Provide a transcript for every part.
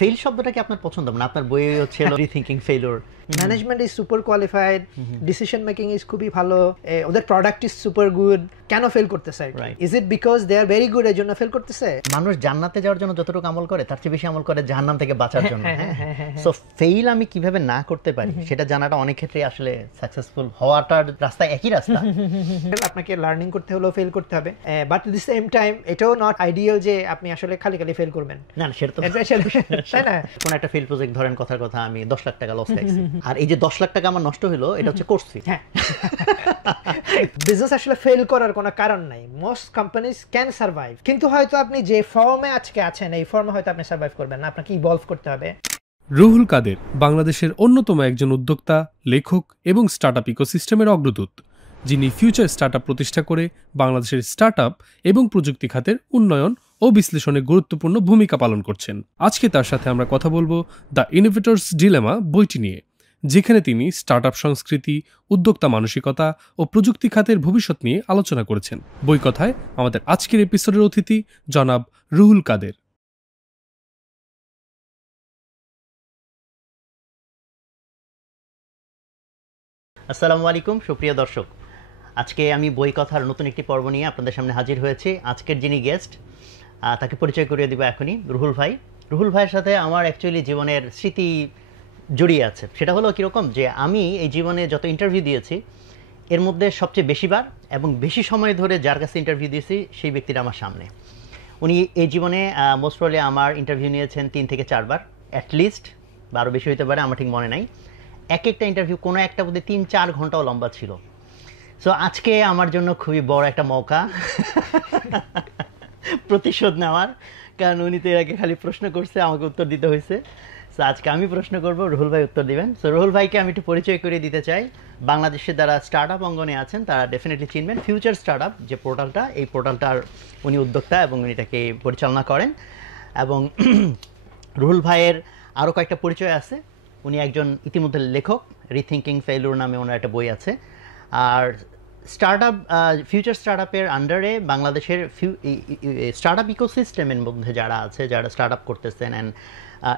Fail শব্দটা কি আপনার পছন্দ না? আপনার বইয়ে হচ্ছে rethinking failure, management is super qualified, decision making is খুবই ভালো, ওদের প্রোডাক্ট ইজ সুপার গুড, কেন ফেল করতেছে? Is it because they are very good এর জন্য ফেল করতেছে? মানুষ জান্নাতে যাওয়ার জন্য যতটুকু আমল করে তার চেয়ে বেশি আমল করে জাহান্নাম থেকে বাঁচার জন্য। সো ফেইল আমি কিভাবে না করতে পারি সেটা জানাটা অনেক ক্ষেত্রে আসলে সাকসেসফুল হওয়াটার রাস্তা একই রাস্তা। আপনাকে লার্নিং করতে হলেও ফেল করতে হবে, but at the same time এটাও নট আইডিয়াল যে আপনি আসলে খালি খালি ফেল করবেন। না সেটা তো তাই না? কোন একটা ফেল প্রজেক্ট ধরেন, কথার কথা আমি 10 লাখ টাকা লস খাইছি, আর এই যে 10 লাখ টাকা আমার নষ্ট হলো এটা হচ্ছে কোর্স ফি। বিজনেস আসলে ফেল করার কোনো কারণ নাই, মোস্ট কোম্পানিজ ক্যান সার্ভাইভ, কিন্তু হয়তো আপনি যে ফর্মে আজকে আছেন এই ফর্মে হয়তো আপনি সার্ভাইভ করবেন না, আপনাকে ইভলভ করতে হবে। রুহুল কাদের বাংলাদেশের অন্যতম একজন উদ্যোক্তা, লেখক এবং স্টার্টআপ ইকোসিস্টেমের অগ্রদূত, যিনি ফিউচার স্টার্টআপ প্রতিষ্ঠা করে বাংলাদেশের স্টার্টআপ এবং প্রযুক্তি খাতের উন্নয়ন ও বিশ্লেষণে গুরুত্বপূর্ণ ভূমিকা পালন করছেন। আজকে তার সাথে আমরা কথা বলবো দ্য ইনোভেটরস ডিলেমা বইটি নিয়ে, যেখানে তিনি স্টার্টআপ সংস্কৃতি, উদ্যোক্তা মানসিকতা ও প্রযুক্তি খাতের ভবিষ্যৎ নিয়ে আলোচনা করেছেন। বই কথায় আমাদের আজকের এপিসোডের অতিথি জনাব রুহুল কাদের। আসসালামু আলাইকুম সুপ্রিয় দর্শক, আজকে আমি বই কথার নতুন একটি পর্ব নিয়ে আপনাদের সামনে হাজির হয়েছি। আজকের যিনি গেস্ট তাকে পরিচয় করিয়ে দিব এখনই। রুহুল ভাই। রুহুল ভাইয়ের সাথে আমার অ্যাকচুয়ালি জীবনের স্মৃতি জড়িয়ে আছে। সেটা হলো কীরকম যে আমি এই জীবনে যত ইন্টারভিউ দিয়েছি এর মধ্যে সবচেয়ে বেশিবার এবং বেশি সময় ধরে যার কাছে ইন্টারভিউ দিয়েছি সেই ব্যক্তিটা আমার সামনে। উনি এই জীবনে মোস্ট প্রবাবলি আমার ইন্টারভিউ নিয়েছেন 3 থেকে 4 বার অ্যাটলিস্ট, বা আরও বেশি হতে পারে, আমার ঠিক মনে নাই। এক একটা ইন্টারভিউ কোনো একটা বোধ 3-4 ঘন্টাও লম্বা ছিল। সো আজকে আমার জন্য খুবই বড় একটা মৌকা প্রতিশোধ নেওয়ার, কারণ উনি তো এর আগে খালি প্রশ্ন করছে, আমাকে উত্তর দিতে হয়েছে। সো আজকে আমি প্রশ্ন করব, রুহুল ভাই উত্তর দিবেন। সো রুহুল ভাইকে আমি একটু পরিচয় করিয়ে দিতে চাই। বাংলাদেশে যারা স্টার্টআপ অঙ্গনে আছেন তারা ডেফিনেটলি চিনবেন ফিউচার স্টার্টআপ যে পোর্টালটা, এই পোর্টালটার উনি উদ্যোক্তা এবং উনি এটাকে পরিচালনা করেন। এবং রুহুল ভাইয়ের আরও কয়েকটা পরিচয় আছে। উনি একজন ইতিমধ্যে লেখক, রিথিংকিং ফেলিওর নামে ওনার একটা বই আছে। আর স্টার্টআপ ফিউচার স্টার্টআপের আন্ডারে বাংলাদেশের স্টার্টআপ ইকোসিস্টেমের মধ্যে যারা আছে, যারা স্টার্টআপ করতেছেন অ্যান্ড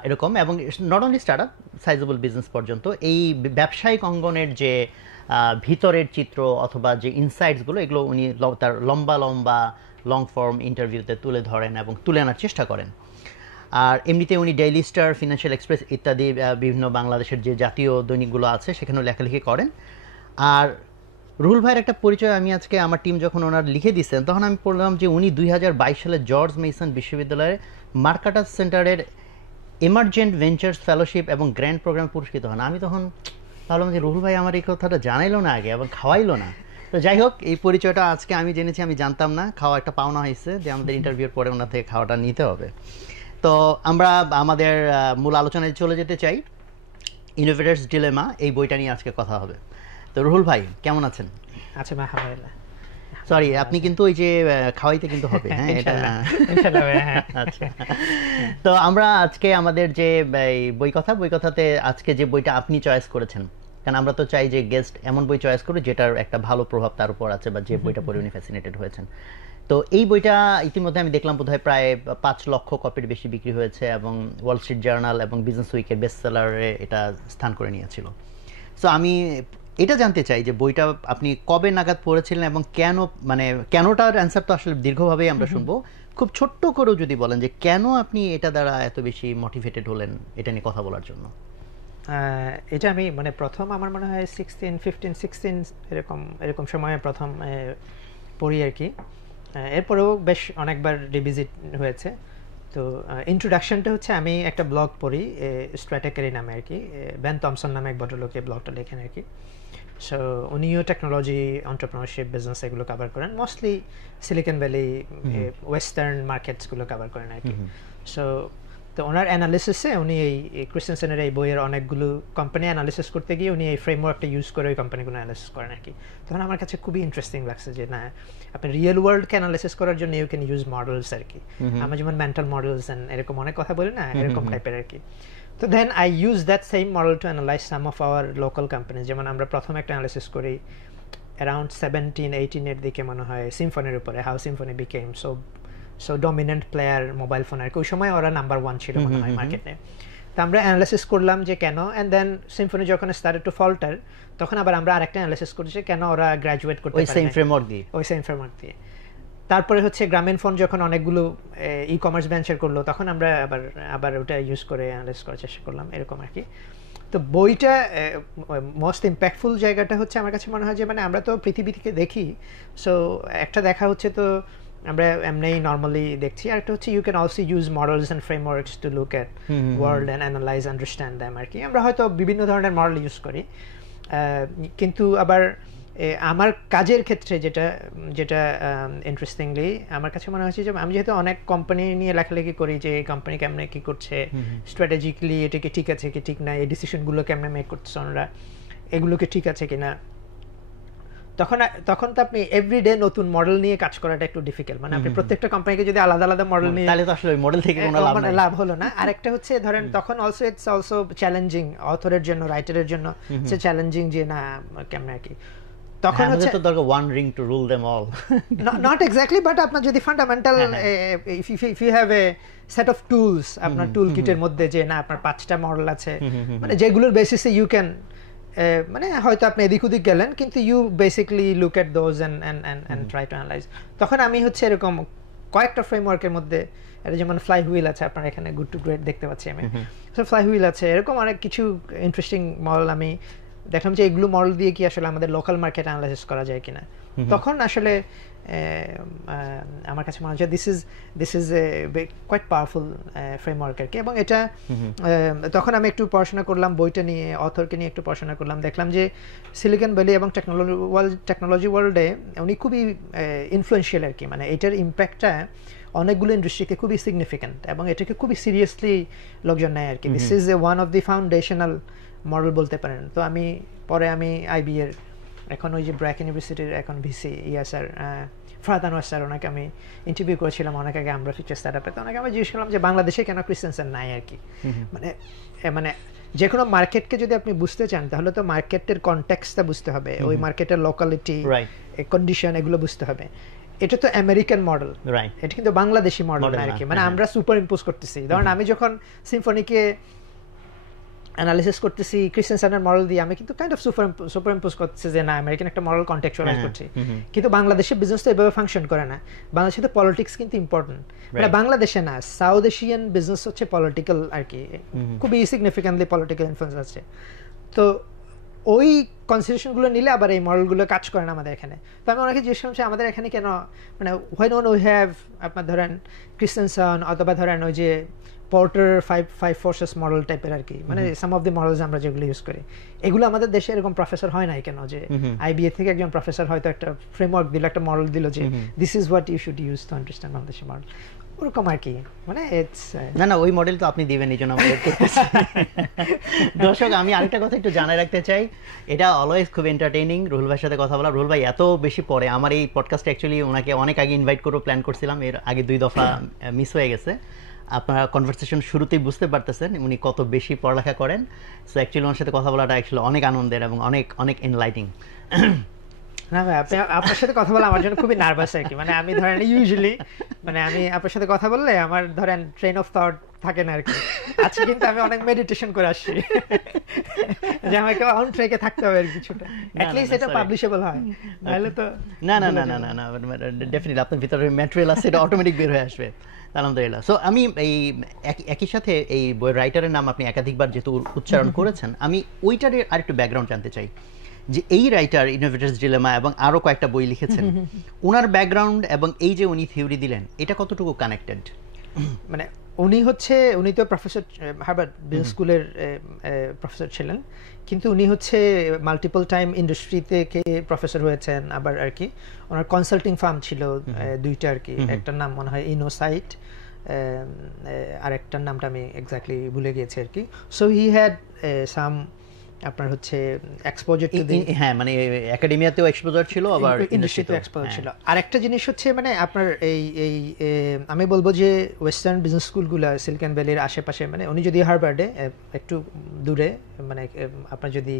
এরকম, এবং not only startup, sizeable business পর্যন্ত, এই ব্যবসায়িক অঙ্গনের যে ভিতরের চিত্র অথবা যে ইনসাইটসগুলো, এগুলো উনি তার লম্বা লং ফর্ম ইন্টারভিউতে তুলে ধরেন এবং তুলে আনার চেষ্টা করেন। আর এমনিতে উনি ডেইলি স্টার, ফিনান্সিয়াল এক্সপ্রেস ইত্যাদি বিভিন্ন বাংলাদেশের যে জাতীয় দৈনিকগুলো আছে সেখানেও লেখালেখি করেন। আর রুহুল ভাইয়ের একটা পরিচয় আমি আজকে আমার টিম যখন ওনার লিখে দিচ্ছেন তখন আমি পড়লাম যে উনি 2022 সালে জর্জ মেসন বিশ্ববিদ্যালয়ের মার্কাটাস সেন্টারের এমার্জেন্ট ভেঞ্চার্স ফেলোশিপ এবং গ্র্যান্ড প্রোগ্রাম পুরস্কৃত হন। আমি তখন ভাবলাম যে রুহুল ভাই আমার এই কথাটা জানাইলো না আগে এবং খাওয়াইলো না। তো যাই হোক, এই পরিচয়টা আজকে আমি জেনেছি, আমি জানতাম না। খাওয়া একটা পাওনা হয়েছে যে আমাদের ইন্টারভিউর পরে ওনার থেকে খাওয়াটা নিতে হবে। তো আমরা আমাদের মূল আলোচনায় চলে যেতে চাই। ইনোভেটরস ডিলেমা এই বইটা নিয়ে আজকে কথা হবে। তো রুহুল ভাই কেমন আছেন? আচ্ছা আলহামদুলিল্লাহ। সরি, আপনি কিন্তু ওই যে খাওয়াইতে কিন্তু হবে, হ্যাঁ এটা আচ্ছা। তো আমরা আজকে আমাদের যে বই কথাতে আজকে যে বইটা আপনি চয়েস করেছেন, কারণ আমরা তো চাই যে গেস্ট এমন বই চয়েস করে যেটার একটা ভালো প্রভাব তার উপর আছে, বা যে বইটা পড়ে উনি ফ্যাসিনেটেড হয়েছেন। তো এই বইটা ইতিমধ্যে আমি দেখলাম বোধহয় প্রায় 5 লক্ষ কপির বেশি বিক্রি হয়েছে এবং ওয়াল স্ট্রিট জার্নাল এবং বিজনেস উইকের বেস্ট সেলারে এটা স্থান করে নিয়েছিল। সো আমি এটা জানতে চাই যে বইটা আপনি কবে নাগাদ পড়েছিলেন এবং কেন, মানে কেনটার অ্যান্সার তো আসলে দীর্ঘভাবেই আমরা শুনবো, খুব ছোট্ট করেও যদি বলেন যে কেন আপনি এটা দ্বারা এত বেশি মোটিভেটেড হলেন এটা নিয়ে কথা বলার জন্য। এটা আমি মানে প্রথম আমার মনে হয় 16 এরকম সময়ে প্রথম পড়ি আর কি। এরপরেও বেশ অনেকবার রিভিজিট হয়েছে। তো ইন্ট্রোডাকশনটা হচ্ছে, আমি একটা ব্লগ পড়ি স্ট্র্যাটেকারি নামে আর কি, বেন থমসন নামে এক ভদ্রলোকে ব্লগটা লেখেন আর কি। সো উনিও টেকনোলজি, এন্টারপ্রেনারশিপ, বিজনেস এগুলো কভার করেন, মোস্টলি সিলিকন ভ্যালি, ওয়েস্টার্ন মার্কেটসগুলো কভার করেন আর কি। সো তো ওনার অ্যানালিসিসে উনি এই ক্রিস্টেনসেনের এই বইয়ের অনেকগুলো কোম্পানি অ্যানালিসিস করতে গিয়ে উনি এই ফ্রেমওয়ার্কটা ইউজ করে ওই কোম্পানিগুলো অ্যানালিসিস করেন আর কি। তখন আমার কাছে খুবই ইন্টারেস্টিং লাগছে যে না, আপনি রিয়েল ওয়ার্ল্ডকে অ্যানালিসিস করার জন্য ইউ ক্যান ইউজ মডেলস আর কি। আমরা যেমন মেন্টাল মডেলস অ্যান্ড এরকম অনেক কথা বলি না, এরকম টাইপের আর কি। তো then I use that same model to analyze some of our local companies. যেমন আমরা প্রথম একটা অ্যানালিসিস করি অ্যারাউন্ড 17-18 এর দিকে মনে হয় সিম্ফনির উপরে, how Symphony became so so dominant player mobile phone আর কি, ওই সময় ওরা নাম্বার 1 ছিল মনে হয় মার্কেটে। তো আমরা অ্যানালাইসিস করলাম যে কেন, অ্যান্ড দেন সিম্ফনি যখন স্টার্টেড টু ফল্টার তখন আবার আমরা আরেকটা অ্যানালাইসিস করেছি কেন ওরা গ্র্যাজুয়েট করতে পারে ওই সেম ফ্রেমওয়ার্ক দিয়ে। ওই সেম ফ্রেমওয়ার্ক দিয়ে। তারপরে হচ্ছে গ্রামীণ ফোন যখন অনেকগুলো ই কমার্স ভেঞ্চার করলো তখন আমরা আবার ওটা ইউজ করে অ্যানালাইজ করার চেষ্টা করলাম, এরকম আর কি। তো বইটা মোস্ট ইম্প্যাক্টফুল জায়গাটা হচ্ছে আমার কাছে মনে হয় যে মানে আমরা তো পৃথিবী থেকে দেখি, সো একটা দেখা হচ্ছে তো আমরা এমনি নর্মালি দেখছি, আর একটা হচ্ছে you can also use models and frameworks to look at world and analyze understand them আর কি। আমরা হয়তো বিভিন্ন ধরনের মডেল ইউজ করি, কিন্তু আবার আমার কাজের ক্ষেত্রে যেটা ইন্টারেস্টিংলি আমার কাছে মনে হচ্ছে যে আমি যেহেতু অনেক কোম্পানি নিয়ে লেখালেখি করি যে এই কোম্পানি কেমনে কি করছে, স্ট্র্যাটেজিক্যালি এটা কি ঠিক আছে কি ঠিক না, এই ডিসিশনগুলো কেমনে মেক করছে ওনারা, এগুলোকে ঠিক আছে কিনা, তখন তো আপনি এভরিডে নতুন মডেল নিয়ে কাজ করাটা একটু ডিফিকাল্ট। মানে আপনি প্রত্যেকটা কোম্পানিকে যদি আলাদা আলাদা মডেল নিয়ে, তাহলে তো আসলে ওই মডেল থেকে কোনো লাভ হলো না। আরেকটা হচ্ছে ধরেন তখন ইটস অলসো চ্যালেঞ্জিং অথরের জন্য, রাইটারের জন্য হচ্ছে চ্যালেঞ্জিং যে না কেমনে আর কি। তখন হচ্ছে তো দরকার one ring to rule them all, not exactly, but আপনার যদি fundamental if you have a set of tools আপনার টুল কিটের মধ্যে যে না আপনার 5টা মডেল আছে, মানে যেগুলোর বেসিসে ইউ ক্যান মানে হয়তো আপনি এদিক ওদিক গেলেন কিন্তু you basically look at those and try to analyze. তখন আমি হচ্ছে এরকম কয়েকটা ফ্রেমওয়ার্কের মধ্যে, এটা যেমন ফ্লাই হুইল আছে আপনার এখানে, গুড টু গ্রেট দেখতে পাচ্ছি আমি, সো ফ্লাই হুইল আছে, এরকম অনেক কিছু ইন্টারেস্টিং মডেল আমি দেখলাম যে এগুলো মডেল দিয়ে কি আসলে আমাদের লোকাল মার্কেট অ্যানালাইসিস করা যায় কিনা। তখন আসলে আমার কাছে মনে হচ্ছে this is a quite powerful framework আর কি। এবং এটা তখন আমি একটু পড়াশোনা করলাম বইটা নিয়ে, অথরকে নিয়ে একটু পড়াশোনা করলাম, দেখলাম যে সিলিকন ভ্যালি এবং টেকনোলজি ওয়ার্ল্ডে উনি খুবই ইনফ্লুয়েন্সিয়াল আর কি। মানে এটার ইম্প্যাক্টটা অনেকগুলো ইন্ডাস্ট্রিতে খুবই সিগনিফিক্যান্ট এবং এটাকে খুবই সিরিয়াসলি লোকজন নেয় আর কি। This is A one of the foundational model বলতে পারেন। তো পরে আমি আইবি এর এখন ওই যে ব্র্যাক ইউনিভার্সিটির এখন VC sir Farhad Anwar sir, ওনাকে আমি ইন্টারভিউ করেছিলাম অনেক আগে আমরা ফিউচার স্টার্টআপে। তো ওনাকে আমি জিজ্ঞেস করলাম যে বাংলাদেশে কেন ক্রিস্টেনসেন নাই আর কি। মানে যে কোনো মার্কেটকে যদি আপনি বুঝতে চান তাহলে তো মার্কেটের কনটেক্সটটা বুঝতে হবে, ওই মার্কেটের লোকালিটি, কন্ডিশন, এগুলো বুঝতে হবে। এটা তো আমেরিকান মডেল, এটা কিন্তু বাংলাদেশি মডেল না আর কি। মানে আমরা সুপার ইম্পোজ করতেছি। ধরেন আমি যখন সিম্ফনিকে অ্যানালিসিস করতেছি ক্রিস্টেনসেনের মডেল দিয়ে, আমি কিন্তু কাইন্ড অফ সুপার ইম্পোজ করতেছি যে না আমেরিকান একটা মডেল কন্টেক্সচুয়ালাইজ করছি। কিন্তু বাংলাদেশের বিজনেস তো এভাবে ফাংশন করে না। বাংলাদেশে তো পলিটিক্স কিন্তু ইম্পর্টেন্ট, মানে বাংলাদেশে না, সাউথ এশিয়ান বিজনেস হচ্ছে পলিটিক্যাল আর কি, খুবই সিগনিফিক্যান্টলি পলিটিক্যাল ইনফ্লুয়েন্স আছে। তো ওই কনসিডারেশনগুলো নিলে আবার এই মডেলগুলো কাজ করে না আমাদের এখানে। তো আমি অনেকে জিজ্ঞেস করছি আমাদের এখানে কেন, মানে হোয়াই ডোন্ট উই হ্যাভ আপনার ধরেন ক্রিস্টেনসন অথবা ধরেন ওই যে পোর্টার ফাইভ ফোর্সেস মডেল টাইপের আর কি, মানে সাম অফ দি মডেলস আমরা যেগুলো ইউজ করি এগুলো আমাদের দেশে এরকম প্রফেসর হয় নাই কেন, যে আইবিএ থেকে একজন প্রফেসর হয়তো একটা ফ্রেমওয়ার্ক দিল, একটা মডেল দিল যে this is what you should use to understand Bangladeshi model, ওরকম আর কি। মানে না ওই মডেল তো আপনি দিবেন, এই জন্য আমরা করতেছি। দর্শক আমি আরেকটা কথা একটু জানাই রাখতে চাই, এটা অলওয়েজ খুব এন্টারটেইনিং রুহুল ভাইয়ের সাথে কথা বলা। রুহুল ভাই এত বেশি পরে আমার এই পডকাস্টে অ্যাকচুয়ালি ওনাকে অনেক আগে ইনভাইট করে প্ল্যান করছিলাম, এর আগে 2 দফা মিস হয়ে গেছে। আপনারা কনভারসেশন শুরুতেই বুঝতে পারতেছেন উনি কত বেশি পড়ালেখা করেন। সো অ্যাকচুয়ালি ওনার সাথে কথা বলাটা অ্যাকচুয়ালি অনেক আনন্দের এবং অনেক অনেক এনলাইটিং। না ভাই, আপনার সাথে কথা বলা আমার জন্য খুবই নার্ভাস আর কি। মানে আমি ধরেন ইউজুয়ালি মানে আমি আপনার সাথে কথা বললে আমার ধরেন ট্রেন অফ থট থাকে না আর কি। আজকে কিন্তু আমি অনেক মেডিটেশন করে আসছি যে আমাকে অন ট্র্যাকে থাকতে হবে আর কিছুটা, অ্যাট লিস্ট এটা পাবলিশেবল হয়, নাহলে তো না ডেফিনেটলি আপনার ভিতরে ম্যাটেরিয়াল আছে, এটা অটোমেটিক বের হয়ে আসবে আলহামদুলিল্লাহ। সো আমি এই একই সাথে এই বইয়ের রাইটারের নাম আপনি একাধিকবার যেহেতু উচ্চারণ করেছেন, আমি ওইটার আরেকটু ব্যাকগ্রাউন্ড জানতে চাই যে এই রাইটার ইনোভেটরস ডিলেমা এবং আরো কয়েকটা বই লিখেছেন, ওনার ব্যাকগ্রাউন্ড এবং এই যে উনি থিওরি দিলেন এটা কতটুকু কানেক্টেড? মানে উনি তো প্রফেসর, হার্ভার্ড বিজনেস স্কুলের প্রফেসর ছিলেন, কিন্তু উনি হচ্ছে মাল্টিপল টাইম ইন্ডাস্ট্রিতে প্রফেসর হয়েছেন আবার আর কি। ওনার কনসাল্টিং ফার্ম ছিল 2টা আর কি, একটার নাম মনে হয় ইনোসাইট, আরেকটার নামটা আমি এক্স্যাক্টলি ভুলে গিয়েছি আর কি। সো হি হ্যাড সাম আপনার হচ্ছে এক্সপোজার টু দি, হ্যাঁ মানে একাডেমিয়াতেও এক্সপোজার ছিল আবার ইন্ডাস্ট্রিতেও এক্সপোজার ছিল। আরেকটা জিনিস হচ্ছে মানে আপনার এই আমি বলবো যে ওয়েস্টার্ন বিজনেস স্কুলগুলো সিলিকন ভ্যালির আশেপাশে, মানে উনি যদি হার্ভার্ডে একটু দূরে, মানে আপনার যদি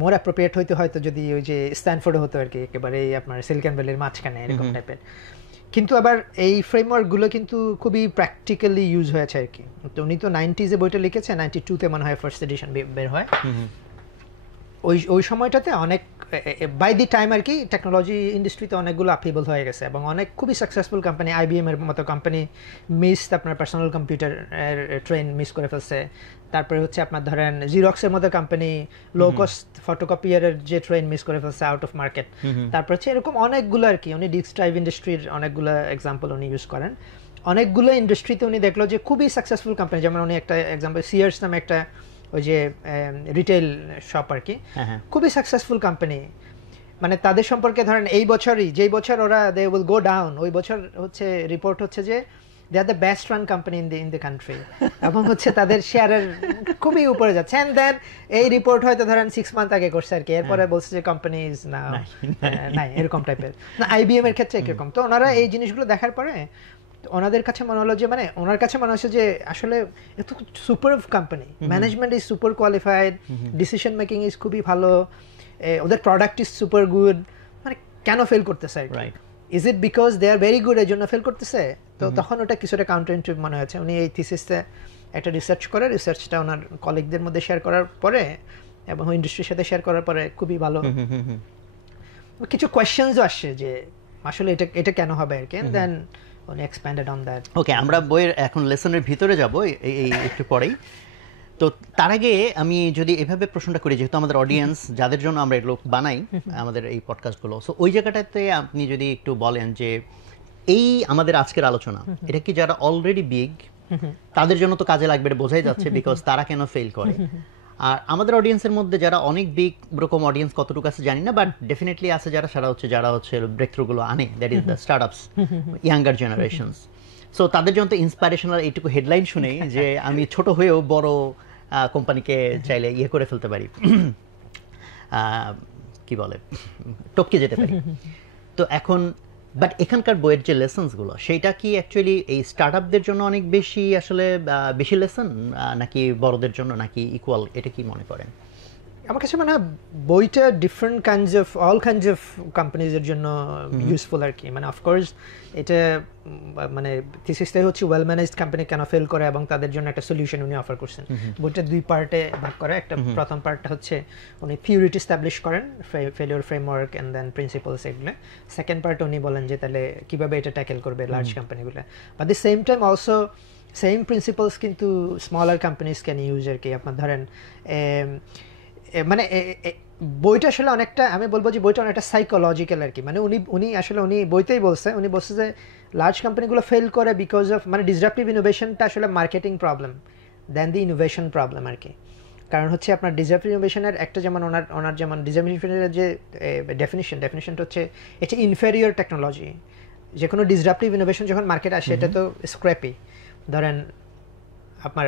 মোর অ্যাপ্রোপ্রিয়েট হয়তো যদি ওই যে স্ট্যানফোর্ডে হতো আর কি, একেবারে আপনার সিলিকন ভ্যালির মাঝখানে এরকম টাইপের। কিন্তু আবার এই ফ্রেমওয়ার্কগুলো কিন্তু খুবই প্র্যাকটিক্যালি ইউজ হয়েছে আর কি। তো উনি তো 90s-এ বইটা লিখেছে, 92-তে মনে হয় ফার্স্ট এডিশন বের হয়। ওই সময়টাতে অনেক বাই দি টাইম আর কি টেকনোলজি ইন্ডাস্ট্রিতে অনেকগুলো আপহেবল হয়ে গেছে এবং অনেক খুবই সাকসেসফুল কোম্পানি, IBM এর মতো কোম্পানি আপনার পার্সোনাল কম্পিউটার ট্রেন মিস করে ফেলছে। তারপরে হচ্ছে আপনার ধরেন জিরক্সের মতো কোম্পানি লো কস্ট ফটোকপিয়ারের যে ট্রেন মিস করে ফেলছে আউট অফ মার্কেট। তারপর হচ্ছে এরকম অনেকগুলো আর কি, উনি ডিস্ক ড্রাইভ ইন্ডাস্ট্রির অনেকগুলো এক্সাম্পল উনি ইউজ করেন। অনেকগুলো ইন্ডাস্ট্রিতে উনি দেখলো যে খুবই সাকসেসফুল কোম্পানি, যেমন উনি একটা এক্সাম্পল সিয়ার্স নামে একটা ওই যে রিটেল শপ আর কি, খুবই সাকসেসফুল কোম্পানি। মানে তাদের সম্পর্কে ধরেন এই বছরই যেই বছর ওরা দে উইল গো ডাউন, ওই বছর হচ্ছে রিপোর্ট হচ্ছে যে they are the best run company in the country, এবং হচ্ছে তাদের শেয়ারের খুবই উপরে যাচ্ছে। অ্যান্ড দেন এই রিপোর্ট হয়তো ধরেন 6 মান্থ আগে করছে আর কি, এরপরে বলছে যে কোম্পানি ইজ না নাই এরকম টাইপের না। IBM এর ক্ষেত্রে একরকম। তো ওনারা এই জিনিসগুলো দেখার পরে ওনাদের কাছে মনে হলো যে মানে ওনার কাছে মনে হচ্ছে যে আসলে এত super company, management is super qualified, decision making is খুবই ভালো, ওদের প্রোডাক্ট ইজ সুপার গুড, মানে কেন ফেল করতেছে আর কি? Is it because they are very good এর জন্য ফেল করতেছে? তো তখন ওটা কিছুটা কাউন্টার ইনটুইটিভ মনে হয়েছে। উনি এই থিসিসে একটা রিসার্চ করে, রিসার্চটা ওনার কলিগদের মধ্যে শেয়ার করার পরে এবং ইন্ডাস্ট্রির সাথে শেয়ার করার পরে খুবই ভালো কিছু কোয়েশ্চেনসও আসছে যে আসলে এটা কেন হবে আর কি। দেন উনি এক্সপ্যান্ডেড অন দ্যাট। ওকে, আমরা বইয়ের এখন লেসনের ভিতরে যাব এই একটু পরেই। তো তার আগে আমি যদি এভাবে প্রশ্নটা করি, যেহেতু আমাদের অডিয়েন্স যাদের জন্য আমরা এগুলো বানাই আমাদের এই পডকাস্টগুলো, সো ওই জায়গাটাতে আপনি যদি একটু বলেন যে এই আমাদের আজকের আলোচনা এটা কি যারা অলরেডি বিগ তাদের জন্য তো কাজে লাগবে, এটা বোঝাই যাচ্ছে, বিকজ তারা কেন ফেল করে। আর আমাদের অডিয়েন্সের মধ্যে যারা অনেক বিগ রকম অডিয়েন্স কতটুকু আছে জানি না, বাট ডেফিনেটলি আছে যারা হচ্ছে ব্রেক থ্রুগুলো আনে, that is the startups, younger generations. So তাদের জন্য তো ইন্সপিরেশনাল এইটুকু হেডলাইন শুনেই যে আমি ছোট হয়েও বড় কোম্পানিকে চাইলে ইয়ে করে ফেলতে পারি, কি বলে টপকে যেতে পারি। তো এখন বাট এখানকার বইয়ের যে লেসনসগুলো সেইটা কি অ্যাকচুয়ালি এই স্টার্টআপদের জন্য অনেক বেশি আসলে বেশি লেসন, নাকি বড়দের জন্য, নাকি ইকুয়াল, এটা কি মনে করেন? আমার কাছে মানে বইটা ডিফারেন্ট অল কাইন্ডস অফ কোম্পানিজের জন্য ইউজফুল আর কি। মানে অফকোর্স এটা মানে থিসিসটাই হচ্ছে ওয়েল ম্যানেজড কোম্পানি কেন ফেল করে এবং তাদের জন্য একটা সলিউশন উনি অফার করছেন। বইটা 2 পার্টে ভাগ করে। একটা প্রথম পার্টটা হচ্ছে উনি থিওরিটি এস্টাবলিশ করেন, failure framework and then principals এগুলো। সেকেন্ড পার্ট উনি বলেন যে তাহলে কিভাবে এটা ট্যাকেল করবে লার্জ কোম্পানিগুলো। But the same time also same principles কিন্তু স্মলার কোম্পানিজ ক্যান ইউজ আর কি। আপনার ধরেন মানে বইটা আসলে অনেকটা, আমি বলবো যে বইটা অনেকটা সাইকোলজিক্যাল আর কি। মানে উনি আসলে বইতেই বলছে, উনি বলছে যে লার্জ কোম্পানিগুলো ফেল করে বিকজ অফ মানে ডিসরাপটিভ ইনোভেশনটা আসলে মার্কেটিং প্রবলেম দেন দি ইনোভেশন প্রবলেম আর কি। কারণ হচ্ছে আপনার ডিসরাপটিভ ইনোভেশনের একটা যেমন ওনার যেমন ডিসরাপটিভ ইনোভেশনের যে ডেফিনিশনটা হচ্ছে এটা ইনফেরিয়র টেকনোলজি। যে কোনো ডিসরাপটিভ ইনোভেশন যখন মার্কেটে আসে এটা তো স্ক্র্যাপি। ধরেন আপনার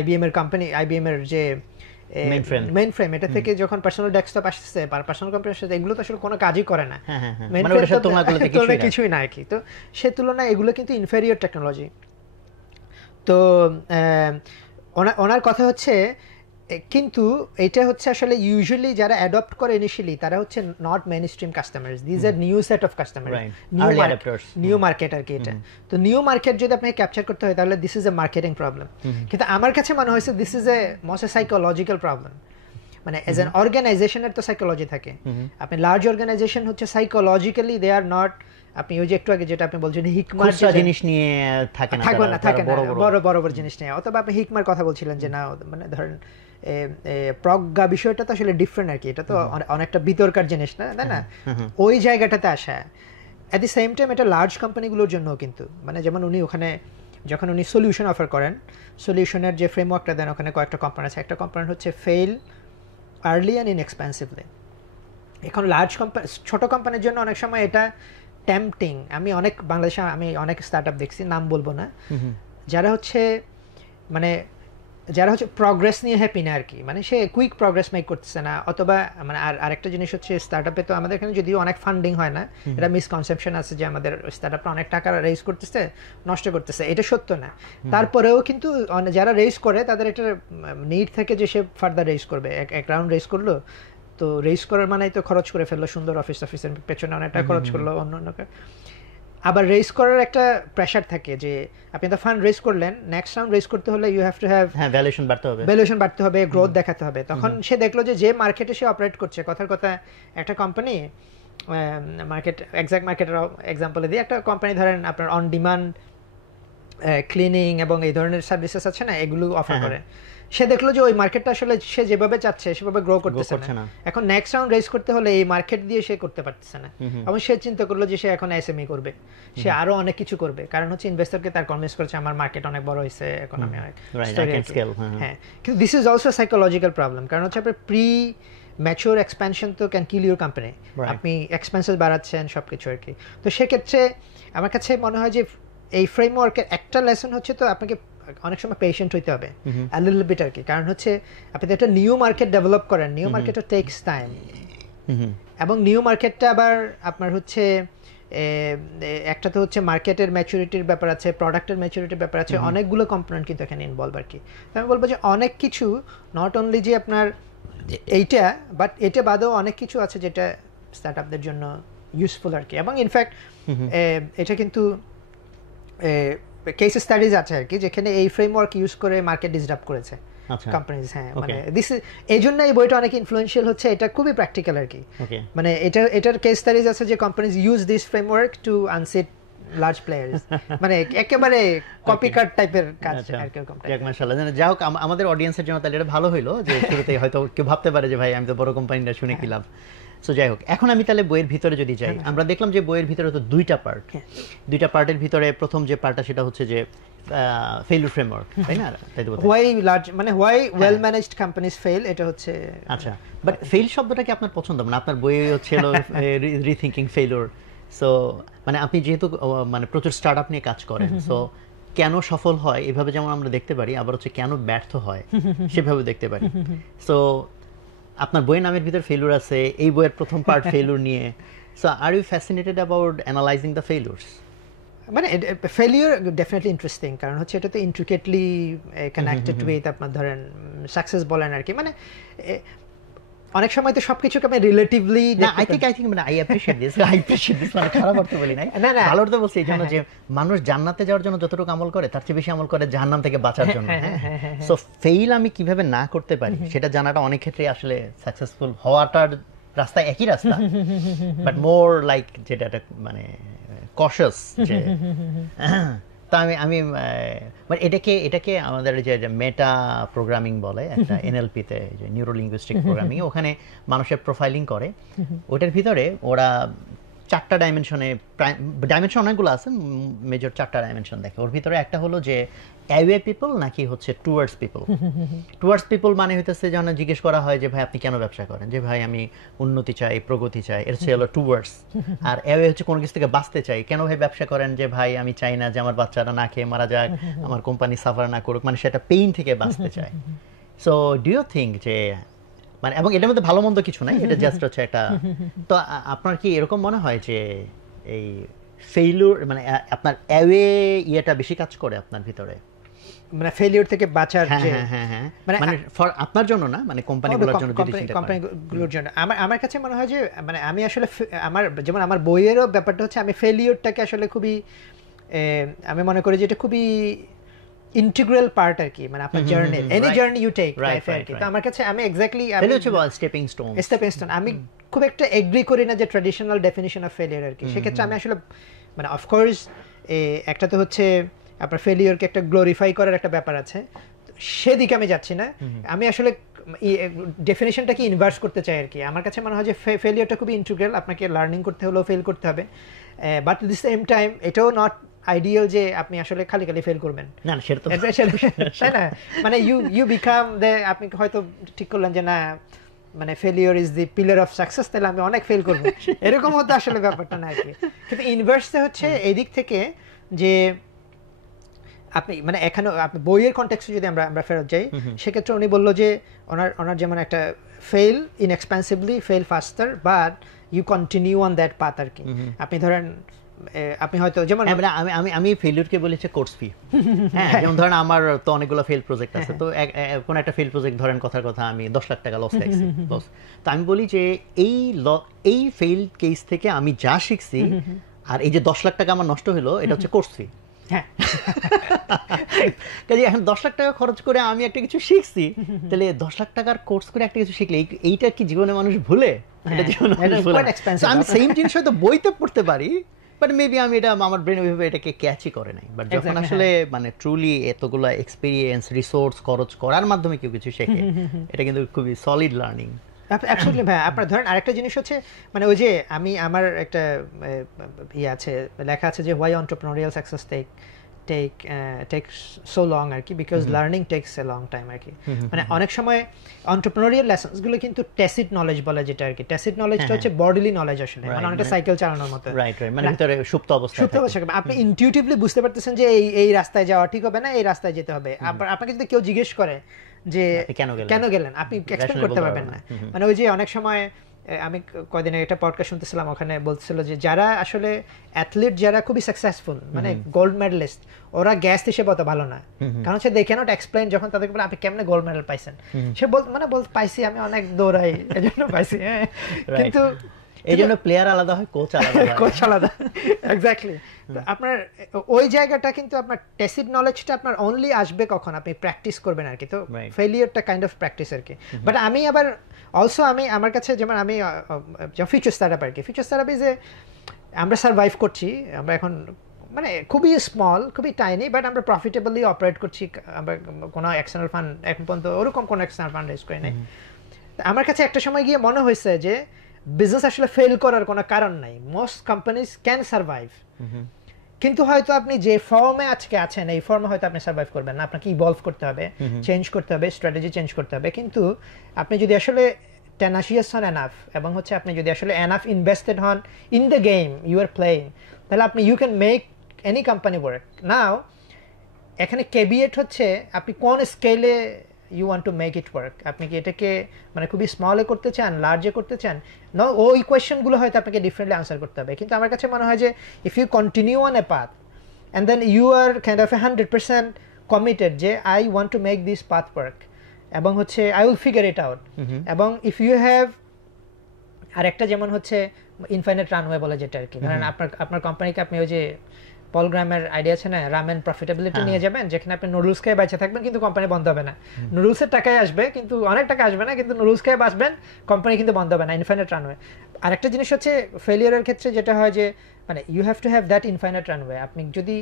IBM এর যে মেইন ফ্রেম, এটা থেকে যখন পার্সোনাল ডেস্কটপ আসছে, পার্সোনাল কম্পিউটার সাথে এগুলো তো আসলে কোনো কাজই করে না, কিছুই না আর কি। তো সে তুলনায় এগুলো কিন্তু ইনফেরিয়র টেকনোলজি। তো ওনার কথা হচ্ছে কিন্তু এটা হচ্ছে আসলে ইউজুয়ালি যারা অ্যাডপ্ট করে ইনিশিয়ালি তারা হচ্ছে not mainstream customers, this are new set of customer, new market আর কি এটা। তো নিউ মার্কেট যদি আপনাকে ক্যাপচার করতে হয় তাহলে this is a marketing problem. কিন্তু আমার কাছে মনে হয়েছে this is A most psychological problem. মানে এজ অ্যান অর্গানাইজেশনের তো সাইকোলজি থাকে, আপনি লার্জ অর্গানাইজেশন হচ্ছে সাইকোলজিক্যালি দে আর নট, আপনি ওই যে একটু আগে যেটা আপনি বলছেন হিকমার জিনিস নিয়ে থাকে না বড় জিনিস নিয়ে, অথবা আপনি হিকমার কথা বলছিলেন যে না মানে ধরেন প্রজ্ঞা বিষয়টা তো আসলে ডিফারেন্ট আর কি। এটা তো অনেকটা বিতর্কার জিনিস না, তাই না? ওই জায়গাটাতে আসা। অ্যাট দি সেম টাইম এটা লার্জ কোম্পানিগুলোর জন্য কিন্তু মানে যেমন উনি ওখানে যখন উনি সলিউশন অফার করেন, সলিউশনের যে ফ্রেমওয়ার্কটা দেন ওখানে কয়েকটা কোম্পানি আছে। একটা কোম্পানি হচ্ছে ফেল আর্লি অ্যান্ড ইনএক্সপেন্সিভলি। এখন লার্জ কোম্পানি ছোট কোম্পানির জন্য অনেক সময় এটা টেম্পটিং। বাংলাদেশে আমি অনেক স্টার্টআপ দেখছি, নাম বলবো না, যারা হচ্ছে প্রগ্রেস নিয়ে হ্যাপি না আর কি। মানে সে কুইক প্রগ্রেস মেক করতেছে না, অথবা মানে আরেকটা জিনিস হচ্ছে স্টার্টআপে তো আমাদের এখানে যদিও অনেক ফান্ডিং হয় না, এটা মিসকনসেপশন আছে যে আমাদের স্টার্টআপটা অনেক টাকা রেজ করতেছে, নষ্ট করতেছে, এটা সত্য না। তারপরেও কিন্তু যারা রেজ করে তাদের এটা নিড থাকে যে সে ফার্দার রেজ করবে। এক রাউন্ড রেজ করলো তো রেজ করার মানে তো খরচ করে ফেললো, সুন্দর অফিসের পেছনে অনেকটা খরচ করলো অন্য আবার রেজ করার একটা প্রেশার থাকে যে আপনি তো ফান্ড রেজ করলেন, নেক্সট রাউন্ড রেজ করতে হলে ইউ হ্যাভ টু হ্যাভ হ্যাঁ ভ্যালুয়েশন বাড়তে হবে, ভ্যালুয়েশন বাড়তে হবে, গ্রোথ দেখাতে হবে। তখন সে দেখলো যে মার্কেটে সে অপারেট করছে, কথার কথা একটা কোম্পানি মার্কেট এক্সাক্ট মার্কেটের এক্সাম্পলে দিয়ে একটা কোম্পানি ধরেন আপনার অন ডিমান্ড ক্লিনিং এবং এই ধরনের সার্ভিসেস আছে না, এগুলো অফার করে। সে দেখলো যে ওই মার্কেটটা আসলে সে যেভাবে চাচ্ছে সেভাবে গ্রো করতেছে না। এখন নেক্সট রাউন্ড রেজ করতে হলে এই মার্কেট দিয়ে সে করতে পারতেছে না, এবং সে চিন্তা করলো যে সে এখন এসএমই করবে, সে আরো অনেক কিছু করবে, কারণ হচ্ছে ইনভেস্টরকে তার কনভিন্স করছে আমার মার্কেট অনেক বড় হয়েছে, এখন আমি অনেক হ্যাঁ। কিন্তু this is also psychological problem, কারণ হচ্ছে আপনার প্রি ম্যাচিওর এক্সপ্যানশন তো ক্যান কিল ইউর কোম্পানি, আপনি এক্সপেন্সেস বাড়াচ্ছেন সবকিছু আর কি। তো সেক্ষেত্রে আমার কাছে মনে হয় যে এই ফ্রেমওয়ার্কের একটা লেসন হচ্ছে তো আপনাকে অনেক সময় পেশেন্ট হইতে হবে a little bit আর কি, কারণ হচ্ছে আপনি একটা নিউ মার্কেট ডেভেলপ করেন, নিউ মার্কেটটা টেকস টাইম, এবং নিউ মার্কেটটা আবার আপনার হচ্ছে একটা তো হচ্ছে মার্কেটের ম্যাচুরিটির ব্যাপার আছে, প্রোডাক্টের ম্যাচুরিটির ব্যাপার আছে, অনেকগুলো কম্পোনেন্ট কিন্তু এখানে ইনভলভ আর কি। তো আমি বলবো যে অনেক কিছু, নট অনলি যে আপনার এইটা, বাট এটা বাদেও অনেক কিছু আছে যেটা স্টার্টআপদের জন্য ইউজফুল আর কি। এবং ইনফ্যাক্ট এটা কিন্তু কেস স্টাডিজ আছে আর কি, যেখানে এই ফ্রেমওয়ার্ক ইউজ করে মার্কেট ডিসরাপ্ট করেছে কোম্পানিজ। হ্যাঁ, মানে দিস এই জন্য এই বইটা অনেক ইনফ্লুয়েন্সিয়াল হচ্ছে, এটা খুবই প্র্যাকটিক্যাল আর কি। মানে এটার কেস স্টাডিজ আছে যে companies use this framework to unseat large players, মানে একেবারে কপিকাট টাইপের কাজ আর কি। মাশাআল্লাহ, যাই হোক আমাদের অডিয়েন্সের জন্য তাহলে এটা ভালো হইলো যে শুরুতে হয়তো কেউ ভাবতে পারে যে ভাই আমি তো বড় কোম্পানিটা শুনে কিলাম। সো যাই হোক, এখন আমি তাহলে বইয়ের ভিতরে যদি যাই, আমরা দেখলাম যে বইয়ের ভিতরে তো দুইটা পার্টের ভিতরে প্রথম যে পার্টটা সেটা হচ্ছে যে ফেইলিউর ফ্রেমওয়ার্ক, তাই না? তাই তো হোয়াই লার্জ, মানে why well managed companies fail, এটা হচ্ছে। আচ্ছা, বাট ফেল শব্দটা কি আপনার পছন্দ? মানে আপনার বই হচ্ছে রিথিঙ্কিং ফেইলিউর, সো মানে আপনি যেহেতু মানে প্রচুর স্টার্টআপ নিয়ে কাজ করেন, সো কেন সফল হয় এভাবে যেমন আমরা দেখতে পারি, আবার হচ্ছে কেন ব্যর্থ হয় সেভাবে দেখতে পারি। সো আপনার বইয়ের নামের ভিতর ফেইলিউর আছে, এই বইয়ের প্রথম পার্ট ফেইলিউর নিয়ে। So are you fascinated about analyzing the failures? মানে ফেলিওর ডেফিনেটলি ইন্টারেস্টিং, কারণ হচ্ছে এটা তো ইন্ট্রিকেটলি কানেক্টেড উইথ আপনার ধরেন সাকসেস বলেন আর কি। মানে অনেক সময় তো সবকিছুকে আমি রিলেটিভলি আই থিংক মানে আই অ্যাপ্রিশিয়েট দিস মানে খারাপ অর্থ বলি নাই, ভালো অর্থ বলছি এই জন্য যে মানুষ জান্নাতে যাওয়ার জন্য যতটুকু আমল করে তার চেয়ে বেশি আমল করে জাহান্নাম থেকে বাঁচার জন্য। সো ফেইল আমি কিভাবে না করতে পারি সেটা জানাটা অনেক ক্ষেত্রে আসলে সাকসেসফুল হওয়াটার রাস্তা একই রাস্তা, বাট মোর লাইক যেটা একটা মানে কশাস যে তা আমি মানে এটাকে আমাদের যে মেটা প্রোগ্রামিং বলে একটা এনএলপিতে, যে নিউরো লিঙ্গুইস্টিক প্রোগ্রামিং, ওখানে মানুষের প্রোফাইলিং করে। ওটার ভিতরে ওরা 4টা ডাইমেনশন অনেকগুলো আছে, মেজর 4টা ডাইমেনশন দেখে। ওর ভিতরে একটা হলো যে অ্যাওয়ে পিপল নাকি হচ্ছে টুয়ার্ডস পিপল। টুয়ার্ডস পিপল মানে হইতেছে যখন জিজ্ঞেস করা হয় যে ভাই আপনি কেন ব্যবসা করেন, যে ভাই আমি উন্নতি চাই, প্রগতি চাই, এর হচ্ছে হলো টুয়ার্ডস। আর অ্যাওয়ে হচ্ছে কোনো কিছু থেকে বাঁচতে চাই, কেন ভাই ব্যবসা করেন, যে ভাই আমি চাই না যে আমার বাচ্চারা না খেয়ে মারা যাক, আমার কোম্পানি সাফার না করুক, মানে সেটা পেইন থেকে বাঁচতে চায়। সো ডু ইউ থিঙ্ক যে মানে, এবং এটার মধ্যে ভালো মন্দ কিছু নাই, এটা জাস্ট হচ্ছে একটা। তো আপনার কি এরকম মনে হয় যে এই ফেইলিউর মানে আপনার অ্যাওয়ে ইয়েটা বেশি কাজ করে আপনার ভিতরে, মানে ফেলিওর থেকে বাঁচার যে মানে ফর আপনার জন্য না, মানে কোম্পানিগুলোর জন্য যদি চিন্তা করেন, কোম্পানিগুলোর জন্য আমার কাছে মনে হয় যে মানে আমি আসলে আমার যেমন আমার বইয়েরও ব্যাপারটা হচ্ছে আমি ফেলিওরটাকে আসলে খুবই আমি মনে করি যে এটা খুবই ইন্টিগ্রাল পার্ট আর কি, মানে আপনার journey, any journey you take লাইফে আর কি। তো আমার কাছে আমি এক্স্যাক্টলি আমি হচ্ছে স্টেপিং স্টোন, আমি খুব একটা এগ্রি করি না যে ট্র্যাডিশনাল ডেফিনিশন অফ ফেলিয়ার আর কি। সেক্ষেত্রে আমি আসলে মানে অফকোর্স একটা তো হচ্ছে আপনার ফেলিওরকে একটা গ্লোরিফাই করার একটা ব্যাপার আছে, সেদিকে আমি যাচ্ছি না। আমি আসলে ডেফিনিশনটাকে ইনভার্স করতে চাই আর কি। আমার কাছে মনে হয় যে ফেলিওরটা খুবই ইন্টিগ্রাল, আপনাকে লার্নিং করতে হলেও ফেল করতে হবে, but at the same time এটাও নট আইডিয়াল যে আপনি আসলে খালি ফেল করবেন, না সেটা তো তাই না? মানে ইউ বিকাম আপনি হয়তো ঠিক করলেন যে না মানে failure is the pillar of success, তাহলে আমি অনেক ফেল করবো, এরকম হতো আসলে ব্যাপারটা না আর কি। কিন্তু ইনভার্সটা হচ্ছে এদিক থেকে যে আপনি মানে এখানে আপনি বইয়ের কনটেক্সটে যদি আমরা ফেরত যাই, সেক্ষেত্রে উনি বললো যে ওনার যেমন একটা fail inexpensively, fail faster, but you continue on that path আর কি। আপনি ধরেন আপনি হয়তো যেমন আমি ফেলিউরকে বলেছি কোর্স ফি। হ্যাঁ, যেমন ধরেন আমার তো অনেকগুলো ফেল প্রজেক্ট আছে, তো কোন একটা ফেল প্রজেক্ট ধরেন কথার কথা আমি 10 লাখ টাকা লস খাইছি, তো আমি বলি যে এই ফেইল কেস থেকে আমি যা শিখছি আর এই যে 10 লাখ টাকা আমার নষ্ট হলো, এটা হচ্ছে কোর্স ফি। হ্যাঁ কাজে এখন 10 লাখ টাকা খরচ করে আমি একটা কিছু শিখছি, তাহলে 10 লাখ টাকার কোর্স করে একটা কিছু শিখলে এইটা কি জীবনে মানুষ ভুলে? এটা জীবনে মানুষ ভুলে না। So আমি সেম জিনিস হয়তো বইতে পড়তে পারি, বাট মেবি আমি এটা আমার ব্রেন ওইভাবে এটাকে ক্যাচই করে নাই। বাট যখন Exactly, আসলে মানে ট্রুলি এতগুলা এক্সপিরিয়েন্স রিসোর্স খরচ করার মাধ্যমে কেউ কিছু শেখে, এটা কিন্তু খুবই সলিড লার্নিং। অ্যাবসলিউটলি ভাই। আপনার ধরেন আরেকটা জিনিস হচ্ছে মানে ওই যে আমার একটা ইয়ে আছে, লেখা আছে যে why entrepreneurial success take so long আর কি, because learning takes a long time আর কি। মানে অনেক সময় এন্টারপ্রেনিউরিয়াল লেসনস গুলো কিন্তু ট্যাসিট নলেজ বলে, যেটা আর কি ট্যাসিট নলেজটা হচ্ছে বডিলি নলেজ আসলে, মানে অনেকটা সাইকেল চালানোর মতো। রাইট রাইট, মানে ভিতরে সুপ্ত অবস্থা। আপনি ইনটিউটিভলি বুঝতে পারতেছেন যে এই রাস্তায় যাওয়া ঠিক হবে না, এই রাস্তায় যেতে হবে। আপনাকে যদি কেউ জিজ্ঞেস করে যে কেন গেলেন, আপনি এক্সপ্লেইন করতে পারবেন না। মানে ওই যে অনেক সময় আমি কয়দিন আগে একটা পডকাস্ট শুনতেছিলাম, ওখানে বলছিল যে যারা আসলে অ্যাথলিট, যারা খুবই সাকসেসফুল, মানে গোল্ড মেডেলিস্ট, ওরা গ্যাস হিসেবে অত ভালো না। কারণ হচ্ছে দে ক্যানট এক্সপ্লেইন, যখন তাদেরকে বলে আপনি কেমনে গোল্ড মেডেল পাইছেন, সে পাইছি আমি অনেক দৌড়াই এজন্য পাইছি। কিন্তু এই জন্য প্লেয়ার আলাদা হয়, কোচ আলাদা হয়। কোচ আলাদা, এক্স্যাক্টলি। আপনার ওই জায়গাটা কিন্তু আপনার টেসিড নলেজটা আপনার অনলি আসবে কখন আপনি প্র্যাকটিস করবেন আর কি। তো ফেলিয়ারটা কাইন্ড অফ প্র্যাকটিস আর কি। বাট আমি আবার অলসো আমার কাছে যেমন আমি ফিউচার স্টার্টআপ আর কি, ফিউচার স্টার্টআপ ইজ আমরা সার্ভাইভ করছি, আমরা এখন মানে খুবই স্মল, খুবই টাইনি, বাট আমরা প্রফিটেবলি অপারেট করছি। আমরা কোনো এক্সটার্নাল ফান্ড এখন পর্যন্ত ওরকম কোনো এক্সটার্নাল ফান্ড রেজ করি নাই। আমার কাছে একটা সময় গিয়ে মনে হয়েছে যে বিজনেস আসলে ফেল করার কোনো কারণ নাই, মোস্ট কোম্পানিজ ক্যান সার্ভাইভ। কিন্তু হয়তো আপনি যে ফর্মে আজকে আছেন, এই ফর্মে হয়তো আপনি সার্ভাইভ করবেন না, আপনাকে ইভলভ করতে হবে, চেঞ্জ করতে হবে, স্ট্র্যাটেজি চেঞ্জ করতে হবে। কিন্তু আপনি যদি আসলে টেনাশিয়াস হন এনাফ, এবং হচ্ছে আপনি যদি আসলে এনাফ ইনভেস্টেড হন in the game you are playing, তাহলে আপনি you can make any company work. Now এখানে কেভিয়েট হচ্ছে আপনি কোন স্কেলে you want to make it work. আপনি কি এটাকে মানে খুবই স্মলে করতে চান, লার্জে করতে চান? না, ওই কোয়েশ্চেনগুলো হয়তো আপনাকে ডিফারেন্টলি আনসার করতে হবে। কিন্তু আমার কাছে মনে হয় যে if you continue on a path and then you are kind of 100% committed যে I want to make this path work, এবং হচ্ছে I will figure it out. এবং ইফ ইউ হ্যাভ আরেকটা যেমন হচ্ছে ইনফাইনাইট রানওয়ে বলে, যেটা আর কি ধরেন আপনার কোম্পানিকে আপনি ওই যে পল গ্রামের আইডিয়া আছে না, রামেন প্রফিটেবিলিটি নিয়ে যাবেন, যেখানে আপনি নুডলস খেয়ে বেঁচে থাকবেন কিন্তু কোম্পানি বন্ধ হবে না। নুডলসের টাকায় আসবে কিন্তু অনেক টাকা আসবে না, কিন্তু নুডলস খেয়ে বাঁচবেন, কোম্পানি কিন্তু বন্ধ হবে না। Infinite runway. আরেকটা জিনিস হচ্ছে ফেলিয়ারের ক্ষেত্রে যেটা হয় যে মানে you have to have that infinite runway. আপনি যদি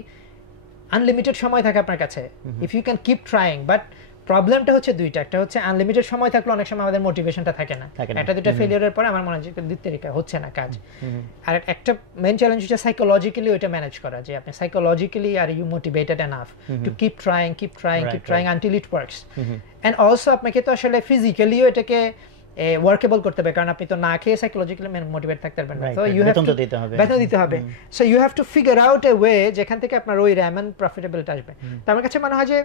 আনলিমিটেড সময় থাকে আপনার কাছে, if you can keep trying, but প্রবলেমটা হচ্ছে দুইটা। একটা হচ্ছে আনলিমিটেড সময় থাকলে অনেক সময় আমাদের মোটিভেশনটা থাকে না, একটা দুটো ফেলিয়ারের পরে আমার মনে হয় দিতে হচ্ছে না কাজ। আর একটা মেইন চ্যালেঞ্জ হচ্ছে সাইকোলজিক্যালি ওইটা ম্যানেজ করা, যে আপনি psychologically are you motivated enough to keep trying until it works. And also আপনাকে তো আসলে ফিজিক্যালিও এটাকে ওয়ার্কেবল করতে হবে, কারণ আপনি তো না খেয়ে সাইকোলজিক্যালি মোটিভেট থাকতে পারবেন না। তো ইউ হ্যাভ টু বেতন দিতে হবে। So you have to figure out a way যেখান থেকে আপনার ওই র্যামেন প্রফিটেবিলিটি আসবে। তো আমার কাছে মনে হয় যে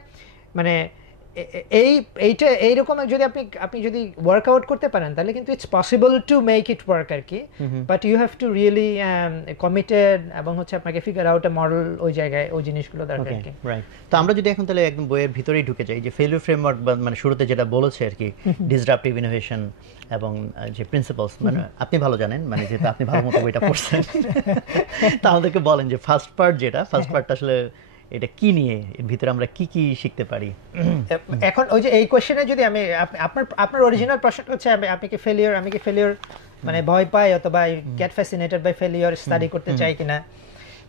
মানে এইরকম যদি আপনি যদি ওয়ার্কআউট করতে পারেন, তাহলে কিন্তু it's possible to make it work আর কি। But you have to really committed, এবং হচ্ছে আপনাকে ফিগার আউট এ মডেল, ওই জায়গায় ওই জিনিসগুলো দরকার আর কি। রাইট। তো আমরা যদি এখন তাহলে একদম বইয়ের ভিতরেই ঢুকে যাই, যে ফেলিউর ফ্রেমওয়ার্ক মানে শুরুতে যেটা বলেছে আর কি, ডিসরাপটিভ ইনোভেশন এবং যে প্রিন্সিপালস, মানে আপনি ভালো জানেন, মানে যেহেতু আপনি ভালো মতো বইটা পড়ছেন, তা আমাদেরকে বলেন যে ফার্স্ট পার্টটা আসলে এটা কি নিয়ে, এর ভিতরে আমরা কি কি শিখতে পারি? এখন ওই যে এই কোশ্চেনে যদি আমি আপনার অরিজিনাল প্রশ্নটা হচ্ছে আমি কি ফেলিওর মানে ভয় পাই, অথবা get fascinated by failure, study করতে চাই কিনা,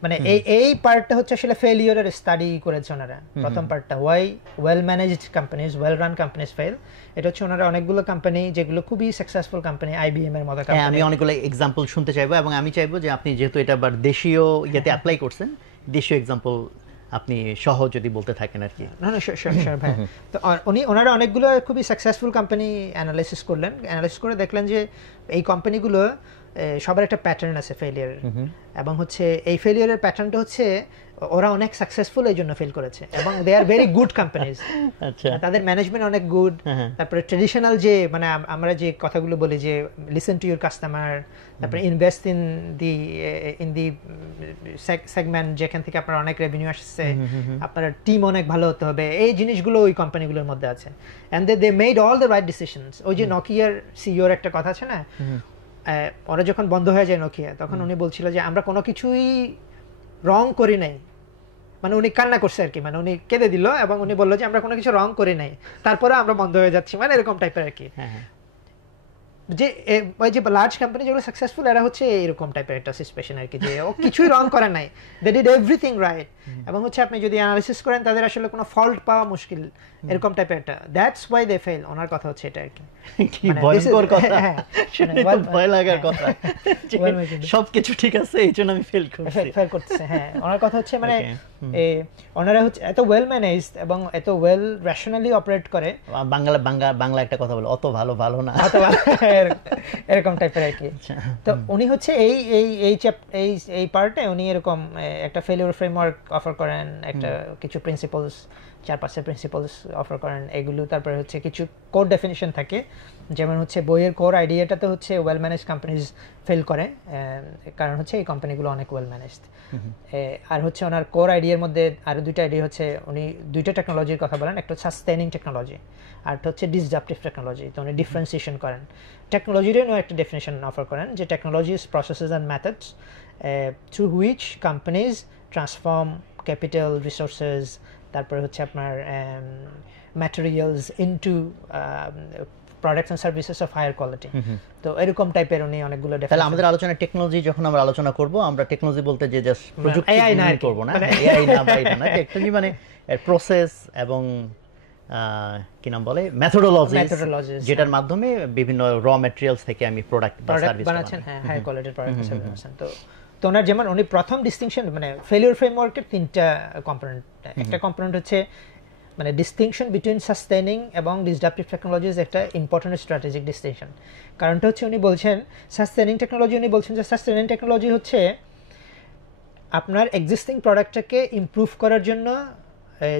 মানে এই পার্টটা হচ্ছে আসলে ফেলিওরের স্টাডি করেছে ওনারা। প্রথম পার্টটা why well managed companies, well run companies fail, এটা হচ্ছে ওনারা অনেকগুলো কোম্পানি যেগুলো খুবই সাকসেসফুল কোম্পানি, আইবিএম এর মতো কোম্পানি। আমি অনেকগুলো এক্সাম্পল শুনতে চাইবো, এবং আমি চাইবো যে আপনি যেহেতু এটা আবার দেশীয় ইয়েতে অ্যাপ্লাই করছেন, দেশীয় এক্সাম্পল আপনি সহজ যদি বলতে থাকেন আর কি। না শিওর ভাই। তো ওনারা অনেকগুলো খুবই সাকসেসফুল কোম্পানি অ্যানালাইসিস করে দেখলেন যে এই কোম্পানিগুলো সবার একটা প্যাটার্ন আছে ফেলিয়ার, এবং হচ্ছে এই ফেলিয়ারের প্যাটার্নটা হচ্ছে ওরা অনেক সাকসেসফুল এই জন্য ফেল করেছে, এবং দে আর ভেরি গুড কোম্পানিজ। আচ্ছা, তাদের ম্যানেজমেন্ট অনেক গুড। তারপরে ট্রেডিশনাল যে মানে আমরা যে কথাগুলো বলি যে লিসেন টু ইউর কাস্টমার, তারপরে ইনভেস্ট ইন দি সেগমেন্ট যেখান থেকে আপনার অনেক রেভিনিউ আসছে, আপনার টিম অনেক ভালো হতে হবে, এই জিনিসগুলো ওই কোম্পানিগুলোর মধ্যে আছে। And they made all the right decisions. ওই যে নকিয়ার সিইওর একটা কথা আছে না, ওরা যখন বন্ধ হয়ে যায় নোকিয়া, তখন উনি বলছিল যে আমরা কোনো কিছুই রং করি নাই, মানে উনি কান্না করছে আর কি, মানে উনি কেঁদে দিল এবং উনি বললো যে আমরা কোনো কিছু রং করি নাই, তারপরে আমরা বন্ধ হয়ে যাচ্ছি, মানে এরকম টাইপের আর কি। যে ওই যে লার্জ কোম্পানি যেগুলো সাকসেসফুল এরা হচ্ছে এরকম টাইপের একটা সিচুয়েশন আর কি, যে ও কিছুই রং করে নাই, দে ডিড এভরিথিং রাইট। এবং হচ্ছে আপনি যদি অ্যানালিসিস করেন তাদের আসলে কোনো ফল্ট পাওয়া মুশকিল, এরকম টাইপের একটা, দ্যাটস ওয়াই দে ফেল। ওনার কথা হচ্ছে এটা আর কি। কি ভয়ঙ্কর কথা, শুনে তো ভয় লাগার কথা, সবকিছু ঠিক আছে এই জন্য আমি ফেল করতেছে। হ্যাঁ, ওনার কথা হচ্ছে মানে ওনারা হচ্ছে এত ওয়েল ম্যানেজড এবং এত ওয়েল রেশনালি অপারেট করে। বাংলা একটা কথা বলে, অত ভালো ভালো না, এরকম টাইপের আর কি। তো উনি হচ্ছে এই পার্টে উনি এরকম একটা ফেলিওর ফ্রেমওয়ার্ক অফার করেন, একটা কিছু প্রিন্সিপালস, 4-5টা প্রিন্সিপালস অফার করেন এগুলো। তারপরে হচ্ছে কিছু কোর ডেফিনিশন থাকে, যেমন হচ্ছে বইয়ের কোর আইডিয়াটাতে হচ্ছে ওয়েল ম্যানেজ কোম্পানিজ ফেল করে, কারণ হচ্ছে এই কোম্পানিগুলো অনেক ওয়েল ম্যানেজড। আর হচ্ছে ওনার কোর আইডিয়ার মধ্যে আরও দুইটা আইডিয়া হচ্ছে, উনি দুইটা টেকনোলজির কথা বলেন, একটা হচ্ছে সাস্টেনিং টেকনোলজি আর একটা হচ্ছে ডিসরাপটিভ টেকনোলজি। তো উনি ডিফারেন্সিয়েশন করেন, টেকনোলজিরও উনি একটা ডেফিনেশন অফার করেন যে technologies, processes and methods through which companies transform capital, resources, তারপরে হচ্ছে আপনার materials into products and services of higher quality. তো এরকম টাইপের উনি অনেকগুলো ডেফিনেশন। তাহলে আমাদের আলোচনা টেকনোলজি, যখন আমরা আলোচনা করব, আমরা টেকনোলজি বলতে যে জাস্ট প্রযুক্তি AI না করব না, এআই না বা এটা না, টেকনোলজি মানে প্রসেস এবং কি নাম বলে মেথোডোলজিস, যেটার মাধ্যমে বিভিন্ন র ম্যাটেরিয়ালস থেকে আমি প্রোডাক্ট বা সার্ভিস বানাচ্ছেন। হ্যাঁ, হাই কোয়ালিটির প্রোডাক্ট সার্ভিস বানাচ্ছেন। তো ওনার যেমন উনি প্রথম ডিস্টিংশন, মানে ফেলিওর ফ্রেমওয়ার্কের 3টা কম্পোনেন্ট। একটা কম্পোনেন্ট হচ্ছে মানে ডিস্টিংশন বিটুইন সাস্টেনিং এবং ডিসরাপটিভ টেকনোলজিজ, একটা ইম্পর্টেন্ট স্ট্র্যাটেজিক ডিস্টিংশন। কারণটা হচ্ছে উনি বলছেন সাস্টেনিং টেকনোলজি, উনি বলছেন যে সাস্টেনিং টেকনোলজি হচ্ছে আপনার এক্সিস্টিং প্রোডাক্টটাকে ইমপ্রুভ করার জন্য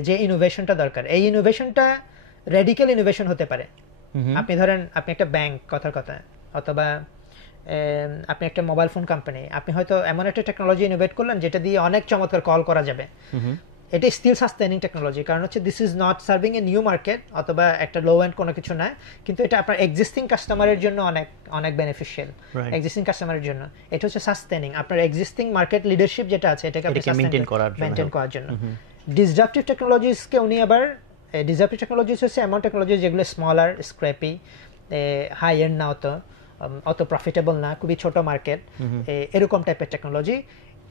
যে ইনোভেশনটা দরকার, এই ইনোভেশনটা রেডিক্যাল ইনোভেশন হতে পারে। আপনি ধরেন আপনি একটা ব্যাংক, কথার কথা, অথবা আপনি একটা মোবাইল ফোন কোম্পানি, আপনি হয়তো এমন একটা টেকনোলজি ইনোভেট করলেন যেটা দিয়ে অনেক চমৎকার কল করা যাবে, এটা স্টিল সাস্টেনিং টেকনোলজি। কারণ হচ্ছে this is not serving a new market অথবা একটা লো এন্ড কোনো কিছু না, কিন্তু এটা আপনার এক্সিস্টিং কাস্টমারের জন্য অনেক অনেক বেনিফিশিয়াল, এক্সিস্টিং কাস্টমারের জন্য। এটা হচ্ছে সাস্টেনিং, আপনার এক্সিস্টিং মার্কেট লিডারশিপ যেটা আছে এটাকে আপনি মেইনটেইন করার জন্য। ডিসরাপটিভ টেকনোলজিসকে উনি আবার, ডিসরাপটিভ টেকনোলজিস হচ্ছে এমন টেকনোলজি যেগুলো স্মলার, স্ক্র্যাপি, হাই এন্ড না, অত প্রফিটেবল না, খুবই ছোট মার্কেট, এরকম টাইপের টেকনোলজি।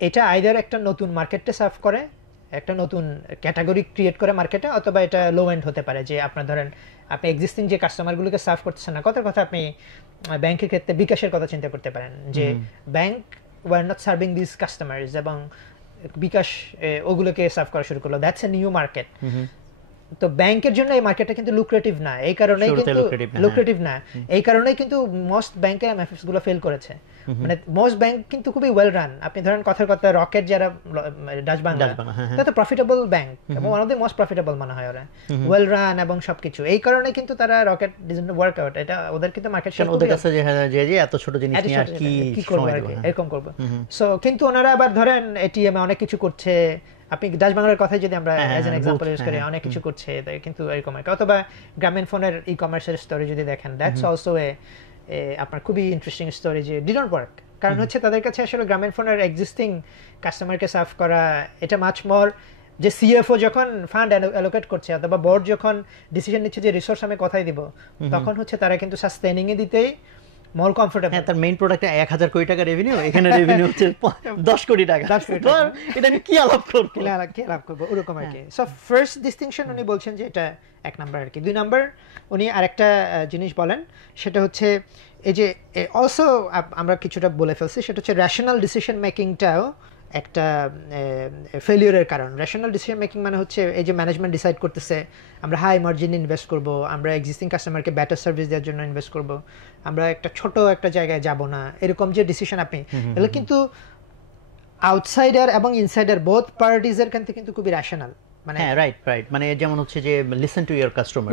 এটা আইদার একটা নতুন মার্কেটে সার্ভ করে, একটা নতুন ক্যাটাগরি ক্রিয়েট করে মার্কেটে, অথবা এটা লো এন্ড হতে পারে, যে আপনার ধরেন আপনি এক্সিস্টিং যে কাস্টমারগুলোকে সার্ভ করতেছেন না। কথার কথা আপনি ব্যাংকের ক্ষেত্রে বিকাশের কথা চিন্তা করতে পারেন, যে bank were not serving this customers এবং বিকাশ ওগুলোকে সার্ভ করা শুরু করলো, দ্যাটস এ নিউ মার্কেট। তো ব্যাংকের জন্য এই মার্কেটটা কিন্তু লুক্রেটিভ না, এই কারণেই কিন্তু লুক্রেটিভ না, এই কারণেই কিন্তু মোস্ট ব্যাংকের এমএফএস গুলো ফেল করেছে। মানে মোস্ট ব্যাংক কিন্তু খুবই ওয়েল রান। আপনি ধরেন কথার কথা রকেট যারা ডাচ বাংলা, এটা তো প্রফিটেবল ব্যাংক এবং one of the most profitable মনে হয় ওরা, ওয়েল রান এবং সবকিছু, এই কারণে কিন্তু তারা রকেট ডিজন্ট ওয়ার্ক আউট। এটা ওদের কিন্তু মার্কেট শেয়ার, ওদের কাছে যে এত ছোট জিনিস নিয়ে আর কি করবে, এরকম করবে। সো কিন্তু ওনারা আবার ধরেন এটিএম এ অনেক কিছু করছে, আপনি ডাচ বাংলার কথাই যদি আমরা অ্যাজ এন এক্সাম্পল ইউজ করি, অনেক কিছু করছে কিন্তু এরকম একটা, অথবা গ্রামীণ ফোনের ই কমার্সের স্টোরি যদি দেখেন, দ্যাটস অলসো আপনার খুবই ইন্টারেস্টিং স্টোরি, যে ডিডন্ট ওয়ার্ক। কারণ হচ্ছে তাদের কাছে আসলে গ্রামীণ ফোনের এক্সিস্টিং কাস্টমারকে সার্ভ করা, এটা মাচ মোর, যে সিএফও যখন ফান্ড অ্যালোকেট করছে অথবা বোর্ড যখন ডিসিশন নিচ্ছে যে রিসোর্স আমি কোথায় দিব, তখন হচ্ছে তারা কিন্তু সাস্টেনিং এ দিতেই মোর কমফোর্টেবল। হ্যাঁ, তার মেইন প্রোডাক্টে 1000 কোটি টাকা রেভিনিউ, এখানে রেভিনিউ হচ্ছে 10 কোটি টাকা, এটা আমি কি আলাপ করব, কি আলাপ করব, ওরকম আর কি। সো ফার্স্ট ডিস্টিংশন উনি বলছেন যে এটা এক নাম্বার আর কি। 2 নাম্বার উনি আরেকটা জিনিস বলেন, সেটা হচ্ছে এই যে অলসো আমরা কিছুটা বলে ফেলছি, সেটা হচ্ছে রেশনাল ডিসিশন মেকিংটাও একটা ফেলিওরের কারণ। রেশনাল ডিসিশন মেকিং মানে হচ্ছে এই যে ম্যানেজমেন্ট ডিসাইড করতেছে আমরা হাই মার্জিন ইনভেস্ট করব, আমরা এক্সিস্টিং কাস্টমারকে বেটার সার্ভিস দেওয়ার জন্য ইনভেস্ট করব, আমরা একটা ছোট একটা জায়গায় যাব না, এরকম যে ডিসিশন আপনি, এগুলো কিন্তু আউটসাইডার এবং ইনসাইডার বোথ পার্টিজের কাছে কিন্তু খুবই রেশনাল। মানে রাইট, মানে যেমন হচ্ছে যে লিসেন টু ইওর কাস্টমার,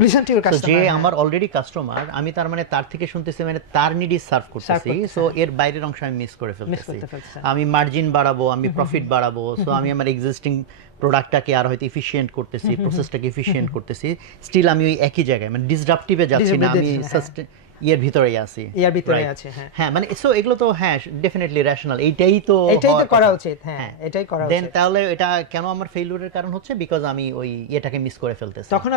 যে আমার অলরেডি কাস্টমার, আমি তার মানে তার থেকে শুনতেছি, মানে তার নিডই সার্ভ করতেছি, সো এর বাইরের অংশ আমি মিস করে ফেলতেছি, আমি মার্জিন বাড়াবো, আমি প্রফিট বাড়াবো, সো আমি আমার এক্সিস্টিং প্রোডাক্টটাকে আর হয়তো এফিশিয়েন্ট করতেছি, প্রসেসটাকে এফিশিয়েন্ট করতেছি, স্টিল আমি ওই একই জায়গায় মানে ডিসরাপটিভে যাচ্ছি না, আমি এর ভিতরেই আছি এর ভিতরে Right. আছে, হ্যাঁ। হ্যাঁ, মানে সো এগুলো তো হ্যাঁ ডেফিনেটলি রেশনাল, এইটাই তো এটাই তো হওয়ার করা কথা। উচিত, হ্যাঁ, এটাই করা দেন উচিত। তাহলে এটা কেন আমার ফেইলিউরের কারণ হচ্ছে বিকজ আমি ওই এটাকে মিস করে ফেলতেছি। তখন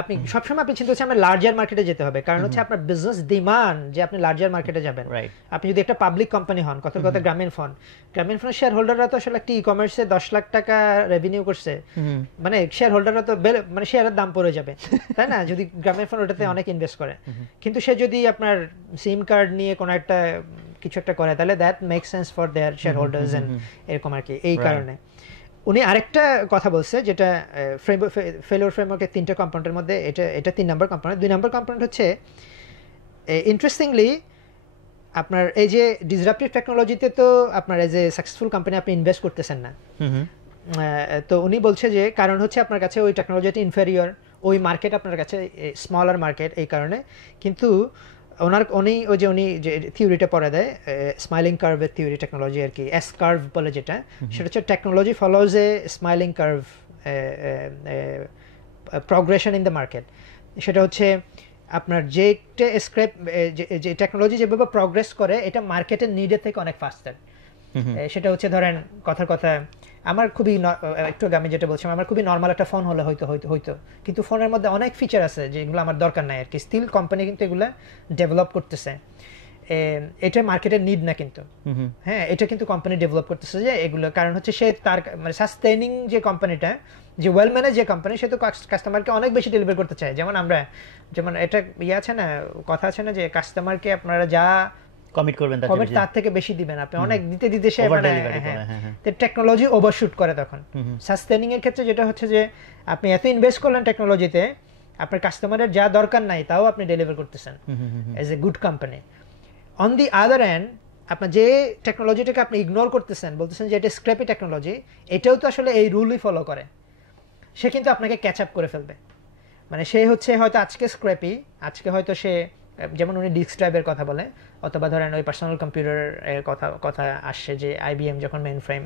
আপনি সবসময় আপনি চিন্তা করছেন আমরা লার্জার মার্কেটে যেতে হবে, কারণ হচ্ছে আপনার বিজনেস ডিমান্ড যে আপনি লার্জার মার্কেটে যাবেন। Right. আপনি যদি একটা পাবলিক কোম্পানি হন, কথার কথা গ্রামীণ ফোনের শেয়ার হোল্ডাররা তো আসলে একটা ই কমার্সে 10 লাখ টাকা রেভিনিউ করছে, মানে শেয়ার হোল্ডাররা তো মানে শেয়ারের দাম পড়ে যাবে, তাই না, যদি গ্রামীণ ফোন ওটাতে অনেক ইনভেস্ট করে। কিন্তু সে যদি আপনার সিম কার্ড নিয়ে কোনো একটা কিছু একটা করে, তাহলে that make sense for their shareholders and এরকম আর কি। এই কারণে উনি আরেকটা কথা বলছে, যেটা ফেলিওর ফ্রেমওয়ার্কের 3টা কম্পোনেন্টের মধ্যে এটা 3 নম্বর কম্পোনেন্ট। 2 নম্বর কম্পোনেন্ট হচ্ছে ইন্টারেস্টিংলি আপনার এই যে ডিসরাপটিভ টেকনোলজিতে তো আপনার এজ এ সাকসেসফুল কোম্পানি আপনি ইনভেস্ট করতেছেন না। তো উনি বলছে যে কারণ হচ্ছে আপনার কাছে ওই টেকনোলজিটা ইনফেরিয়র, ওই মার্কেট আপনার কাছে স্মলার মার্কেট, এই কারণে। কিন্তু উনি যে থিওরিটা পড়া দেয় স্মাইলিং কার্ভের থিওরি টেকনোলজি আর কি, এস কার্ভ বলে যেটা, সেটা হচ্ছে technology follows A smiling curve progression in the market. সেটা হচ্ছে আপনার যে টেকনোলজি যেভাবে প্রগ্রেস করে এটা মার্কেটের নিডের থেকে অনেক ফাস্টার। সেটা হচ্ছে ধরেন কথার কথা আমার খুবই একটু আগে আমি যেটা বলছিলাম, আমার খুবই নর্মাল একটা ফোন হলে হয়তো কিন্তু ফোনের মধ্যে অনেক ফিচার আছে যেগুলো আমার দরকার নাই আর কি, স্টিল কোম্পানি কিন্তু এগুলো ডেভেলপ করতেছে। এটা মার্কেটের নিড না কিন্তু, হ্যাঁ, এটা কিন্তু কোম্পানি ডেভেলপ করতেছে যে এগুলো, কারণ হচ্ছে সে তার মানে সাস্টেইনিং যে কোম্পানিটা, যে ওয়েল ম্যানেজ যে কোম্পানি, সে তো কাস্টমারকে অনেক বেশি ডেলিভার করতে চায়। যেমন এটা আছে না, কথা আছে না যে কাস্টমারকে আপনারা যা কমিট করবেন তার থেকে বেশি দিবেন, আপনি অনেক দিতে সে মানে টেকনোলজি ওভারশুট করে। তখন সাস্টেনিং এর ক্ষেত্রে যেটা হচ্ছে যে আপনি এত ইনভেস্ট করলেন টেকনোলজিতে, আপনার কাস্টমারের যা দরকার নাই তাও আপনি ডেলিভার করতেছেন as a good company. On the other hand আপনার যে টেকনোলজিটাকে আপনি ইগনোর করতেছেন, বলতেছেন যে এটা স্ক্র্যাপি টেকনোলজি, এটাও তো আসলে এই রুলই ফলো করে, সে কিন্তু আপনাকে ক্যাচ আপ করে ফেলবে। মানে সে হচ্ছে হয়তো আজকে স্ক্র্যাপি, আজকে হয়তো সে যেমন উনি ডিস্ক ড্রাইভের কথা বলে, অথবা ধরেন ওই পার্সোনাল কম্পিউটারের কথা আসছে যে আইবিএম যখন মেইন ফ্রেম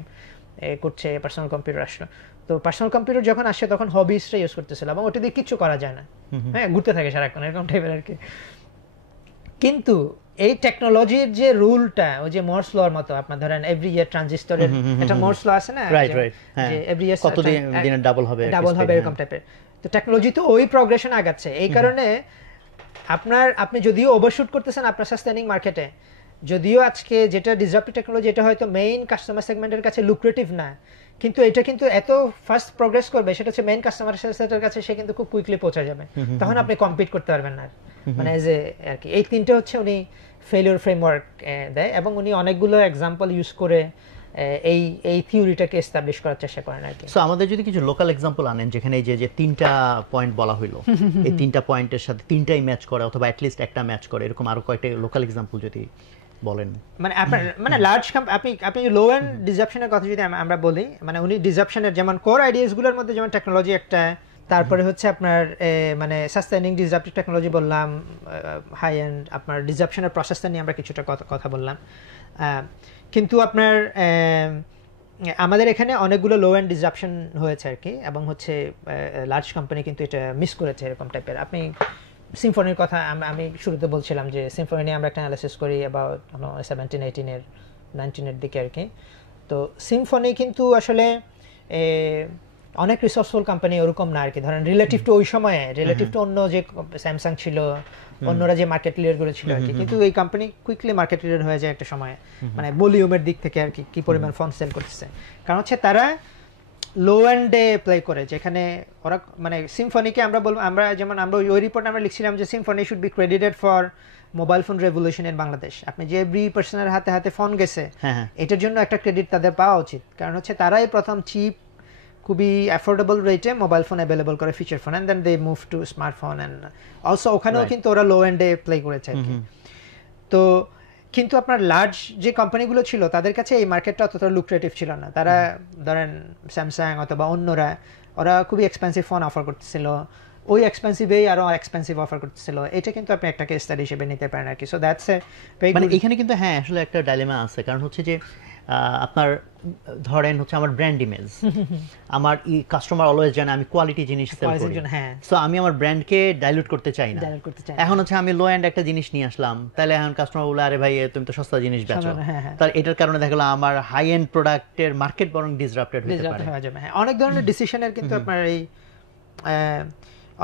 করছে, পার্সোনাল কম্পিউটার আসলো। তো পার্সোনাল কম্পিউটার যখন আসছে তখন হবিসটা ইউজ করতেছিল এবং ওটা দিয়ে কিচ্ছু করা যায় না, হ্যাঁ, ঘুরতে থাকে সারাক্ষণ এরকম টাইপের আর কি। কিন্তু এই টেকনোলজির যে রুলটা, ওই যে মর্স লর মতো, আপনার ধরেন এভরি ইয়ার ট্রানজিস্টরের একটা মর্স ল আছে না, যে এভরি ইয়ার কতদিন ডাবল হবে এরকম টাইপের। তো টেকনোলজি তো ওই প্রগ্রেশন আগাচ্ছে, এই কারণে আপনি যদিও ওভারশুট করতেছেন আপনার সাস্টেনিং মার্কেটে, যদিও আজকে যেটা ডিসরাপটিভ টেকনোলজি এটা হয়তো মেইন কাস্টমার সেগমেন্টের কাছে লুক্রেটিভ না, কিন্তু এটা কিন্তু এত ফাস্ট প্রোগ্রেস করবে, সেটা হচ্ছে মেইন কাস্টমার সেটের কাছে সে কিন্তু খুব কুইকলি পৌঁছে যাবে, তখন আপনি কম্পিট করতে পারবেন না। মানে এজ এ আর কি এই 3টে হচ্ছে উনি ফেলিওর ফ্রেমওয়ার্ক দেয়, এবং উনি অনেকগুলো এক্সাম্পল ইউজ করে এই থিওরিটাকে এস্টাবলিশ করার চেষ্টা করেন আর কি। সো আমাদের যদি কিছু লোকাল এক্সাম্পল আনেন যেখানে এই যে 3টা পয়েন্ট বলা হইলো, এই 3টা পয়েন্টের সাথে 3টাই ম্যাচ করে অথবা অ্যাট লিস্ট একটা ম্যাচ করে, এরকম আরো কয়েকটা লোকাল এক্সাম্পল যদি বলেন। মানে আপনার মানে লার্জ আপনি লো এন্ড ডিসরাপশনের কথা যদি আমরা বলি, মানে উনি ডিসরাপশনের যেমন কোর আইডিয়াস গুলোর মধ্যে যেমন টেকনোলজি একটা, তারপরে হচ্ছে আপনার মানে সাস্টেনিং ডিসরাপটিভ টেকনোলজি বললাম, হাই এন্ড আপনার ডিসরাপশনের প্রসেসটা নিয়ে আমরা কিছুটা কথা বললাম। কিন্তু আপনার আমাদের এখানে অনেকগুলো লো এন্ড ডিসরাপশন হয়েছে আর কি, এবং হচ্ছে লার্জ কোম্পানি কিন্তু এটা মিস করেছে এরকম টাইপের। আপনি সিম্ফনির কথা আমি শুরুতে বলছিলাম যে সিম্ফনি নিয়ে আমরা একটা অ্যানালাইসিস করি অ্যাবাউট 17, 18, 19 দিকে আর কি। তো সিম্ফনি কিন্তু আসলে অনেক রিসোর্সফুল কোম্পানি ওরকম না আর কি, ধরেন রিলেটিভ টু ওই সময়ে, রিলেটিভ টু অন্য যে স্যামসাং ছিল, অন্যরা যে মার্কেট লিডার গুলো ছিল আর কি, কিন্তু এই কোম্পানি কুইকলি মার্কেট লিডার হয়ে যায় একটা সময়ে, মানে ভলিউমের দিক থেকে আর কি পরিমাণ ফোন সেল করতেছে, কারণ হচ্ছে তারা লো এন্ডে প্লে করে, যেখানে ওরা মানে সিম্ফনিকে আমরা যেমন ওই রিপোর্ট আমরা লিখছিলাম যে Symphony should be credited for mobile phone revolution in Bangladesh. আপনি যে এভরি পার্সনের হাতে হাতে ফোন গেছে, এটার জন্য একটা ক্রেডিট তাদের পাওয়া উচিত, কারণ হচ্ছে তারাই প্রথম চিপ খুবই অ্যাফোর্ডেবল রেটে মোবাইল ফোন অ্যাভেলেবল করে, feature phone, and then they move to smartphone, and also ওখানেও কিন্তু ওরা লো এন্ডে প্লে করেছে আর কি। তো কিন্তু আপনার লার্জ যে কোম্পানিগুলো ছিল তাদের কাছে এই মার্কেটটা অতটা লুক্রেটিভ ছিল না, তারা ধরেন স্যামসাং অথবা অন্যরা, ওরা খুবই এক্সপেন্সিভ ফোন অফার করতেছিল, ওই এক্সপেন্সিভেই আরো এক্সপেন্সিভ অফার করতেছিল, এটা কিন্তু আপনি একটা কেস স্টাডি হিসেবে নিতে পারেন আর কি। সো দ্যাটস এ, মানে এখানে কিন্তু হ্যাঁ আসলে একটা ডাইলেমা আছে, কারণ হচ্ছে যে আপনার ধরেন হচ্ছে আমার ব্র্যান্ড ইমেজ, আমার কাস্টমার অলওয়েজ জানে আমি কোয়ালিটি জিনিস সেল Quality করি, জন্য, হ্যাঁ। সো আমি আমার ব্র্যান্ডকে ডাইলুট করতে চাই না। Dilute করতে চাই না। এখন হচ্ছে আমি লো এন্ড একটা জিনিস নিয়ে আসলাম, তাহলে এখন কাস্টমার বলে আরে ভাই তুমি তো সস্তা জিনিস বেচো, হ্যাঁ, হ্যাঁ। তাহলে এটার কারণে দেখা গেলো আমার হাই এন্ড প্রোডাক্টের মার্কেট বরং ডিসরাপ্টেড হতে Disrupt পারে। হয়ে যাবে, হ্যাঁ। অনেক ধরনের ডিসিশনের কিন্তু আপনার এই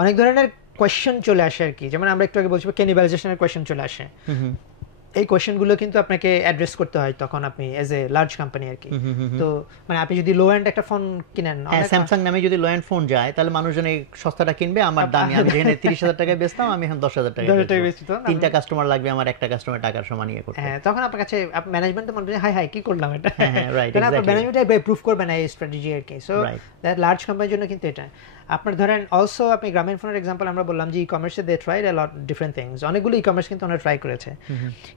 অনেক ধরনের কোয়েশ্চেন চলে আসে আর কি, যেমন আমরা একটু আগে বলছি ক্যানিবালাইজেশনের কোয়েশ্চেন চলে আসে। এই কোয়েশ্চেনগুলো কিন্তু আপনাকে অ্যাড্রেস করতে হয় তখন আপনি এজ এ লার্জ কোম্পানি আর কি। তো মানে আপনি যদি লো এন্ড একটা ফোন কিনেন, হ্যাঁ, স্যামসাং নামে যদি লো এন্ড ফোন যায় তাহলে মানুষজন এই সস্তাটা কিনবে, আমার দামি আমি যেখানে 30,000 টাকায় বেচতাম আমি এখন 10,000 টাকায় 10,000 টাকায় বেচবো। বেচতো। তিনটা কাস্টমার লাগবে আমার একটা কাস্টমার টাকার সমান ইয়ে করতে। হ্যাঁ, তখন আপনার কাছে ম্যানেজমেন্ট তো মনে হয় হাই কি করলাম এটা, হ্যাঁ, হ্যাঁ, right, তাহলে আপনার exactly. ম্যানেজমেন্ট প্রুফ করবে না এই স্ট্র্যাটেজি আর কি। So Right. দ্যাট লার্জ কোম্পানির জন্য কিন্তু এটা আপনার ধরেন অলসো আপনি গ্রামীণ ফোনের এক্সাম্পল আমরা বললাম যে ই কমার্সে they tried a lot different things, অনেকগুলো ই কমার্স কিন্তু ওনারা ট্রাই করেছে,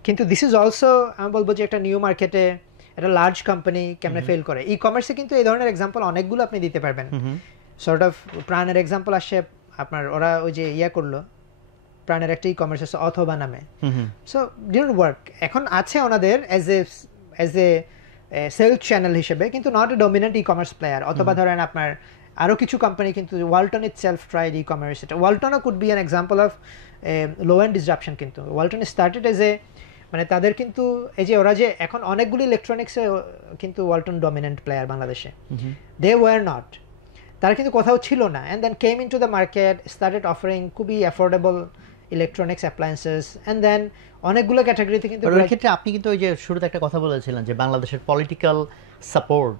কিন্তু দিস ইজ অলসো আমি বলবো যে একটা নিউ মার্কেটে একটা লার্জ কোম্পানি কেমনে ফেল করে। ই কমার্সে কিন্তু এই ধরনের এক্সাম্পল অনেকগুলো আপনি দিতে পারবেন। সর্ট অফ প্রাণের এক্সাম্পল আসে আপনার, ওরা ওই যে ইয়া করলো প্রাণের একটা ই কমার্স আছে অথবা নামে, সো ডিডন্ট ওয়ার্ক, এখন আছে ওনাদের এজ এ সেলস চ্যানেল হিসেবে, কিন্তু not a dominant e commerce player. অথবা ধরেন আপনার আরো কিছু কোম্পানি কিন্তু Walton itself tried e commerce, এটা ওয়ালটনও could be an example of low end disruption. কিন্তু ওয়ালটন স্টার্টেড এজ এ মানে তাদের কিন্তু এই যে ওরা যে এখন অনেকগুলি ইলেকট্রনিক্সে কিন্তু ওয়ালটন ডমিনেন্ট প্লেয়ার বাংলাদেশে, দে ওয়ার নট, তারা কিন্তু কোথাও ছিল না, and then came in to the market, started offering খুবই affordable electronics appliances, and then অনেকগুলো ক্যাটাগরিতে কিন্তু ওই ক্ষেত্রে আপনি কিন্তু ওই যে শুরুতে একটা কথা বলেছিলেন যে বাংলাদেশের পলিটিক্যাল সাপোর্ট,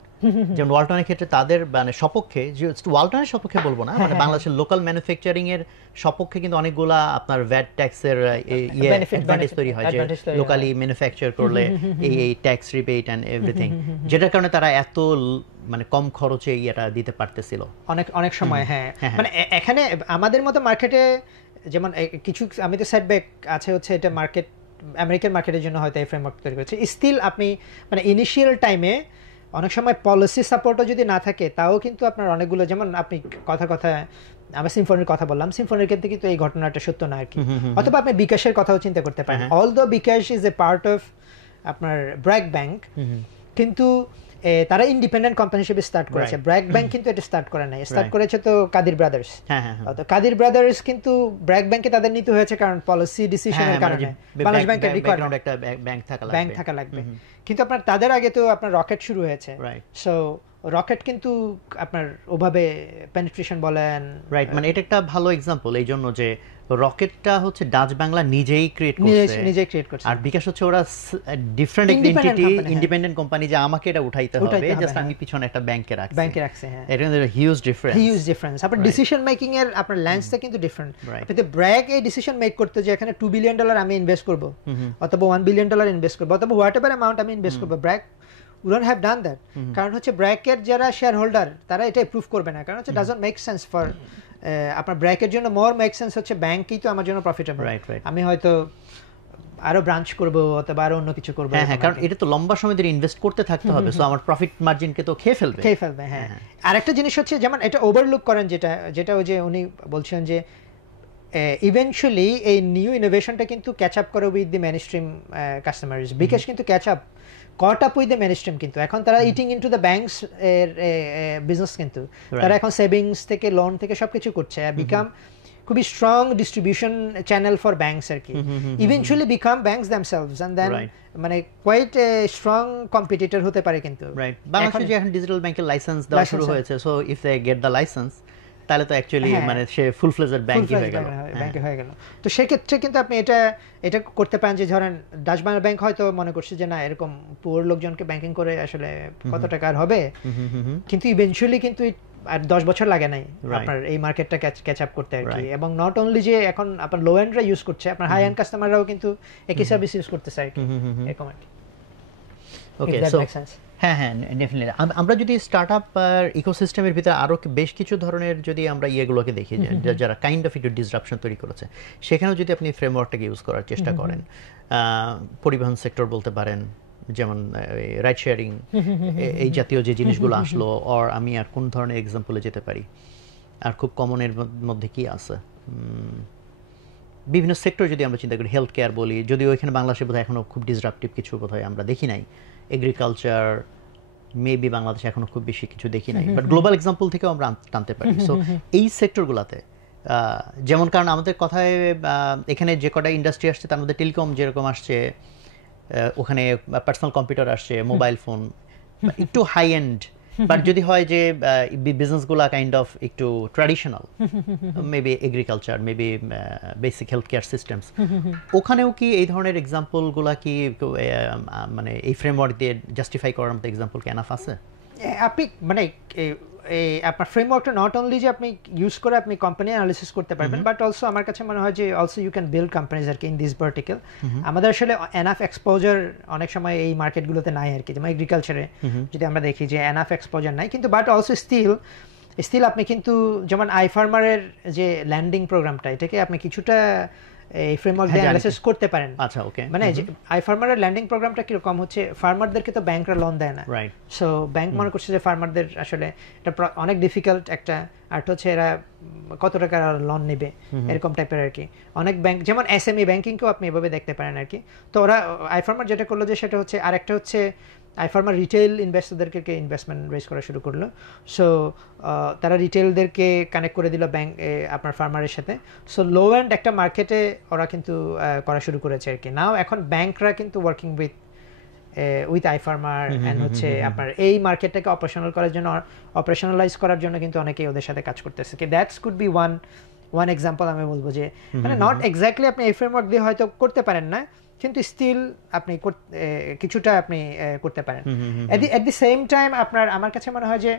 যেমন ওয়ালটনের ক্ষেত্রে তাদের মানে সপক্ষে, যে ওয়ালটনের সপক্ষে বলবো না, মানে বাংলাদেশের লোকাল ম্যানুফ্যাকচারিং এর সপক্ষে কিন্তু অনেকগুলা আপনার ভ্যাট ট্যাক্সের অ্যাডভান্টেজ তৈরি হয়, যে লোকালি ম্যানুফ্যাকচার করলে এই ট্যাক্স রিবেট এন্ড এভরিথিং, যেটার কারণে তারা এত মানে কম খরচে এটা দিতে পারতেছিল অনেক সময়। হ্যাঁ, মানে এখানে আমাদের মতো মার্কেটে যেমন কিছু আমি তো সেটব্যাক আছে হচ্ছে, এটা মার্কেট আমেরিকান মার্কেটের জন্য হয়তো এই ফ্রেমওয়ার্ক তৈরি করেছে। স্টিল আপনি মানে ইনিশিয়াল টাইমে অনেক সময় পলিসি সাপোর্টও যদি না থাকে তাও কিন্তু আপনার অনেকগুলো, যেমন আপনি কথা আমরা সিম্ফনির কথা বললাম, সিম্ফনির ক্ষেত্রে কিন্তু এই ঘটনাটা সত্য না আর কি। অথবা আপনি বিকাশের কথাও চিন্তা করতে পারেন, although bKash is a part of আপনার ব্র্যাক ব্যাংক, কিন্তু তারা ইন্ডিপেন্ডেন্ট কোম্পানি হিসেবে স্টার্ট করেছে। ব্র্যাক ব্যাংক কিন্তু এটা স্টার্ট করে নাই, স্টার্ট করেছে তো কাদির ব্রাদার্স। তো কাদির ব্রাদার্স কিন্তু ব্র্যাক ব্যাংকে তাদের নিতে হয়েছে কারণ পলিসি ডিসিশনের কারণে বাংলাদেশ ব্যাংকের রিকোয়ারমেন্ট একটা ব্যাংক থাকা লাগবে। কিন্তু আপনার তাদের আগে তো আপনার রকেট শুরু হয়েছে, সো রকেট কিন্তু আপনার ওভাবে পেনিট্রেশন বলেন, রাইট, মানে এটা একটা ভালো এক্সাম্পল এই জন্য যে রকেটটা হচ্ছে ডাচ বাংলা নিজেই ক্রিয়েট করছে, আর বিকাশ হচ্ছে ওরা ডিফারেন্ট এন্টিটি, ইন্ডিপেন্ডেন্ট কোম্পানি, যে আমাকে এটা উঠাইতে হবে, জাস্ট আমি পিছনে একটা ব্যাংকে রাখছি। হ্যাঁ, এটা হিউজ ডিফারেন্স। আপনার ডিসিশন মেকিং এর আপনার ল্যান্সটা কিন্তু ডিফারেন্ট। আপনি ব্র্যাক এই ডিসিশন মেক করতে যে এখানে $2 বিলিয়ন আমি ইনভেস্ট করব, অথবা $1 বিলিয়ন ইনভেস্ট করব, অথবা হোয়াটএভার অ্যামাউন্ট আমি ইনভেস্ট করব, BRAC we don't have done that, কারণ হচ্ছে ব্র্যাকের যারা শেয়ার হোল্ডার তারা এটা অ্যাপ্রুভ করবে না, কারণ হচ্ছে ডাজন্ট মেক সেন্স ফর আপনার ব্র্যাকের জন্য। মোর মেক সেন্স হচ্ছে ব্যাংকই তো আমার জন্য প্রফিটেবল, আমি হয়তো আরো ব্রাঞ্চ করব অথবা আরো অন্য কিছু করব। হ্যাঁ, কারণ এটা তো লম্বা সময় ধরে ইনভেস্ট করতে থাকতে হবে, সো আমার প্রফিট মার্জিনকে তো খেয়ে ফেলবে। হ্যাঁ, আরেকটা জিনিস হচ্ছে যেমন এটা ওভারলুক করেন, যেটা ওই যে উনি বলছেন যে ইভেনচুয়ালি এই নিউ ইনোভেশনটা কিন্তু ক্যাচ আপ করে with the mainstream customers. BKash কিন্তু catch up caught up with the mainstream, কিন্তু এখন তারা ইটিং ইনটু দ্য ব্যাংকস এর বিজনেস, কিন্তু তারা এখন সেভিংস থেকে লোন থেকে সবকিছু করছে, আর বিকাম খুবই strong distribution channel for banks আর কি। Eventually become banks themselves and then মানে কোয়াইট স্ট্রং কম্পিটিটর হতে পারে। কিন্তু বাংলাদেশে এখন ডিজিটাল ব্যাংকের লাইসেন্স দেওয়া শুরু হয়েছে, so if they get the licence তাহলে তো অ্যাকচুয়ালি মানে সে ফুল ফ্লেজড ব্যাংকই হয়ে গেল। তো সেক্ষেত্রে কিন্তু আপনি এটা করতে পারেন যে ধরেন ডাচ বাংলা ব্যাংক হয়তো মনে করছে যে না এরকম পুয়ার লোকজনকে ব্যাংকিং করে আসলে কত টাকা আর হবে, কিন্তু ইভেনচুয়ালি কিন্তু আর 10 বছর লাগে নাই আপনার এই মার্কেটটা ক্যাচ আপ করতে আর কি। এবং নট অনলি যে এখন আপনার লো এন্ডরা ইউজ করছে, আপনার হাই এন্ড কাস্টমাররাও কিন্তু একই সার্ভিস ইউজ করতেছে আর কি, এরকম আর কি। ওকে, সো হ্যাঁ, ডেফিনেটলি আমরা যদি স্টার্টআপ ইকোসিস্টেমের ভিতরে আরো বেশ কিছু ধরনের যদি আমরা ইয়েগুলোকে দেখি যারা কাইন্ড অফ একটু ডিসরাপশন তৈরি করেছে, সেখানেও যদি আপনি ফ্রেমওয়ার্কটাকে ইউজ করার চেষ্টা করেন, পরিবহন সেক্টর বলতে পারেন, যেমন রাইড শেয়ারিং, এই জাতীয় যে জিনিসগুলো আসলো, আর আমি আর কোন ধরনের এক্সাম্পলে যেতে পারি, আর খুব কমনের মধ্যে কি আছে, বিভিন্ন সেক্টর যদি আমরা চিন্তা করি, হেলথ কেয়ার বলি, যদিও এখানে বাংলাদেশে বোধহয় এখনো খুব ডিসরাপটিভ কিছু বোধহয় আমরা দেখি নাই, এগ্রিকালচার মেবি বাংলাদেশে এখনো খুব বেশি কিছু দেখি নাই, বাট গ্লোবাল এক্সাম্পল থেকেও আমরা টানতে পারি। সো এই সেক্টরগুলোতে যেমন, কারণ আমাদের কথায় এখানে যে কটা ইন্ডাস্ট্রি আসছে তার মধ্যে টেলিকম যেরকম আসছে, ওখানে পার্সোনাল কম্পিউটার আসছে, মোবাইল ফোন একটু হাই এন্ড, বাট যদি হয় যে বিজনেসগুলো কাইন্ড অফ একটু traditional, maybe agriculture, maybe basic health care systems, ওখানেও কি এই ধরনের এক্সাম্পলগুলো কি মানে এই ফ্রেমওয়ার্ক দিয়ে জাস্টিফাই করার মতো এক্সাম্পল কি এনাফ আছে? আপনি মানে আপনার ফ্রেমওয়ার্কটা নট অনলি যে আপনি ইউজ করে আপনি কোম্পানি অ্যানালিসিস করতে পারবেন, বাট অলসো আমার কাছে মনে হয় যে also you can build companies আর কি ইন দিস ভার্টিক্যাল। আমাদের আসলে এনাফ এক্সপোজার অনেক সময় এই মার্কেটগুলোতে নাই আর কি, যেমন এগ্রিকালচারে যদি আমরা দেখি যে এনাফ এক্সপোজার নাই, কিন্তু বাট অলসো স্টিল আপনি কিন্তু যেমন আই ফার্মারের যে ল্যান্ডিং প্রোগ্রামটা, এটাকে আপনি কিছুটা এই ফ্রেমওয়ার্ক দিয়ে অ্যানালাইসিস করতে পারেন। আচ্ছা, ওকে। মানে আই ফার্মারের ল্যান্ডিং প্রোগ্রামটা কিরকম হচ্ছে, ফার্মারদেরকে তো ব্যাংকরা লোন দেয় না, রাইট? সো ব্যাংক মনে করছে যে ফার্মারদের আসলে এটা অনেক ডিফিকাল্ট একটা, আর হচ্ছে এরা কত টাকা লোন নেবে এরকম টাইপের আর কি। অনেক ব্যাংক যেমন এসএমই ব্যাংকিংকেও আপনি এভাবে দেখতে পারেন আর কি। তো ওরা আই ফার্মার যেটা করলো যে সেটা হচ্ছে, আরেকটা হচ্ছে আই ফার্মার রিটেল ইনভেস্টরদেরকে ইনভেস্টমেন্ট রেজ করা শুরু করলো। সো তারা রিটেলদেরকে কানেক্ট করে দিল ব্যাংক আপনার ফার্মারের সাথে। সো লো এন্ড একটা মার্কেটে ওরা কিন্তু করা শুরু করেছে আর কি। নাও এখন ব্যাংকরা কিন্তু working with I farmer and হচ্ছে আপনার এই মার্কেটটাকে অপারেশনালাইজ করার জন্য কিন্তু অনেকেই ওদের সাথে কাজ করতেছে। That's could be one example আমি বলবো যে মানে নট এক্স্যাক্টলি আপনি এই ফ্রেমওয়ার্ক দিয়ে হয়তো করতে পারেন না, কিন্তু স্টিল আপনি কিছুটা আপনি করতে পারেন। এট দি সেম টাইম আমার কাছে মনে হয় যে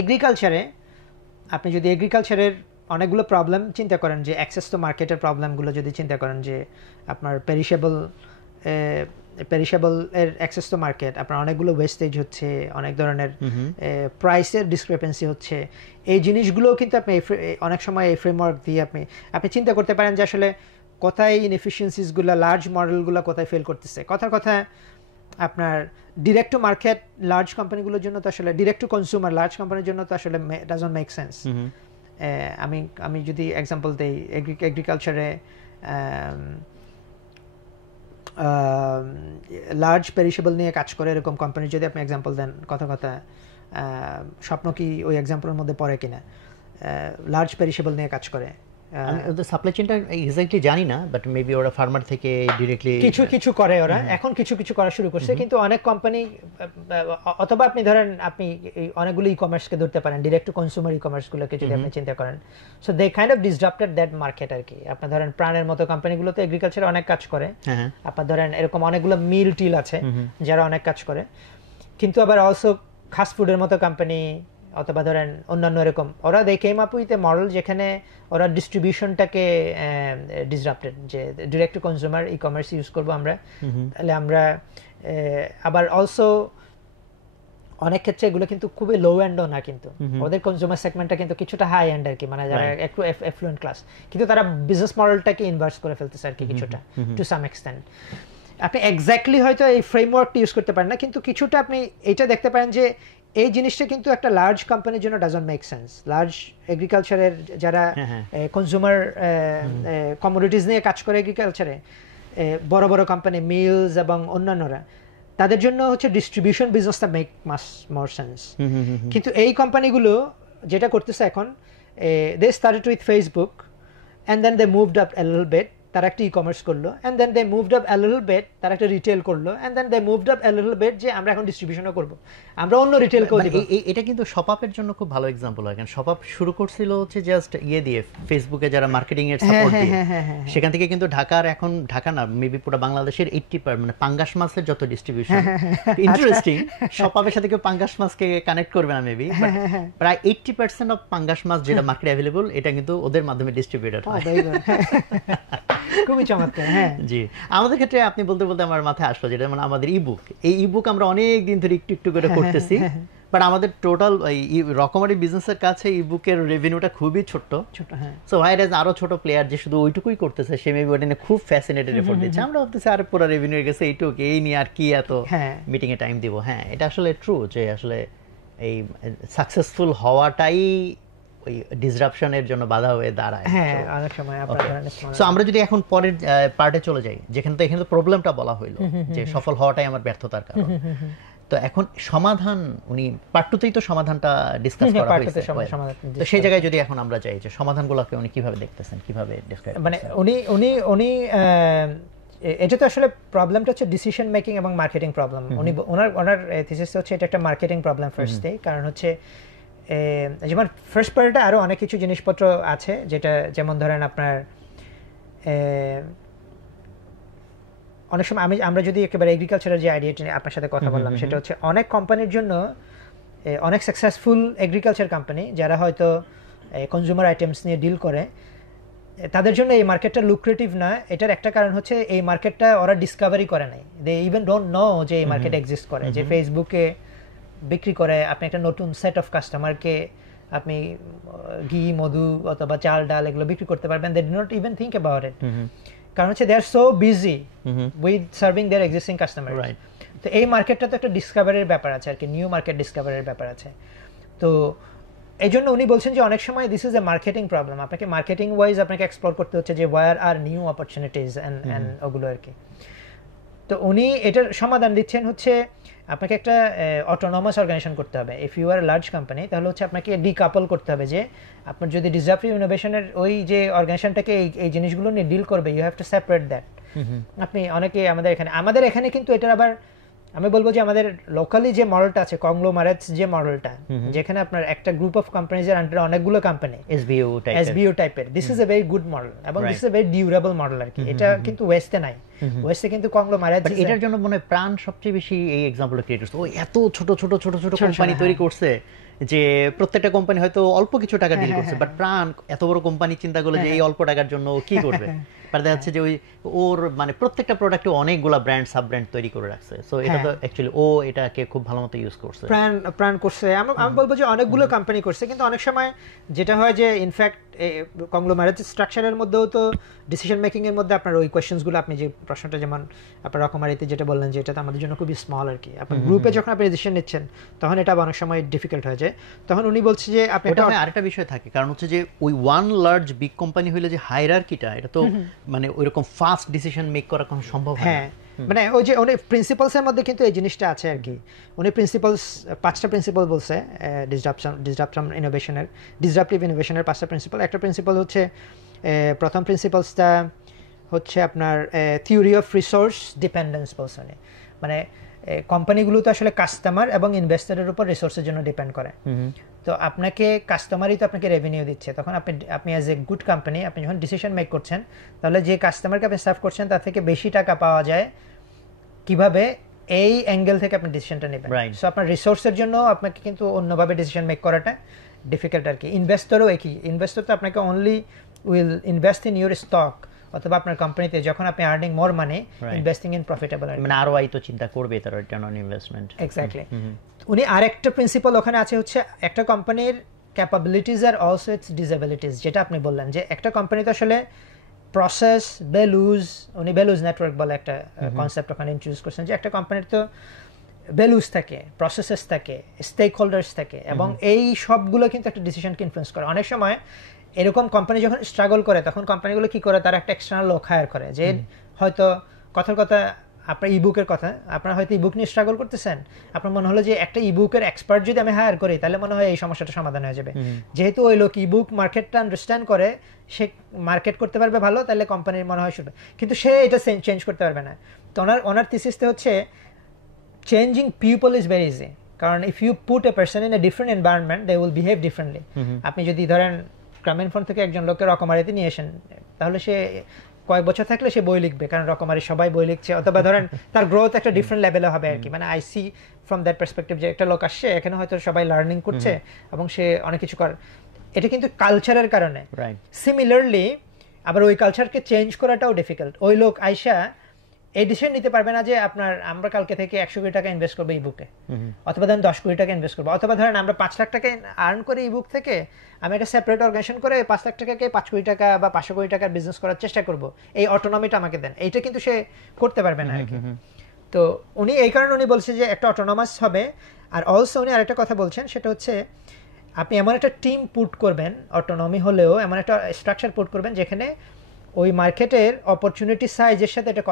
এগ্রিকালচারে আপনি যদি এগ্রিকালচারের অনেকগুলো প্রবলেম চিন্তা করেন, যে অ্যাক্সেস টু মার্কেটের প্রবলেমগুলো যদি চিন্তা করেন, যে আপনার পেরিশেবল এর অ্যাক্সেস টু মার্কেট, আপনার অনেকগুলো ওয়েস্টেজ হচ্ছে, অনেক ধরনের প্রাইসের ডিসক্রিপেন্সি হচ্ছে, এই জিনিসগুলোও কিন্তু আপনি অনেক সময় এই ফ্রেমওয়ার্ক দিয়ে আপনি চিন্তা করতে পারেন যে আসলে কোথায় ইনএফিসিয়েন্সিসগুলো, লার্জ মডেলগুলো কোথায় ফেল করতেছে। কথা আপনার ডিরেক্ট টু মার্কেট লার্জ কোম্পানিগুলোর জন্য তো আসলে, ডিরেক্ট টু কনজিউমার লার্জ কোম্পানির জন্য তো আসলে ডাজন্ট মেক সেন্স। আমি যদি এক্সাম্পল দেই, এগ্রিকালচারে লার্জ পেরিশেবল নিয়ে কাজ করে এরকম কোম্পানির যদি আপনি এক্সাম্পল দেন, কথা স্বপ্ন কি ওই এক্সাম্পলের মধ্যে পড়ে কিনা, লার্জ পেরিশেবল নিয়ে কাজ করে। আমি ওদের সাপ্লাই চেইনটা এক্স্যাক্টলি জানি না, বাট মেবি ওরা ফার্মার থেকে ডিরেক্টলি কিছু করে ওরা, এখন কিছু করা শুরু করছে। কিন্তু অনেক কোম্পানি, অথবা আপনি ধরেন আপনি অনেকগুলো ই কমার্সকে ধরতে পারেন, ডিরেক্ট টু কনজিউমার ই কমার্সগুলোকে যদি আপনি চিন্তা করেন। So they kind of disrupted that market আর কি। আপনার ধরেন প্রাণের মতো কোম্পানিগুলো তো এগ্রিকালচারে অনেক কাজ করে, আপনার ধরেন এরকম অনেকগুলো মিল টিল আছে যারা অনেক কাজ করে। কিন্তু আবার অলসো ফাস্ট ফুডের মতো কোম্পানি, অথবা ধরেন অন্যান্য এরকম, ওরা they came up with a model যেখানে ওরা ডিস্ট্রিবিউশনটাকে ডিসরাপ্টেড, যে direct to consumer e commerce use করবো আমরা, তাহলে আমরা আবার অলসো অনেক ক্ষেত্রে এগুলো কিন্তু খুবই লো এন্ডও না, কিন্তু ওদের কনজিউমার সেগমেন্টটা কিন্তু কিছুটা হাই এন্ড আর কি, মানে যারা একটু এফ্লুয়েন্ট ক্লাস, কিন্তু তারা বিজনেস মডেলটাকে ইনভার্স করে ফেলতেছে আর কি কিছুটা, টু সাম এক্সটেন্ট। আপনি এক্স্যাক্টলি হয়তো এই ফ্রেমওয়ার্কটা ইউজ করতে পারেন না, কিন্তু কিছুটা আপনি এটা দেখতে পারেন যে এই জিনিসটা কিন্তু একটা লার্জ কোম্পানির জন্য ডাজন্ট মেক সেন্স। লার্জ এগ্রিকালচারের যারা কনজিউমার কমোডিটিস নিয়ে কাজ করে এগ্রিকালচারে, বড় বড় কোম্পানি, মিলস এবং অন্যান্যরা, তাদের জন্য হচ্ছে ডিস্ট্রিবিউশন বিজনেসটা মেক মাস মোর সেন্স। কিন্তু এই কোম্পানিগুলো যেটা করতেছে এখন, they started with Facebook and then they moved up a little bit, তারা একটা ই কমার্স করলো, and then they moved up a little bit, তারা একটা রিটেল করলো, and then they moved up a little bit যে আমরা এখন ডিস্ট্রিবিউশনও করব, আমরা অন্য রিটেলকেও দিব। এটা কিন্তু শপআপের জন্য খুব ভালো এক্সাম্পল হয়, কারণ শপআপ শুরু করছিল হচ্ছে জাস্ট দিয়ে ফেসবুকে যারা মার্কেটিং এর সাপোর্ট দিয়ে, সেখান থেকে কিন্তু এখন ঢাকা না, মেবি পুরো বাংলাদেশের 80% মানে পাঙ্গাস মাছের যত ডিস্ট্রিবিউশন, ইন্টারেস্টিং, শপআপের সাথে কেউ পাঙ্গাস মাছকে কানেক্ট করবে না মেবি, প্রায় 80% অফ পাঙ্গাস মাছ যেটা মার্কেটে অ্যাভেলেবল, এটা কিন্তু ওদের মাধ্যমে ডিস্ট্রিবিউটেড হয়। খুবই চমৎকার। হ্যাঁ, জি। আমাদের ক্ষেত্রে আপনি বলতে আমার মাথায় আসলো যেটা, মানে আমাদের ইবুক, এই ইবুক আমরা অনেক দিন ধরে একটু করে করতেছি, বাট আমাদের টোটাল রকমারি বিজনেসের কাছে ইবুকের রেভিনিউটা খুবই ছোট। হ্যাঁ। সো হোয়াইরাজ আরো ছোট প্লেয়ার যে শুধু ওইটুকুই করতেছে, সে মেবি ওটা নিয়ে খুব ফ্যাসিনেটেড এফোর্ট দিচ্ছে। আমরা ভাবতেছি আর পুরো রেভিনিউ গেছে এইটুক, এই নিয়ে আর কি এত মিটিং এ টাইম দিব। হ্যাঁ, এটা আসলে ট্রু যে আসলে এই সাকসেসফুল হওয়াটাই ওই ডিসরাপশনের জন্য বাধা হয়ে দাঁড়ায়। হ্যাঁ, অনেক সময় আপনারা ধরেন সো আমরা যদি এখন পরের পার্টে চলে যাই, যেখানে তো এখানে তো প্রবলেমটা বলা হইলো যে সফল হওয়াটাই আমার ব্যর্থতার কারণ। তো এখন সমাধান, উনি পার্ট 2 তেই তো সমাধানটা ডিসকাস করা হয়েছে, তো সেই জায়গায় যদি এখন আমরা যাই যে সমাধানগুলোকে উনি কিভাবে দেখতেছেন, কিভাবে ডেসক্রাইব মানে উনি এটা তো আসলে প্রবলেমটা হচ্ছে ডিসিশন মেকিং এবং মার্কেটিং প্রবলেম। উনি ওনার থিসিস হচ্ছে এটা একটা মার্কেটিং প্রবলেম ফার্স্টে, কারণ হচ্ছে যেমন ফার্স্ট পার্টে আরো অনেক কিছু জিনিসপত্র আছে, যেটা যেমন ধরেন আপনার অনেক সময় আমরা যদি একেবারে এগ্রিকালচারের যে আইডিয়াটা নিয়ে আপনার সাথে কথা বললাম, সেটা হচ্ছে অনেক কোম্পানির জন্য, অনেক সাকসেসফুল এগ্রিকালচার কোম্পানি যারা হয়তো কনজিউমার আইটেমস নিয়ে ডিল করে, তাদের জন্য এই মার্কেটটা লুক্রেটিভ না। এটার একটা কারণ হচ্ছে এই মার্কেটটা ওরা ডিসকভারি করে নাই, দে ইভেন ডোন্ট নো যে এই মার্কেট এক্সিস্ট করে, যে ফেসবুকে বিক্রি করে আপনি একটা নতুন সেট অফ কাস্টমারকে আপনি ঘি, মধু অথবা চাল, ডাল এগুলো বিক্রি করতে পারবেন। They do not even think about it, কারণ হচ্ছে they are so busy with serving their existing customer. তো এই মার্কেটটা তো একটা ডিসকভারির ব্যাপার আছে আর কি, নিউ মার্কেট ডিসকভারির ব্যাপার আছে। তো এই জন্য উনি বলছেন যে অনেক সময় this is a marketing problem, আপনাকে মার্কেটিং ওয়াইজ আপনাকে এক্সপ্লোর করতে হচ্ছে যে where are new opportunities and ওগুলো আর কি। তো উনি এটার সমাধান দিচ্ছেন হচ্ছে আপনাকে একটা অটোনমাস অর্গানাইজেশন করতে হবে। If you are large company, তাহলে হচ্ছে আপনাকে ডিকাপল করতে হবে, যে আপনার যদি ডিসরাপটিভ ইনোভেশনের ওই যে অর্গানাইজেশনটাকে এই জিনিসগুলো নিয়ে ডিল করবে, you have to separate that. আপনি অনেকে আমাদের এখানে কিন্তু এটার আবার আমি বলবো যে আমাদের লোকালি যে মডেলটা আছে, কংগ্লোমারেটস যে মডেলটা, যেখানে আপনার একটা গ্রুপ অফ কোম্পানিজের আন্ডারে অনেকগুলো কোম্পানি, এসবিও টাইপের, this is a very good model এবং this is a very durable model আর কি। এটা কিন্তু ওয়েস্টে নাই, ওয়েস্টে কিন্তু কংগ্লোমারেটস, এটার জন্য মনে হয় প্রাণ সবচেয়ে বেশি এই এক্সাম্পলটা ক্রিয়েট করছে। ও এত ছোট ছোট ছোট ছোট কোম্পানি তৈরি করছে যে প্রত্যেকটা কোম্পানি হয়তো অল্প কিছু টাকা ডিল করছে, বাট প্রাণ এত বড় কোম্পানি চিন্তা করলে যে এই অল্প টাকার জন্য কি করবে, দেখা যাচ্ছে যে ওর মানে প্রত্যেকটা প্রোডাক্টে অনেকগুলা ব্র্যান্ড সাব ব্র্যান্ড তৈরি করে রাখছে। সো এটা তো অ্যাকচুয়ালি ও এটাকে খুব ভালো মতো ইউজ করছে, প্রাণ করছে। আমি বলবো যে অনেকগুলো কোম্পানি করছে, কিন্তু অনেক সময় যেটা হয় যে ইনফ্যাক্ট কংগ্লোমারেট স্ট্রাকচারের মধ্যেও তো ডিসিশন মেকিং এর মধ্যে আপনার ওই কোয়েশ্চেনসগুলো, আপনি যে প্রশ্নটা যেমন আপনার রকমারিতে যেটা বললেন যে এটা তো আমাদের জন্য খুবই স্মল আর কি, আপনার গ্রুপে যখন আপনি ডিসিশন নিচ্ছেন তখন এটা অনেক সময় ডিফিকাল্ট হয়ে যায়। তখন উনি বলছে যে আপনি আরেকটা বিষয় থাকে, কারণ হচ্ছে যে ওই ওয়ান লার্জ বিগ কোম্পানি হইলে যে হায়ারার্কিটা, এটা তো মানে ওইরকম ফাস্ট ডিসিশন মেক করা কোনো সম্ভব হয় না। মানে ওই যে উনি প্রিন্সিপালসের মধ্যে কিন্তু এই জিনিসটা আছে আর কি। উনি প্রিন্সিপালস 5টা প্রিন্সিপাল বলছে ডিসরাপটিভ ইনোভেশনের 5টা প্রিন্সিপাল। একটা প্রিন্সিপাল হচ্ছে, প্রথম প্রিন্সিপালসটা হচ্ছে আপনার থিওরি অফ রিসোর্স ডিপেন্ডেন্স বলছে। মানে কোম্পানিগুলো তো আসলে কাস্টমার এবং ইনভেস্টরের উপর রিসোর্সের জন্য ডিপেন্ড করে। তো আপনাকে কাস্টমারই তো আপনাকে রেভিনিউ দিচ্ছে, তখন আপনি অ্যাজ এ গুড কোম্পানি আপনি যখন ডিসিশন মেক করছেন, তাহলে যে কাস্টমারকে আপনি সার্ভ করছেন তার থেকে বেশি টাকা পাওয়া যায় কিভাবে, এই অ্যাঙ্গেল থেকে আপনি ডিসিশনটা নেবেন। সো আপনার রিসোর্সের জন্য আপনাকে কিন্তু অন্যভাবে ডিসিশন মেক করাটা ডিফিকাল্ট আর কি। ইনভেস্টরও একই, ইনভেস্টর তো আপনাকে only will invest in your stock অথবা আপনার কোম্পানিতে যখন আপনি earning more money, investing in profitable, মানে আরওআই তো চিন্তা করবে তার রিটার্ন অন ইনভেস্টমেন্ট। এক্স্যাক্টলি। উনি আরেকটা প্রিন্সিপাল ওখানে আছে হচ্ছে একটা কোম্পানির capabilities are also it's disabilities, যেটা আপনি বললেন যে একটা কোম্পানি তো আসলে প্রসেস উনি ভ্যালুজ নেটওয়ার্ক বলে একটা কনসেপ্ট ওখানে ইন্ট্রোডিউস করছেন, যে একটা কোম্পানির তো ভ্যালুজ থাকে, প্রসেসেস থাকে, স্টেক হোল্ডার্স থাকে, এবং এই সবগুলো কিন্তু একটা ডিসিশনকে ইনফ্লুয়েন্স করে। অনেক সময় এরকম কোম্পানি যখন স্ট্রাগল করে তখন কোম্পানিগুলো কি করে, তারা একটা এক্সটার্নাল লোক হায়ার করে, যে হয়তো কথার কথা আপনার ইবুকের কথা, আপনারা হয়তো ইবুক নিয়ে স্ট্রাগল করতেছেন, আপনার মনে হলো যে একটা ইবুকের এক্সপার্ট যদি আমি হায়ার করি তাহলে মনে হয় এই সমস্যাটা সমাধান হয়ে যাবে। যেহেতু ওই লোক ইবুক মার্কেটটা আন্ডারস্ট্যান্ড করে, সে মার্কেট করতে পারবে ভালো, তাহলে কোম্পানির মনে হয় শুরু, কিন্তু সে এটা চেঞ্জ করতে পারবে না। তো ওনার থিসিসটা হচ্ছে changing people is very easy, কারণ if you put a person in a different environment they will behave differently. আপনি যদি ধরেন গ্রামীণ ফোন থেকে একজন লোকের রকমারিতে নিয়ে আসেন, তাহলে সে কয়েক বছর থাকলে সে বই লিখবে, কারণ রকমারি সবাই বই লিখছে, অথবা ধরেন তার গ্রোথ একটা ডিফারেন্ট লেভেলে হবে আর কি। মানে I see from that perspective যে একটা লোক আসছে এখানে হয়তো সবাই লার্নিং করছে এবং সে অনেক কিছু করে, এটা কিন্তু কালচারের কারণে। সিমিলারলি আবার ওই কালচারকে চেঞ্জ করাটাও ডিফিকাল্ট। ওই লোক আইসা এই ডিসিশন নিতে পারবে না যে আমরা কালকে থেকে 100 কোটি টাকা ইনভেস্ট করবো এই বুকে, অথবা ধরেন 10 কোটি টাকা ইনভেস্ট করবো, অথবা ধরেন আমরা 5 লাখ টাকা আর্ন করে এই বুক থেকে আমি একটা সেপারেট অর্গানাইজেশন করে 5 লাখ টাকাকে 5 কোটি টাকা বা 500 কোটি টাকার বিজনেস করার চেষ্টা করব, এই অটোনমিটা আমাকে দেন, এইটা কিন্তু সে করতে পারবে না আর কি। তো উনি এই কারণে উনি বলছে যে একটা অটোনমাস হবে। আর অলসো উনি আরেকটা কথা বলছেন, সেটা হচ্ছে আপনি এমন একটা টিম পুট করবেন, অটোনমি হলেও এমন একটা স্ট্রাকচার পুট করবেন যেখানে ওই মার্কেটের অপরচুনিটি সাইজের সাথে এটা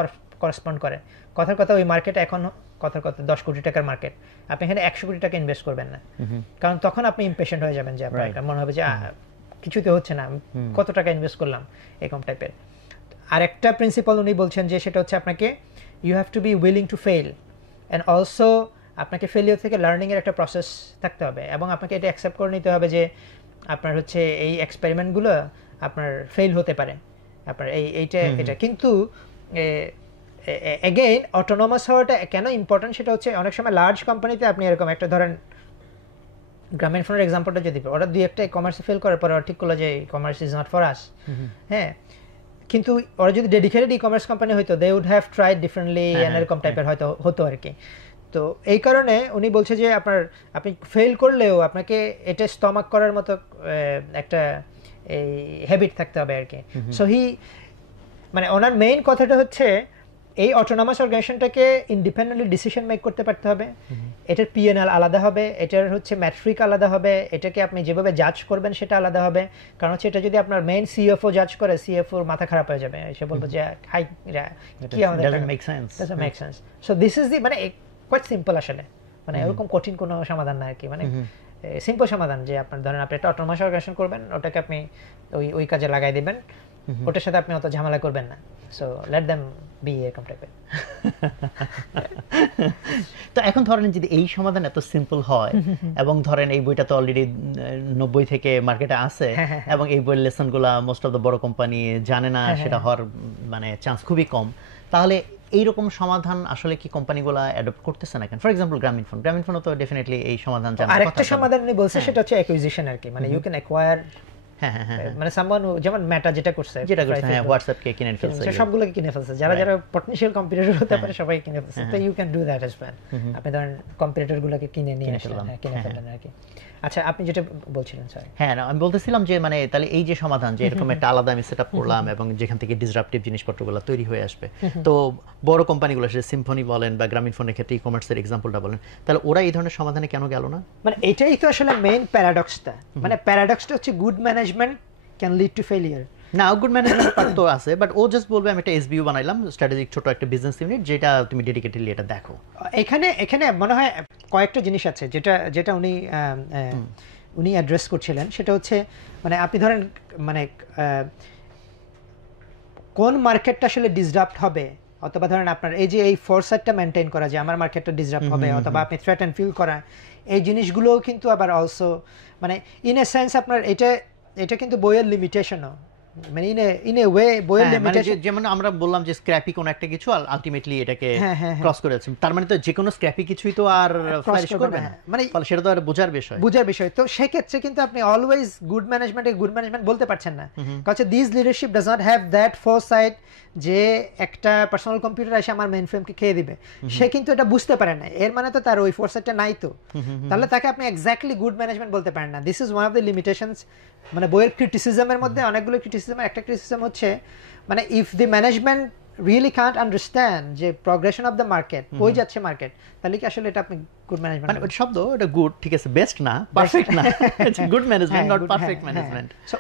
করসপন্ড করে। কথার কথা ওই মার্কেট এখন কথার কথা 10 কোটি টাকার মার্কেট, আপনি এখানে 100 কোটি টাকা ইনভেস্ট করবেন না, কারণ তখন আপনি ইমপেশেন্ট হয়ে যাবেন, যে আপনার মনে হবে যে কিছুতে হচ্ছে না, কত টাকা ইনভেস্ট করলাম, এরকম টাইপের। আরেকটা প্রিন্সিপাল উনি বলছেন যে সেটা হচ্ছে আপনাকে you have to be willing to fail and also আপনাকে ফেলিওর থেকে লার্নিংয়ের একটা প্রসেস থাকতে হবে, এবং আপনাকে এটা অ্যাকসেপ্ট করে নিতে হবে যে আপনার হচ্ছে এই এক্সপেরিমেন্টগুলো আপনার ফেল হতে পারে, আপনার এটা কিন্তু এগেইন অটোনমাস হওয়াটা কেন ইম্পর্টেন্ট সেটা হচ্ছে অনেক সময় লার্জ কোম্পানিতে আপনি এরকম একটা ধরেন গ্রামীণ ফোনের এক্সাম্পলটা যদি ওরা দুই একটা কমার্সে ফেল করার পরে ঠিক করলো যে commerce is not for us, হ্যাঁ, কিন্তু ওরা যদি ডেডিকেটেড ই কমার্স কোম্পানি হইতো they would have tried differently এরকম টাইপের হয়তো হতো আর কি। তো এই কারণে উনি বলছে যে আপনি ফেল করলেও আপনাকে এটা স্টমাক করার মতো একটা এই হ্যাবিট থাকতে হবে আর কি। সো মানে ওনার মেইন কথাটা হচ্ছে এই অটোনমাস অর্গানাইজেশনটাকে ইন্ডিপেন্ডেন্টলি ডিসিশন মেক করতে পারতে হবে, এটার পিএনএল আলাদা হবে, এটার হচ্ছে ম্যাট্রিক আলাদা হবে, এটাকে আপনি যেভাবে জাজ করবেন সেটা আলাদা হবে, কারণ হচ্ছে এটা যদি আপনার মেইন সিএফও জাজ করে সিএফওর মাথা খারাপ হয়ে যাবে, সে বলবে যে হাই কি আমাদের doesn't make sense. So this is the মানে কোয়াইট সিম্পল আসলে, মানে এরকম কঠিন কোনো সমাধান না আর কি, মানে সিম্পল সমাধান যে আপনার ধরেন আপনি একটা অটোনমাস অর্গানাইজেশন করবেন, ওটাকে আপনি ওই কাজে লাগাই দিবেন, ওটার সাথে আপনি অত ঝামেলা করবেন না, সো লেট দেম বি এরকম টাইপের। তো এখন ধরেন যদি এই সমাধান এত সিম্পল হয় এবং ধরেন এই বইটা তো অলরেডি 90 থেকে মার্কেটে আছে এবং এই বইয়ের লেসনগুলো মোস্ট অফ দ্য বড় কোম্পানি জানে না, সেটা হওয়ার মানে চান্স খুবই কম, তাহলে এইরকম সমাধান আসলে কি কোম্পানিগুলো অ্যাডপ্ট করতেছে না কেন? ফর এক্সাম্পল গ্রামীণ ফোন তো ডেফিনেটলি এই সমাধান জানে। আরেকটা সমাধান উনি বলছে সেটা হচ্ছে অ্যাকুইজিশন আর কি, মানে ইউ ক্যান অ্যাকোয়ার, মানে সামওয়ান যেমন মেটা যেটা করছে হোয়াটসঅ্যাপ কে কিনে ফেলছে, সবগুলোকে কিনে ফেলছে, যারা পটেনশিয়াল কম্পিটিটর হতে পারে সবাই কিনে ফেলছে, তো you can do that as well, আপনি ধরেন কম্পিটিটর গুলোকে কিনে নিয়ে আসলেন, কিনে ফেললেন আর কি। আচ্ছা, আপনি যেটা বলছিলেন স্যার। হ্যাঁ, আমি বলতেছিলাম যে মানে তাহলে এই যে সমাধান যে এরকম একটা আলাদা আমি সেটআপ করলাম এবং যেখান থেকে ডিসরাপটিভ জিনিসপত্রগুলো তৈরি হয়ে আসবে, তো বড় কোম্পানিগুলো সেটা সিম্ফনি বলেন বা গ্রামীণ ফোনের ক্ষেত্রে ই কমার্সের এক্সাম্পলটা বলেন, তাহলে ওরা এই ধরনের সমাধানে কেন গেল না? মানে এটাই তো আসলে মেইন প্যারাডক্সটা, মানে প্যারাডক্সটা হচ্ছে good management can lead to failure. না, গুড ম্যানেজমেন্ট পার্ট তো আছে, বাট ও জাস্ট বলবে আমি একটা এসবিইউ বানাইলাম, স্ট্র্যাটেজিক ছোট একটা বিজনেস ইউনিট, যেটা তুমি ডেডিকেটেডলি এটা দেখো। এখানে মনে হয় কয়েকটা জিনিস আছে যেটা উনি অ্যাড্রেস করছিলেন, সেটা হচ্ছে মানে আপনি ধরেন মানে কোন মার্কেটটা আসলে ডিসরাপ্ট হবে, অথবা ধরেন আপনার এই যে এই ফোরসাইটটা মেনটেন করা যে আমার মার্কেটটা ডিসরাপ্ট হবে, অথবা আপনি থ্রেট অ্যান্ড ফিল করা, এই জিনিসগুলোও কিন্তু আবার অলসো মানে ইন এ সেন্স আপনার এটা কিন্তু বইয়ের লিমিটেশনও, মানে ইন এ ওয়ে বইয়ের লিমিটেশন, যেমন আমরা বললাম যে স্ক্র্যাপি কোন একটা কিছু আলটিমেটলি এটাকে ক্রস করেছে, তার মানে তো যে কোনো স্ক্র্যাপি কিছুই তো আর ফ্লারিশ করবে না, মানে সেটা তো আর বোঝার বিষয়। তো সেই ক্ষেত্রে কিন্তু আপনি অলওয়েজ গুড ম্যানেজমেন্ট বলতে পারছেন না, কারণ this leadership does not have that foresight যে একটা পার্সোনাল কম্পিউটার এসে আমার মেইন ফ্রেমকে খেয়ে দিবে, সে কিন্তু এটা বুঝতে পারে না, এর মানে তো তার ওই ফোরসাইটটা নাই, তো তাহলে তাকে আপনি এক্স্যাক্টলি গুড ম্যানেজমেন্ট বলতে পারেন না। This is one of the limitations, মানে বইয়ের ক্রিটিসিজমের মধ্যে অনেকগুলো ক্রিটিসিজমের একটা ক্রিটিসিজম হচ্ছে মানে if the management really can't understand যে প্রগ্রেশন অফ দ্য মার্কেট কই যাচ্ছে মার্কেট, তাহলে কি আসলে এটা আপনি গুড ম্যানেজমেন্ট, মানে শব্দ এটা গুড ঠিক আছে, বেস্ট না, পারফেক্ট না, good management not perfect management. So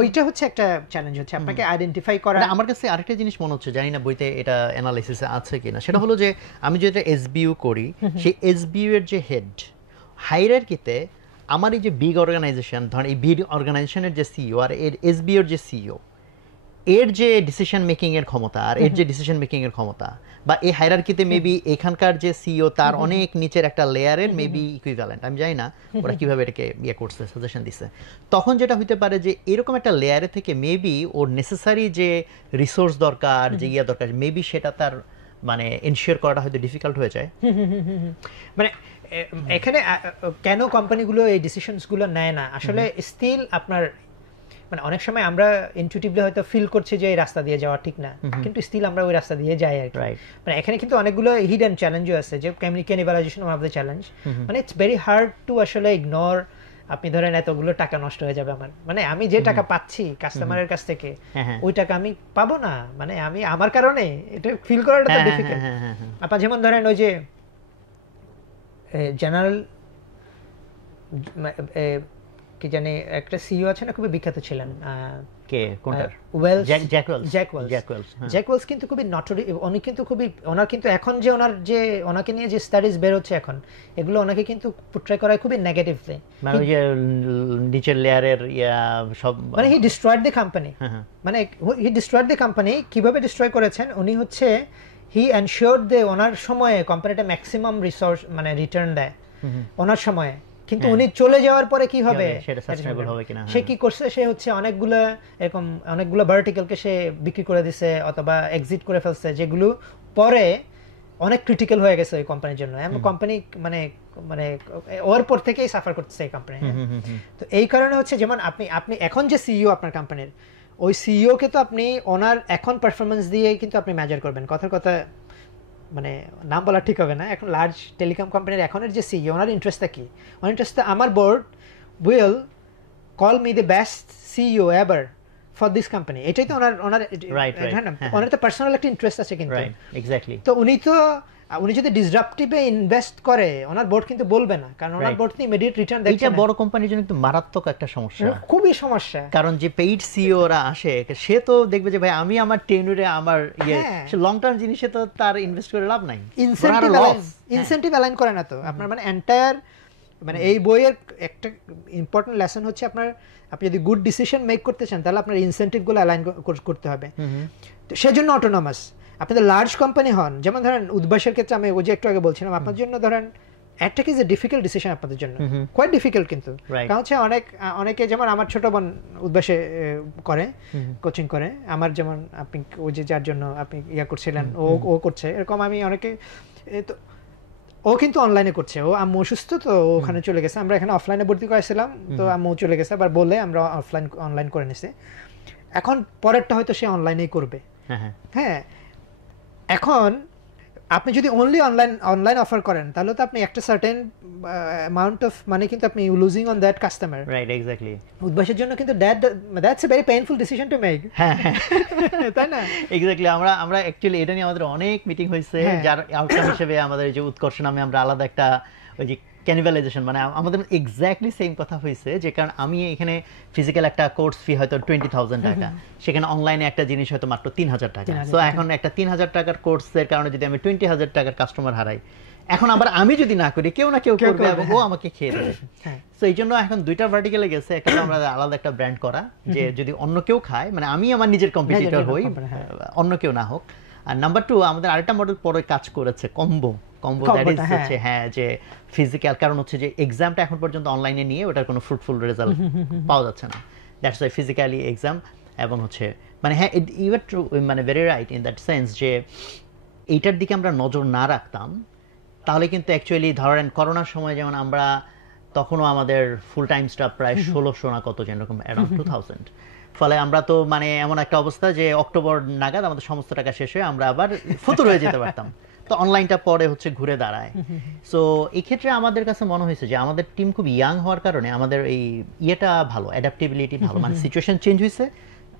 ওইটা হচ্ছে একটা চ্যালেঞ্জ, হচ্ছে আপনাকে আইডেন্টিফাই করা। আমার কাছে আরেকটা জিনিস মনে হচ্ছে, জানি না বইতে এটা অ্যানালাইসিসে আছে কিনা, সেটা হলো যে আমি যেটা এসবিইউ করি, সেই এসবিইউ এর যে হেড হায়ারার্কিতে আমার এই যে বিগ অর্গানাইজেশন, ধরেন এই বিগ অর্গানাইজেশনের যে সিইও আর এর এসবিইউ এর যে সিইও, এর যে ডিসিশন মেকিং এর ক্ষমতা আর এর যে ডিসিশন মেকিং এর ক্ষমতা, বা এই হায়ারার্কিতে মেবি এখানকার যে সিইও তার অনেক নিচের একটা লেয়ারের মেবি ইকুইভ্যালেন্ট, আমি জানি না ওরা কিভাবে এটাকে করছে, সাজেশন দিছে, তখন যেটা হইতে পারে যে এরকম একটা লেয়ারে থেকে মেবি ওর নেসেসারি যে রিসোর্স দরকার, যে দরকার, মেবি সেটা তার মানে এনশিওর করাটা হয়তো ডিফিকাল্ট হয়ে যায়। মানে এখানে কেন কোম্পানিগুলো এই ডিসিশনসগুলো নেয় না, আসলে স্টিল আপনার মানে অনেক সময় আমরা ইনটিউটিভলি হয়তো ফিল করছি যে এই রাস্তা দিয়ে যাওয়া ঠিক না, কিন্তু স্টিল আমরা ওই রাস্তা দিয়ে যাই আর কি। মানে এখানে কিন্তু অনেকগুলো হিডেন চ্যালেঞ্জও আছে, যে ক্যানিবালাইজেশন ওয়ান অফ দ্য চ্যালেঞ্জ, মানে ইটস ভেরি হার্ড টু আসলে ইগনোর। আপনি ধরেন এতগুলো টাকা নষ্ট হয়ে যাবে আমার, মানে আমি যে টাকা পাচ্ছি কাস্টমারের কাছ থেকে ওই টাকা আমি পাবো না, মানে আমি আমার কারণে এটা ফিল করাটা তো ডিফিকাল্ট। আপনার যেমন ধরেন ওই যে জেনারেল কি জানি একটা সিইও আছে না, খুবই বিখ্যাত ছিলেন, কে কোনটার? Welch, Jack Welch. Jack Welch কিন্তু খুবই উনি কিন্তু খুবই, ওনার কিন্তু এখন যে ওনাকে নিয়ে যে স্টাডিজ বের হচ্ছে এখন, এগুলো ওনাকে কিন্তু পোর্ট্রে করা খুবই নেগেটিভলি, মানে ওই যে নিচের লেয়ারের সব, মানে হি ডিস্ট্রয়েড দ্য কোম্পানি, মানে হি ডিস্ট্রয়েড দ্য কোম্পানি। কিভাবে ডিস্ট্রয় করেছেন উনি হচ্ছে, হি এনশিওরড যে ওনার সময়ে কোম্পানিটা ম্যাক্সিমাম রিসোর্স মানে রিটার্ন দেয় ওনার সময়ে, কিন্তু উনি চলে যাওয়ার পরে কি হবে, সেটা সাস্টেইনেবল হবে কিনা। সে কি করছে, সে হচ্ছে অনেকগুলো ভার্টিক্যালকে সে বিক্রি করে দিছে অথবা এক্সিট করে ফেলছে, যেগুলো পরে অনেক ক্রিটিক্যাল হয়ে গেছে ওই কোম্পানির জন্য। এমন কোম্পানি মানে মানে ওর পর থেকেই সাফার করতেছে এই কোম্পানি। তো এই কারণে হচ্ছে, যেমন আপনি এখন যে সিইও আপনার কোম্পানির, ওই সিইও কে তো আপনি ওনার এখন পারফরমেন্স দিয়ে কিন্তু আপনি মেজার করবেন। কথার কথা, মানে নাম বলা ঠিক হবে না, এখন লার্জ টেলিকম কোম্পানির এখনের যে সিইও, ওনার ইন্টারেস্টটা কি? ওনার ইন্টারেস্টটা, আমার board will call me the best CEO ever for this company, এটাই তো ওনার তো পার্সোনাল একটা ইন্টারেস্ট আছে কিন্তু। এক্স্যাক্টলি। তো উনি যদি ডিসরাপটিভে ইনভেস্ট করে, ওনার বোর্ড কিন্তু বলবে না, কারণ ওনার বোর্ড তো ইমিডিয়েট রিটার্ন দেখছে। এটা বড় কোম্পানির জন্য একটু মারাত্মক একটা সমস্যা, খুবই সমস্যা। কারণ যে পেইড সিইওরা আসে, সে তো দেখবে যে ভাই আমি আমার টেনুরে আমার সে লং টার্ম জিনিসে তো তার ইনভেস্ট করে লাভ নাই। ইনসেন্টিভ অ্যালাইন করে না তো আপনার, মানে এন্টায়ার, মানে এই বইয়ের একটা ইম্পর্টেন্ট লেসন হচ্ছে, আপনি যদি গুড ডিসিশন মেক করতে চান, তাহলে আপনার ইনসেন্টিভগুলো অ্যালাইন করতে হবে। তো সেজন্য অটোনমাস। আপনি তো লার্জ কোম্পানি হন, যেমন ধরেন উদ্ভাসের ক্ষেত্রে আমি ওই যে একটু আগে বলছিলাম, আপনার জন্য ধরেন একটা কি যে ডিফিকাল্ট ডিসিশন আপনাদের জন্য, কোয়াইট ডিফিকাল্ট কিন্তু। কারণ হচ্ছে অনেকে, যেমন আমার ছোট বোন উদ্ভাসে করে, কোচিং করে, আমার যেমন আপনি ওই যে যার জন্য আপনি করছিলেন, ও করছে এরকম। আমি অনেকে, তো ও কিন্তু অনলাইনে করছে, ও আম্মু অসুস্থ তো ওখানে চলে গেছে, আমরা এখানে অফলাইনে ভর্তি করেছিলাম, তো আম্মু চলে গেছে, আবার বলে আমরা অনলাইন করে নিছি। এখন পরেরটা হয়তো সে অনলাইনেই করবে। হ্যাঁ, এখন আপনি যদি অনলি অনলাইন অফার করেন, তাহলে তো আপনি একটা সার্টেন অ্যামাউন্ট অফ মানি কিন্তু আপনি losing on that customer. Right, exactly. উদ্ভাসের জন্য কিন্তু that's a very painful decision to make. হ্যাঁ, তাই না? এক্স্যাক্টলি। আমরা অ্যাকচুয়ালি এটা নিয়ে আমাদের অনেক মিটিং হয়েছে, যার আউটকাম হিসেবে আমাদের যে উৎকর্ষ নামে আমরা আলাদা একটা ওই যে ক্যানিভালাইজেশন, মানে আমাদের এক্স্যাক্টলি সেম কথা হয়েছে, যে কারণ আমি এখানে ফিজিক্যাল একটা কোর্স ফি হয়তো 20,000 টাকা, সেখানে অনলাইনে একটা জিনিস হয়তো মাত্র 3,000 টাকা। সো এখন একটা 3,000 টাকার কোর্সের কারণে যদি আমি 20,000 টাকার কাস্টমার হারাই, এখন আবার আমি যদি না করি, কেউ না কেউ করবে এবং ও আমাকে খেয়ে দেবে। সো এই জন্য এখন দুইটা ভার্টিক্যালে গেছে, একটা আমরা আলাদা একটা ব্র্যান্ড করা, যে যদি অন্য কেউ খায়, মানে আমি আমার নিজের কম্পিটিটর হই, অন্য কেউ না হোক। আর নাম্বার 2, আমাদের আরেকটা মডেল পরে কাজ করেছে, কম্বো দ্যাট ইজ হচ্ছে, হ্যাঁ, যে ফিজিক্যাল, কারণ হচ্ছে যে এক্সামটা এখন পর্যন্ত অনলাইনে নিয়ে ওটার কোনো ফ্রুটফুল রেজাল্ট পাওয়া যাচ্ছে না, দ্যাটস ওয়াই ফিজিক্যালি এক্সাম। এবং হচ্ছে মানে হ্যাঁ, ইউ আর ট্রু, মানে very right in that sense, যে এইটার দিকে আমরা নজর না রাখতাম, তাহলে কিন্তু অ্যাকচুয়ালি ধরেন করোনার সময় যেমন আমরা তখনও আমাদের ফুল টাইম স্টাফ প্রায় 1,600 না কত যেন, এরকম অ্যারাউন্ড 2,000। ফলে আমরা তো মানে এমন একটা অবস্থা যে অক্টোবর নাগাদ আমাদের সমস্ত টাকা শেষ হয়ে আমরা আবার ফতুর হয়ে যেতে পারতাম। তো অনলাইনটা পরে হচ্ছে ঘুরে দাঁড়ায়। সো এই ক্ষেত্রে আমাদের কাছে মনে হয়েছে যে আমাদের টিম খুব ইয়াং হওয়ার কারণে আমাদের এই ইয়েটা ভালো, অ্যাডাপ্টেবিলিটি ভালো, মানে সিচুয়েশন চেঞ্জ হয়েছে,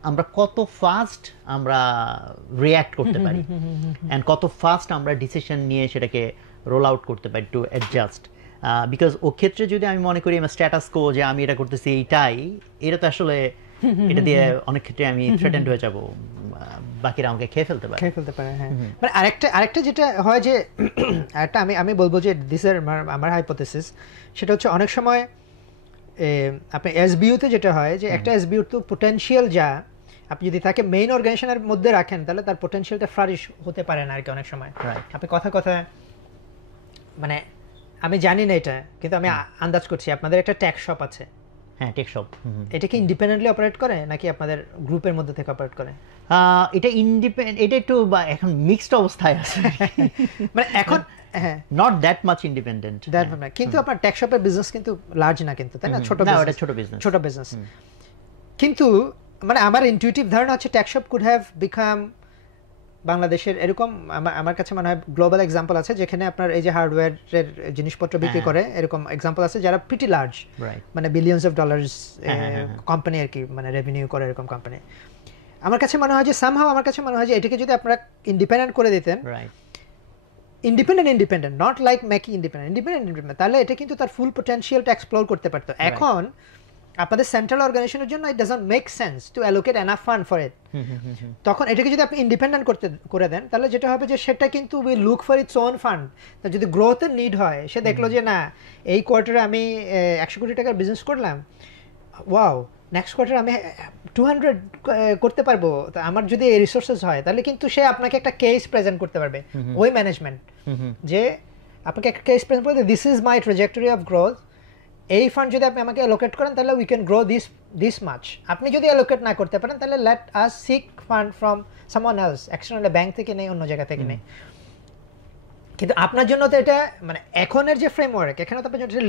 আমরা কত ফাস্ট আমরা রিয়্যাক্ট করতে পারি অ্যান্ড কত ফাস্ট আমরা ডিসিশন নিয়ে সেটাকে রোল আউট করতে পারি টু অ্যাডজাস্ট। বিকজ ও ক্ষেত্রে যদি আমি মনে করি আমার স্ট্যাটাস কো যে আমি এটা করতেছি এইটাই, এটা তো আসলে এটা দিয়ে অনেক ক্ষেত্রে আমি থ্রেটেন্ড হয়ে যাব, বাকিরা আমাকে খেয়ে ফেলতে পারে। হ্যাঁ, মানে আরেকটা যেটা হয় যে একটা আমি বলবো যে দিস আর আমার হাইপোথেসিস, সেটা হচ্ছে অনেক সময় আপনি এসবিইউতে যেটা হয় যে একটা এসবিইউ তো পোটেনশিয়াল, যা আপনি যদি তাকে মেইন অর্গানাইজেশনের মধ্যে রাখেন, তাহলে তার পোটেনশিয়ালটা ফ্লারিশ হতে পারে না আর কি। অনেক সময় আপনি কথা মানে আমি জানি না এটা, কিন্তু আমি আন্দাজ করছি আপনাদের একটা ট্যাক্স শপ আছে। হ্যাঁ, টেক শপ। এটা কি ইন্ডিপেন্ডেন্টলি অপারেট করে নাকি আপনাদের গ্রুপের মধ্যে থেকে অপারেট করে? এটা ইন্ডিপেন্ডেন্ট, এটা একটু এখন মিক্সড অবস্থায় আছে, মানে এখন হ্যাঁ, নট দ্যাট মাচ ইন্ডিপেন্ডেন্ট। কিন্তু আপনার ট্যাক্স শপের বিজনেস কিন্তু লার্জ না কিন্তু, তাই না? ছোট বিজনেস। কিন্তু মানে আমার ইনটিউটিভ ধারণা হচ্ছে tax shop could have become বাংলাদেশের এরকম, আমার কাছে মনে হয় গ্লোবাল এক্সাম্পল আছে যেখানে আপনার এই যে হার্ডওয়্যারের জিনিসপত্র বিক্রি করে, এরকম এক্সাম্পল আছে যারা প্রিটি লার্জ, মানে বিলিয়নস অফ ডলার্স কোম্পানি আর কি, মানে রেভিনিউ করে এরকম কোম্পানি। আমার কাছে মনে হয় যে সামহাও আমার কাছে মনে হয় যে এটাকে যদি আপনারা ইন্ডিপেন্ডেন্ট করে দিতেন, independent, not like making independent, তাহলে এটা কিন্তু তার ফুল পোটেনশিয়ালটা এক্সপ্লোর করতে পারতো। এখন আপনাদের সেন্ট্রাল অর্গানাইজেশনের জন্য it doesn't make sense to allocate enough fund for it, তখন এটাকে যদি আপনি ইন্ডিপেন্ডেন্ট করে দেন তাহলে যেটা হবে যে সেটা কিন্তু will look for its own fund. যদি গ্রোথের নিড হয়, সে দেখলো যে না এই কোয়ার্টারে আমি 100 কোটি টাকার বিজনেস করলাম, ওয়াও নেক্সট কোয়ার্টার আমি 200 করতে পারবো, তা আমার যদি এই রিসোর্সেস হয় তাহলে কিন্তু সে আপনাকে একটা কেস প্রেজেন্ট করতে পারবে, ওই ম্যানেজমেন্ট, যে আপনাকে একটা কেস প্রেজেন্ট করতে, this is my trajectory of growth, এই ফান্ড যদি আপনি আমাকে অ্যালোকেট করেন তাহলে we can grow this much. আপনি যদি অ্যালোকেট না করতে পারেন তাহলে let us seek fund from someone else, external bank থেকে নেই, অন্য জায়গা থেকে নেই। কিন্তু আপনার জন্য তো এটা মানে এখনের যে ফ্রেমওয়ার্ক, এখানে তো আপনার জন্য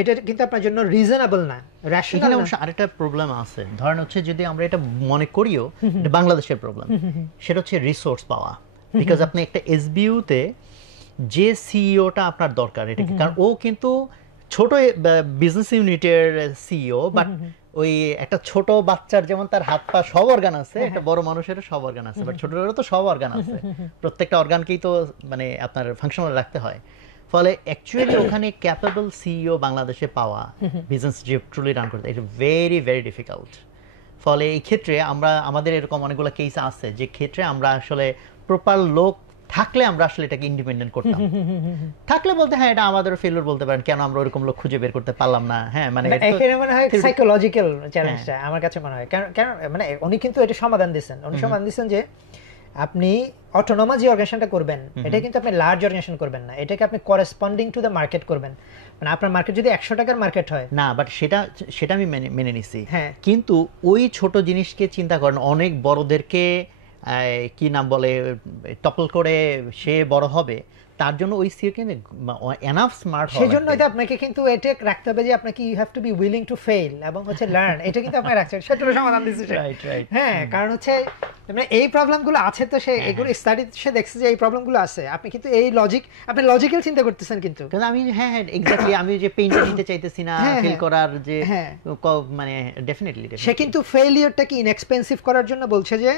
এটা কিন্তু আপনার জন্য রিজনেবল না, রেশনাল এখানে না। অবশ্য আরেকটা প্রবলেম আছে, ধরেন হচ্ছে যদি আমরা এটা মনে করিও এটা বাংলাদেশের প্রবলেম, সেটা হচ্ছে রিসোর্স পাওয়া। বিকজ আপনি একটা এসবিইউতে যে সিইওটা আপনার দরকার, এটা কারণ ও কিন্তু ছোট বিজনেস ইউনিটের সিইও, বাট ওই একটা ছোট বাচ্চার যেমন তার হাত পা সব অর্গান আছে, একটা বড় মানুষের সব অর্গান আছে, বাট ছোটদেরও তো সব অর্গান আছে, প্রত্যেকটা অর্গানকেই তো মানে আপনার ফাংশনাল রাখতে হয়। ফলে অ্যাকচুয়ালি ওখানে ক্যাপেবল সিইও বাংলাদেশে পাওয়া, বিজনেস যে ট্রুলি রান করতে, এটা ভেরি ভেরি ডিফিকাল্ট। ফলে এই ক্ষেত্রে আমাদের এরকম অনেকগুলো কেস আছে যে ক্ষেত্রে আমরা আসলে প্রপার লোক থাকলে আমরা আসলে এটাকে ইন্ডিপেন্ডেন্ট করতাম। থাকলে বলতে হ্যাঁ এটা আমাদের ফেলিওর বলতে পারেন, কেন আমরা ওরকম লোক খুঁজে বের করতে পারলাম না। হ্যাঁ মানে এখানে মনে হয় সাইকোলজিক্যাল চ্যালেঞ্জটা আমার কাছে মনে হয়, কারণ মানে উনি কিন্তু এটা সমাধান দিচ্ছেন, যে আপনি অটোনোমাস যে অর্গানাইজেশনটা করবেন, এটা কিন্তু আপনি লার্জ অর্গানাইজেশন করবেন না, এটাকে আপনি করেসপন্ডিং টু দ্য মার্কেট করবেন। মানে আপনার মার্কেট যদি 100 টাকার মার্কেট হয় না, বাট সেটা আমি মেনে নিছি, হ্যাঁ। কিন্তু ওই ছোট জিনিসকে চিন্তা করেন, অনেক বড়দেরকে কি নাম বলে টপল করে সে বড় হবে, তার জন্য ওই সিও কিন্তু এনাফ স্মার্ট হবে। সেজন্য এটা আপনাকে কিন্তু এটা রাখতে হবে যে আপনাকে you have to be willing to fail এবং হচ্ছে লার্ন, এটা কিন্তু আপনাকে রাখতে হবে। সেটার সমাধান দিচ্ছে সে। রাইট। হ্যাঁ, কারণ হচ্ছে মানে এই প্রবলেমগুলো আছে, তো সে এগুলো স্টাডি সে দেখছে যে এই প্রবলেমগুলো আছে, আপনি কিন্তু এই আপনি লজিক্যাল চিন্তা করতেছেন কিন্তু। কারণ আমি হ্যাঁ এক্স্যাক্টলি আমি যে পেইনটা নিতে চাইতেছি না, ফিল করার যে মানে ডেফিনেটলি সে কিন্তু ফেলিয়ারটাকে ইনএক্সপেন্সিভ করার জন্য বলছে যে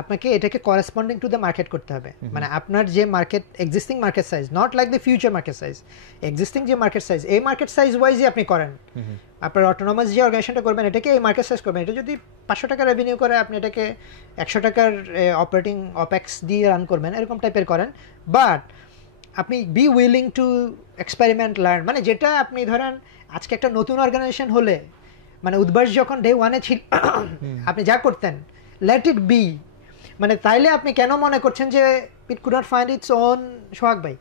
আপনাকে এটাকে করেসপন্ডিং টু দ্য মার্কেট করতে হবে। মানে আপনার যে market existing market size, not like the future market size, existing যে মার্কেট সাইজ, এই মার্কেট সাইজ ওয়াইজই আপনি করেন। আপনার অটোনোমাস যে অর্গানাইজেশনটা করবেন এটাকে এই মার্কেট সাইজ করবেন। এটা যদি 500 টাকা রেভিনিউ করে আপনি এটাকে 100 টাকার অপারেটিং অপেক্স দিয়ে রান করবেন, এরকম টাইপের করেন। বাট আপনি be willing to experiment learn, মানে যেটা আপনি ধরেন আজকে একটা নতুন অর্গানাইজেশন হলে, মানে উদ্ভাস যখন ডে 1-এ ছিল আপনি যা করতেন লেট ইট বি, মানে তাইলে আপনি কেন মনে করছেন যে it could not find its own? Sohag ভাই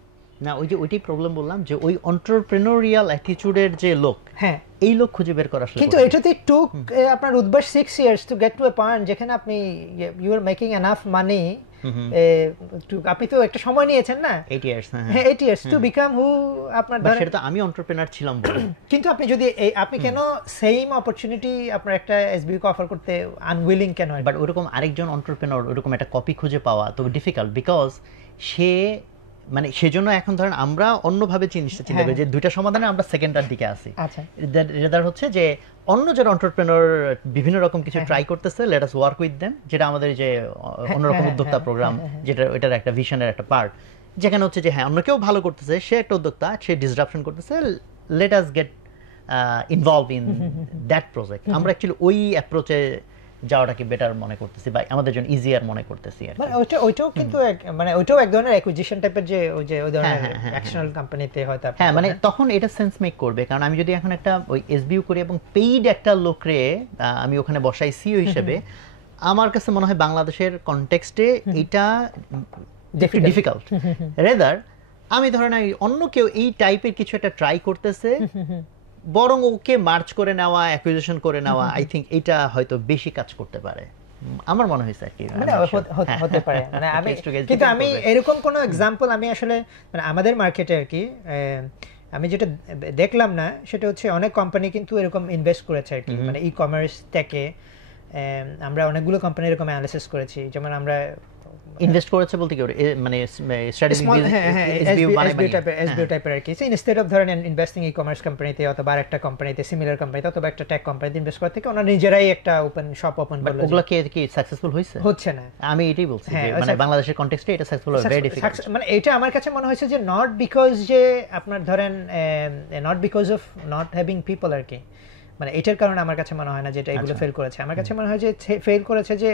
না, ওইটাই প্রবলেম বললাম যে ওই এন্টারপ্রেনিউরিয়াল অ্যাটিটিউডের যে লোক, হ্যাঁ এই লোক খুঁজে বের করা আসলে কিন্তু এটাতে টুক আপনার Udvash 6 years to get to a point যেখানে আপনি you are making enough money, আপনি তো একটা সময় নিয়েছেন না, 8 ইয়ার্স। হ্যাঁ 8 ইয়ার্স টু বিকাম হু আপনার ধরেন। সেটা তো আমি এন্টারপ্রেনার ছিলাম বলে। কিন্তু আপনি যদি আপনি কেন সেম অপরচুনিটি আপনার একটা এসবিইউ কে অফার করতে আনউইলিং কেন? বাট ওরকম আরেকজন এন্টারপ্রেনার ওরকম একটা কপি খুঁজে পাওয়া তো ডিফিকাল্ট, বিকজ মানে সেজন্য এখন ধরেন আমরা অন্যভাবে জিনিসটা চিন্তা করি যে দুইটা সমাধানে আমরা সেকেন্ডার দিকে আসি। আচ্ছা, রেদার হচ্ছে যে অন্য যারা এন্টারপ্রেনার বিভিন্ন রকম কিছু ট্রাই করতেছে, let us work with them, যেটা আমাদের যে অন্যরকম উদ্যোক্তা প্রোগ্রাম, যেটা এটার একটা ভিশনের একটা পার্ট, যেখানে হচ্ছে যে হ্যাঁ অন্য কেউ ভালো করতেছে, সে একটা উদ্যোক্তা, সে ডিসরাপশন করতেছে, let us get involve in that project. আমরা অ্যাকচুয়ালি ওই অ্যাপ্রোচে যাওয়াটাকে বেটার মনে করতেছি বা আমাদের জন্য ইজিয়ার মনে করতেছি আর মানে ওইটাও কিন্তু মানে ওইটাও এক ধরনের অ্যাকুইজিশন টাইপের, যে ওই ধরনের এক্সটার্নাল কোম্পানিতে হয়তো হ্যাঁ মানে তখন এটা সেন্স মেক করবে। কারণ আমি যদি এখন একটা ওই এসবিইউ করি এবং পেইড একটা লোকরে আমি ওখানে বসাই সিইও হিসেবে, আমার কাছে মনে হয় বাংলাদেশের কনটেক্সটে এটা ডিফিকাল্ট। রেদার আমি ধরেন অন্য কেউ এই টাইপের কিছু একটা ট্রাই করতেছে, বরং ওকে মার্চ করে নেওয়া, অ্যাকুইজিশন করে নেওয়া, আই থিংক এটা হয়তো বেশি কাজ করতে পারে, আমার মনে হয়েছে আর কি। মানে হতে পারে, মানে আমি কিন্তু আমি এরকম কোনো এক্সাম্পল আমি আসলে মানে আমাদের মার্কেটে আর কি আমি যেটা দেখলাম না, সেটা হচ্ছে অনেক কোম্পানি কিন্তু এরকম ইনভেস্ট করেছে আর কি, মানে ই কমার্স টেকে আমরা অনেকগুলো কোম্পানি এরকম অ্যানালিসিস করেছি। যেমন আমরা ইনভেস্ট করেছে বলতে কি মানে স্ট্র্যাটেজি এসবিইউ টাইপের আর কি, ইনস্টেড অফ ধরেন ইনভেস্টিং ই কমার্স কোম্পানিতে অথবা একটা কোম্পানিতে, সিমিলার কোম্পানিতে অথবা একটা টেক কোম্পানিতে ইনভেস্ট করার থেকে ওনারা নিজেরাই একটা ওপেন শপ ওপেন করলো। ওগুলা কি সাকসেসফুল হচ্ছে না? আমি এটাই বলছি যে মানে বাংলাদেশের কনটেক্সটে এটা সাকসেসফুল হবে, ভেরি ডিফিকাল্ট। মানে এটা আমার কাছে মনে হয়েছে যে নট বিকজ যে আপনার ধরেন not because of not having people আর কি, মানে এটার কারণে আমার কাছে মনে হয় না যেটা এগুলো ফেল করেছে। আমার কাছে মনে হয় যে ফেল করেছে যে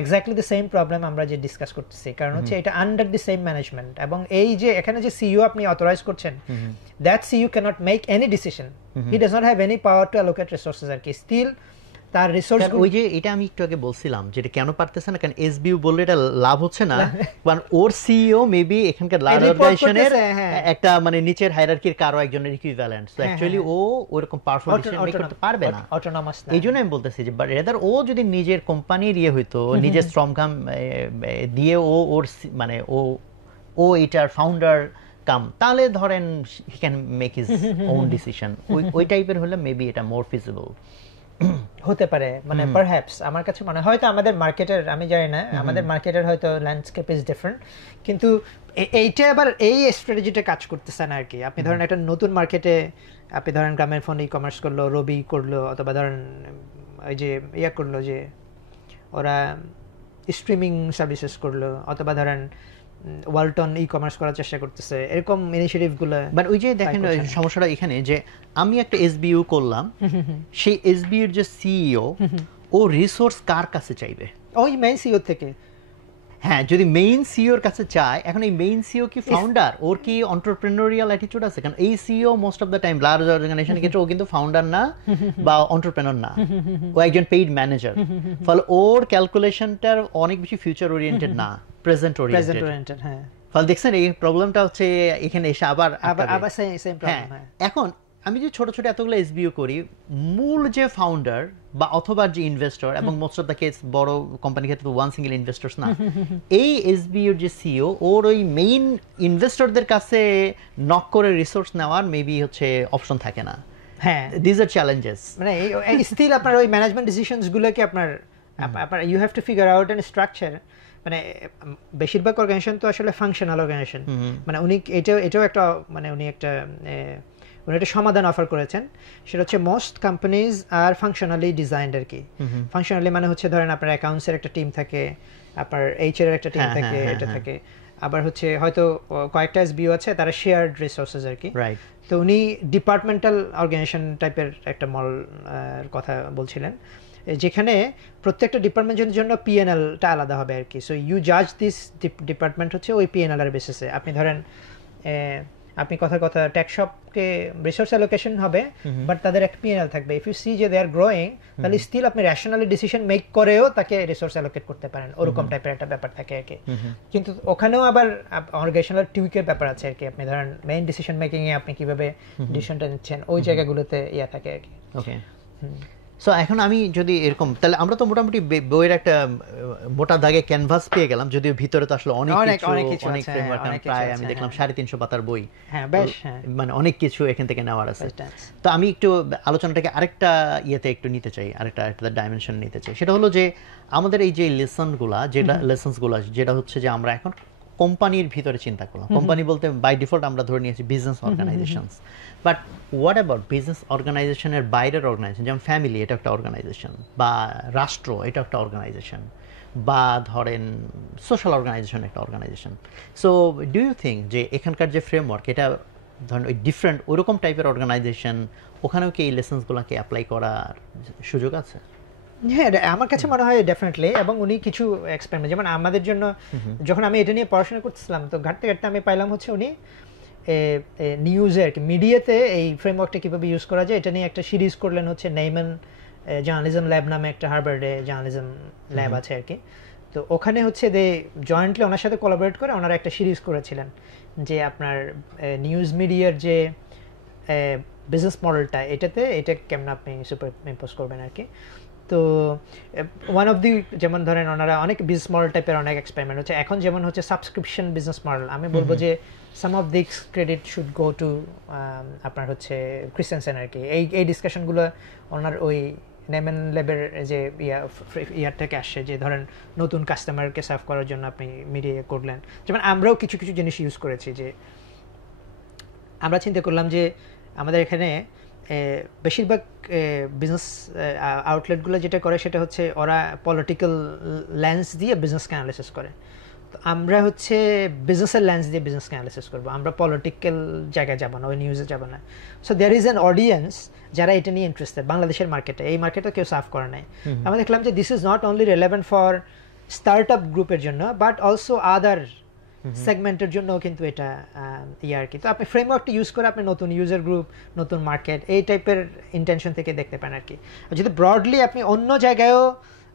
এক্স্যাক্টলি দ্য সেম প্রবলেম আমরা যে ডিসকাস করতেছি, কারণ হচ্ছে এটা আন্ডার দি সেম ম্যানেজমেন্ট, এবং এই যে এখানে যে সিইও আপনি অথরাইজ করছেন, that CEO can't make any decision, he does not have any power to allocate resources আর কি। স্টিল তার রিসোর্স, ওই যে এটা আমি একটু আগে বলছিলাম যেটা কেন পারতেছে না, কারণ এসবিইউ বললে এটা লাভ হচ্ছে না, কারণ ওর সিইও মেবি এখানকার লার্জ অর্গানাইজেশনের একটা মানে নিচের হায়ারার্কির কারো একজনের ইকুইভ্যালেন্ট, সো অ্যাকচুয়ালি ও ওরকম পাওয়ারফুল ডিসিশন মেক করতে পারবে না, অটোনমাস না। এই জন্য আমি বলতেছি যে রেদার ও যদি নিজের কোম্পানির হইতো, নিজের শ্রমঘাম দিয়ে ওর মানে ও এটার ফাউন্ডার কাম, তাহলে ধরেন he can make his own decision, ওই টাইপের হলে মেবি এটা মোর ফিজিবল হতে পারে। মানে পারহ্যাপস আমার কাছে মনে হয় হয়তো আমাদের মার্কেটের, আমি জানি না, আমাদের মার্কেটের হয়তো ল্যান্ডস্কেপ ইজ ডিফারেন্ট, কিন্তু এইটা আবার এই স্ট্র্যাটেজিটা কাজ করতেছে না আর কি। আপনি ধরেন একটা নতুন মার্কেটে, আপনি ধরেন গ্রামের ফোন ই কমার্স করলো, রবি করলো, অথবা ধরেন ওই যে করলো যে ওরা স্ট্রিমিং সার্ভিসেস করলো, অথবা ধরেন ওয়ালটন ই কমার্স করার চেষ্টা করতেছে, এরকম ইনিশিয়েটিভগুলো। বাট ওই যে দেখেন সমস্যাটা এখানে যে আমি একটা এসবিইউ করলাম, সেই এসবিইউর যে সিইও ও রিসোর্স কার কাছে চাইবে? ওই মেইন সিইও থেকে। হ্যাঁ, যদি মেইন সিইওর কাছে চায়, এখন এই মেইন সিইও কি ফাউন্ডার? ওর কি এন্টারপ্রেনিউরিয়াল অ্যাটিটিউড আছে? কারণ এই CEO most of the time large অর্গানাইজেশনের ক্ষেত্রে ও কিন্তু ফাউন্ডার না বা এন্টারপ্রেনিউর না, ও একজন পেইড ম্যানেজার, ফলে ওর ক্যালকুলেশনটার অনেক বেশি ফিউচার ওরিয়েন্টেড না, প্রেজেন্ট ওরিয়েন্টেড। হ্যাঁ, ফলে দেখছেন এই প্রবলেমটা হচ্ছে এখানে এসে আবার সেম প্রবলেম। হ্যাঁ, এখন আমি যে ছোট ছোট এতগুলো এসবিইউ করি, মূল যে ফাউন্ডার বা অথবা যে ইনভেস্টর, এবং মোস্ট অফ দ্য কেস বড় কোম্পানির ক্ষেত্রে ওয়ান সিঙ্গেল ইনভেস্টরস না, এই এসবিইউর যে সিইও ওর ওই মেইন ইনভেস্টরদের কাছে নক করে রিসোর্স নেওয়ার মেবি হচ্ছে অপশন থাকে না। হ্যাঁ, দিস আর চ্যালেঞ্জেস। মানে স্টিল আপনার ওই ম্যানেজমেন্ট ডিসিশনস গুলোকে আপনার you have to figure out and structure. মানে বেশিরভাগ অর্গানাইজেশন তো আসলে ফাংশনাল অর্গানাইজেশন, মানে উনি এটাও একটা, মানে উনি একটা সমাধান অফার করেছেন, সেটা হচ্ছে মোস্ট কোম্পানিজ আর ফাংশনালি ডিজাইনড আর কি। ফাংশনালি মানে হচ্ছে ধরেন আপনার অ্যাকাউন্টসের একটা টিম থাকে, আপনার এইচআর এর একটা টিম থাকে, এটা থাকে, আবার হচ্ছে হয়তো কয়েকটা এসবিইউ আছে, তারা শেয়ার্ড রিসোর্সেস আর কি। তো উনি ডিপার্টমেন্টাল অর্গানাইজেশন টাইপের একটা মল কথা বলছিলেন, যেখানে প্রত্যেকটা ডিপার্টমেন্টের জন্য পিএনএলটা আলাদা হবে আর কি। সো ইউ জাজ দিস ডিপার্টমেন্ট হচ্ছে ওই পিএনএল এর বেসিসে। আপনি ধরেন আপনি কথা ট্যাক্স শপকে রিসোর্স অ্যালোকেশন হবে, বাট তাদের একটা পিএনএল থাকবে। ইফ ইউ সি যে দে আর গ্রোয়িং, তাহলে স্টিল আপনি র্যাশনালি ডিসিশন মেক করেও তাকে রিসোর্স অ্যালোকেট করতে পারেন, ওরকম টাইপের একটা ব্যাপার থাকে আর কি। কিন্তু ওখানেও আবার অর্গানাইজেশনাল টুইকের ব্যাপার আছে আর কি। আপনি ধরেন মেইন ডিসিশন মেকিং এ আপনি কিভাবে ডিসিশনটা নিচ্ছেন, ওই জায়গাগুলোতে থাকে আর কি। ওকে, সো এখন আমি যদি এরকম, তাহলে আমরা তো মোটামুটি বইয়ের একটা মোটা দাগে ক্যানভাস পেয়ে গেলাম, যদিও ভিতরে তো আসলে অনেক ফ্রেমওয়ার্ক, প্রায় আমি দেখলাম 350 পাতার বই, মানে অনেক কিছু এখান থেকে নেওয়ার আছে। তো আমি একটু আলোচনাটাকে আরেকটা একটু নিতে চাই, আরেকটা ডাইমেনশন নিতে চাই। সেটা হলো যে আমাদের এই যে লেসনগুলা, যেটা হচ্ছে যে আমরা এখন কোম্পানির ভিতরে চিন্তা করলাম। কোম্পানি বলতে বাই ডিফল্ট আমরা ধরে নিয়েছি business organisations, but what about business অর্গানাইজেশনের বাইরের অর্গানাইজেশন, যেমন ফ্যামিলি, এটা একটা অর্গানাইজেশন, বা রাষ্ট্র, এটা একটা অর্গানাইজেশন, বা ধরেন সোশ্যাল অর্গানাইজেশন একটা organisation. So do you think যে এখানকার যে ফ্রেমওয়ার্ক, এটা ধরেন ওই ডিফারেন্ট ওইরকম টাইপের অর্গানাইজেশন, ওখানেও কি এই লেসন্সগুলোকে অ্যাপ্লাই করার সুযোগ আছে? হ্যাঁ, আমার কাছে মনে হয় ডেফিনেটলি। এবং উনি কিছু এক্সপেরিমেন্ট, যেমন আমাদের জন্য যখন আমি এটা নিয়ে পড়াশোনা করতেছিলাম, তো ঘাটতে ঘাটতে আমি পাইলাম হচ্ছে উনি নিউজে আর কি, মিডিয়াতে এই ফ্রেমওয়ার্কটা কীভাবে ইউজ করা যায় এটা নিয়ে একটা সিরিজ করলেন হচ্ছে নেইমান জার্নালিজম ল্যাব নামে একটা হার্ভার্ডে জার্নালিজম ল্যাব আছে আর কি। তো ওখানে হচ্ছে জয়েন্টলি ওনার সাথে কোলাবোরেট করে ওনারা একটা সিরিজ করেছিলেন যে আপনার নিউজ মিডিয়ার যে বিজনেস মডেলটা, এটা কেমন আপনি সুপার ইম্পোজ করবেন আর কি। তো ওয়ান অফ দি, যেমন ধরেন ওনারা অনেক বিজনেস মডেল টাইপের অনেক এক্সপেরিমেন্ট হচ্ছে এখন, যেমন হচ্ছে সাবস্ক্রিপশন বিজনেস মডেল। আমি বলবো যে some of this credit should go to আপনার হচ্ছে ক্রিস্টেনসেন আর কি। এই ডিসকাশনগুলো ওনার ওই নেমেন ল্যাবের যে ইয়ার থেকে আসছে, যে ধরেন নতুন কাস্টমারকে সার্ভ করার জন্য আপনি মিডিয়া করলেন। যেমন আমরাও কিছু কিছু জিনিস ইউজ করেছি, যে আমরা চিন্তা করলাম যে আমাদের এখানে বেশিরভাগ বিজনেস আউটলেটগুলো যেটা করে সেটা হচ্ছে ওরা পলিটিক্যাল লেন্স দিয়ে বিজনেসকে অ্যানালাইসিস করে। আমরা হচ্ছে বিজনেসের লেন্স দিয়ে বিজনেসকে অ্যানালাইসিস করবো, আমরা পলিটিক্যাল জায়গায় যাব না, ওই নিউজে যাব না। So there is an audience যারা এটা নিয়ে ইন্টারেস্টেড বাংলাদেশের মার্কেটে, এই মার্কেটে কেউ সার্ভ করে নাই। আমরা দেখলাম যে this is not only relevant for start up গ্রুপের জন্য বাট অলসো আদার সেগমেন্টের জন্য কিন্তু এটা আর কি। তো আপনি ফ্রেমওয়ার্কটা ইউজ করে আপনি নতুন ইউজার গ্রুপ, নতুন মার্কেট, এই টাইপের ইন্টেনশন থেকে দেখতে পান আর কি। যদি ব্রডলি আপনি অন্য জায়গায়ও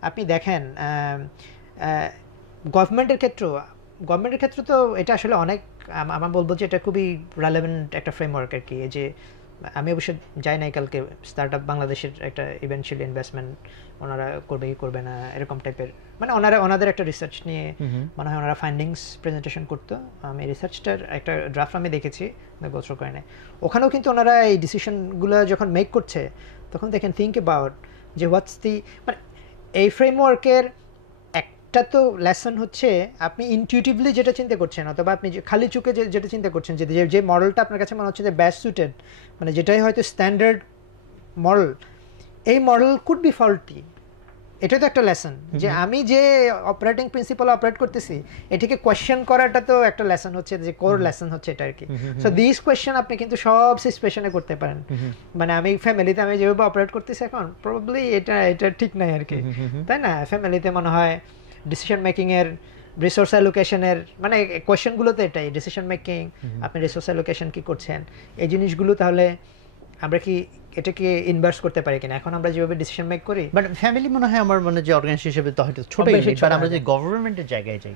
আপনি দেখেন, গভর্নমেন্টের ক্ষেত্রে তো এটা আসলে অনেক, আমার বলবো যে এটা খুবই রেলেভেন্ট একটা ফ্রেমওয়ার্ক আর কি। যে আমি অবশ্য যাই নাই কালকে, স্টার্ট আপ বাংলাদেশের একটা ইভেন্টুয়ালি ইনভেস্টমেন্ট ওনারা করবে কি করবে না এরকম টাইপের, মানে ওনাদের একটা রিসার্চ নিয়ে মনে হয় ওনারা ফাইন্ডিংস প্রেজেন্টেশন করতো। আমি রিসার্চটার একটা ড্রাফট আমি দেখেছি, গোচর করে নাই। ওখানেও কিন্তু ওনারা এই ডিসিশনগুলো যখন মেক করছে তখন দে ক্যান থিঙ্ক অ্যাবাউট যে হোয়াটস দি, মানে এই ফ্রেমওয়ার্কের একটা তো লেসন হচ্ছে আপনি ইনটিউটিভলি যেটা চিন্তা করছেন, অথবা আপনি খালি চোখে যেটা চিন্তা করছেন, যে মডেলটা আপনার কাছে মনে হচ্ছে যে বেস্ট সুটেড, মানে যেটাই হয়তো স্ট্যান্ডার্ড মডেল, এই মডেল কুড বি ফল্টি। এটা তো একটা লেসন যে আমি যে অপারেটিং প্রিন্সিপাল অপারেট করতেছি এটাকে কোয়েশ্চেন করাটা তো একটা লেসন হচ্ছে, যে কোর লেসন হচ্ছে এটা আর কি। সো দিস কোয়েশ্চেন আপনি কিন্তু সব সিচুয়েশনে করতে পারেন। মানে আমি ফ্যামিলিতে আমি যেভাবে অপারেট করতেছি এখন প্রবাবলি এটা ঠিক নাই আর কি, তাই না? ফ্যামিলিতে মনে হয় ডিসিশন মেকিং এর, রিসোর্স অ্যালোকেশনের, মানে কোয়েশ্চেনগুলো তো এটাই, ডিসিশন মেকিং, আপনি রিসোর্স অ্যালোকেশন কি করছেন, এই জিনিসগুলো তাহলে আমরা কি এটাকে ইনভার্স করতে পারি কিনা? এখন আমরা যেভাবে ডিসিশন মেক করি, বাট ফ্যামিলি মনে হয় আমার মনে যে অর্গানাইজেশন হিসেবে তো হয়তো ছোট, বাট আমরা যে গভর্নমেন্টের জায়গায় যাই,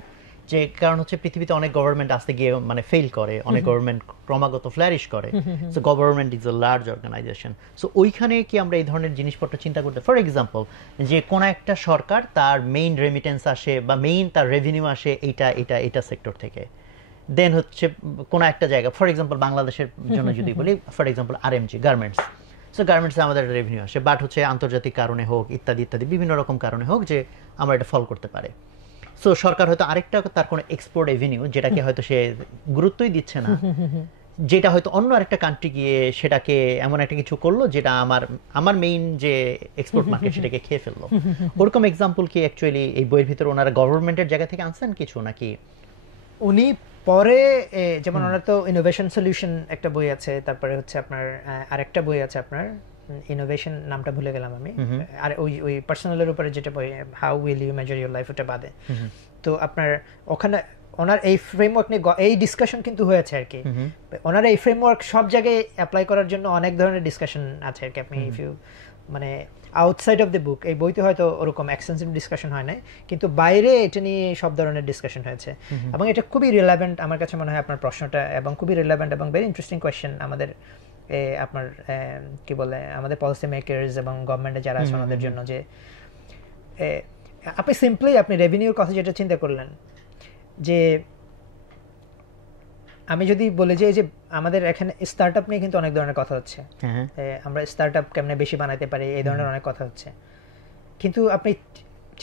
যে কারণ হচ্ছে পৃথিবীতে অনেক গভর্নমেন্ট আসতে গিয়ে মানে ফেল করে, অনেক গভর্নমেন্ট ক্রমাগত ফ্লারিশ করে। So government is a large organisation. So ওইখানে কি আমরা এই ধরনের জিনিসপত্র চিন্তা করতে, ফর এক্সাম্পল যে কোন একটা সরকার তার মেইন রেমিটেন্স আসে বা মেইন তার রেভিনিউ আসে এইটা সেক্টর থেকে, দেন হচ্ছে কোন একটা জায়গা, ফর এক্সাম্পল বাংলাদেশের জন্য যদি বলি, for example RMG garments, so গার্মেন্টসে আমাদের রেভিনিউ আসে, বাট হচ্ছে আন্তর্জাতিক কারণে হোক ইত্যাদি ইত্যাদি বিভিন্ন রকম কারণে হোক যে আমরা এটা ফল করতে পারে। সো সরকার হয়তো আরেকটা তার কোনো এক্সপোর্ট রেভিনিউ যেটাকে হয়তো সে গুরুত্বই দিচ্ছে না, যেটা হয়তো অন্য আরেকটা কান্ট্রি গিয়ে সেটাকে এমন একটা কিছু করলো যেটা আমার মেইন যে এক্সপোর্ট মার্কেট সেটাকে খেয়ে ফেললো। ওরকম এক্সাম্পল কি অ্যাকচুয়ালি এই বইয়ের ভিতরে ওনারা গভর্নমেন্টের জায়গা থেকে আনছেন কিছু নাকি? উনি পরে যেমন ওনার তো ইনোভেশন সলিউশন একটা বই আছে, তারপরে হচ্ছে আপনার আরেকটা বই আছে আপনার ইনোভেশন, নামটা ভুলে গেলাম আমি, আর ওই পার্সোনালের উপরে যেটা বই, how will you measure your life, ওটা বাদে। তো আপনার ওখানে ওনার এই ফ্রেমওয়ার্ক নিয়ে এই ডিসকাশন কিন্তু হয়েছে আর কি। ওনার এই ফ্রেমওয়ার্ক সব জায়গায় অ্যাপ্লাই করার জন্য অনেক ধরনের ডিসকাশন আছে আর কি। আপনি ইফ ইউ মানে আউটসাইড অফ দ্য বুক, এই বইতে হয়তো ওরকম এক্সটেন্সিভ ডিসকাশন হয় নাই, কিন্তু বাইরে এটা নিয়ে সব ধরনের ডিসকাশন হয়েছে। এবং এটা খুবই রিলেভেন্ট আমার কাছে মনে হয় আপনার প্রশ্নটা, এবং খুবই রিলেভেন্ট এবং ভেরি ইন্টারেস্টিং কোয়েশ্চেন আমাদের আপনার কি বলে আমাদের পলিসি মেকারস এবং গভর্নমেন্টে যারা আছে ওনাদের জন্য। যে আপনি সিম্পলি আপনি রেভিনিউর কথা যেটা চিন্তা করলেন, যে আমি যদি বলি যে আমাদের এখানে স্টার্টআপ নিয়ে কিন্তু অনেক ধরনের কথা হচ্ছে, আমরা স্টার্টআপ কেমনে বেশি বানাতে পারি, এই ধরনের অনেক কথা হচ্ছে, কিন্তু আপনি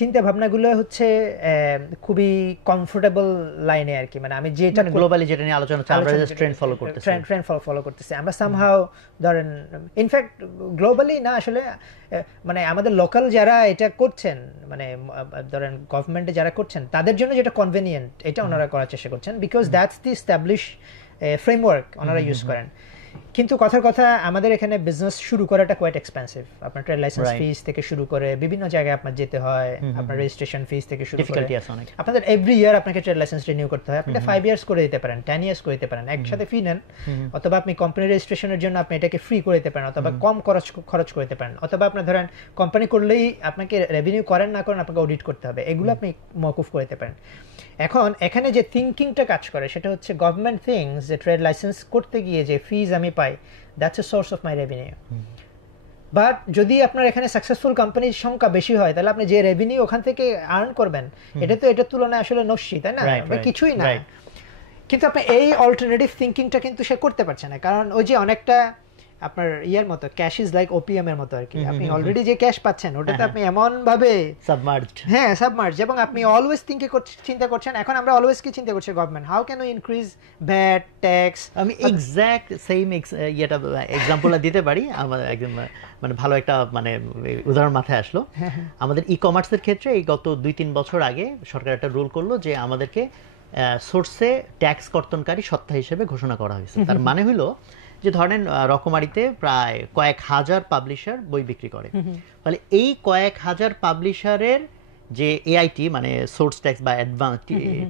চিন্তা ভাবনাগুলো হচ্ছে খুবই কমফোর্টেবল লাইনে আর কি। মানে আমি যেটা গ্লোবালি যেটা নিয়ে আলোচনা হচ্ছে, আমরা জাস্ট ট্রেন্ড ফলো করতেছি আমরা সামহাউ, ধরেন ইনফ্যাক্ট গ্লোবালি না আসলে, মানে আমাদের লোকাল যারা এটা করছেন, মানে ধরেন গভর্নমেন্টে যারা করছেন তাদের জন্য যেটা কনভেনিয়েন্ট এটা ওনারা করার চেষ্টা করছেন, because that's the establish framework ওনারা ইউজ করেন। কিন্তু কথার কথা আমাদের এখানে বিজনেস শুরু করাটা কোয়াইট এক্সপেন্সিভ। আপনার ট্রেড লাইসেন্স ফিস থেকে শুরু করে বিভিন্ন জায়গায় আপনার যেতে হয়, আপনার রেজিস্ট্রেশন ফিস থেকে শুরু করে আপনাদের এভরি ইয়ার আপনাকে ট্রেড লাইসেন্স রিনিউ করতে হয়। আপনি 5 ইয়ার্স করে দিতে পারেন, 10 ইয়ার্স করে দিতে পারেন, একসাথে ফি নেন, অথবা আপনি কোম্পানি রেজিস্ট্রেশনের জন্য আপনি এটাকে ফ্রি করে দিতে পারেন, অথবা কম খরচ করে দিতে পারেন, অথবা আপনার ধরেন কোম্পানি করলেই আপনাকে রেভিনিউ করেন না করেন আপনাকে অডিট করতে হবে, এগুলো আপনি মওকুফ করে দিতে পারেন। এখন এখানে যে থিঙ্কিংটা কাজ করে সেটা হচ্ছে গভর্নমেন্ট থিংস, যে ট্রেড লাইসেন্স করতে গিয়ে যে ফিজ আমি পাই, that's a source of my revenue. But যদি আপনার এখানে সাকসেসফুল কোম্পানির সংখ্যা বেশি হয় তাহলে আপনি যে রেভিনিউ ওখান থেকে আর্ন করবেন এটা তো এটার তুলনায় আসলে নস্যি, তাই না? কিছুই না। কিন্তু আপনি এই অল্টারনেটিভ থিঙ্কিংটা কিন্তু সে করতে পারছে না, কারণ ওই যে অনেকটা আপনার ইয়ার মতো, ক্যাশ ইজ লাইক ওপিএম এর মতো আর কি। আপনি অলরেডি যে ক্যাশ পাচ্ছেন ওটাতে আপনি এমন ভাবে সাবমার্জড, হ্যাঁ সাবমার্জ, এবং আপনি অলওয়েজ চিন্তা করছেন, এখন আমরা অলওয়েজ কি চিন্তা করছি government, how can we increase VAT tax. আমি এক্স্যাক্ট সেম ইয়েটা এক্সাম্পলটা দিতে পারি। আমার একদম মানে ভালো একটা মানে উদাহরণ মাথায় আসলো। আমাদের ই কমার্সের ক্ষেত্রে এই গত 2-3 বছর আগে সরকার একটা রুল করলো যে আমাদেরকে সোর্সে ট্যাক্স কর্তনকারী সত্তা হিসেবে ঘোষণা করা হয়েছে। তার মানে হলো যে ধরেন রকমারিতে প্রায় কয়েক হাজার পাবলিশার বই বিক্রি করে, ফলে এই কয়েক হাজার পাবলিশারের যে এআইটি মানে সোর্স ট্যাক্স বা অ্যাডভান্স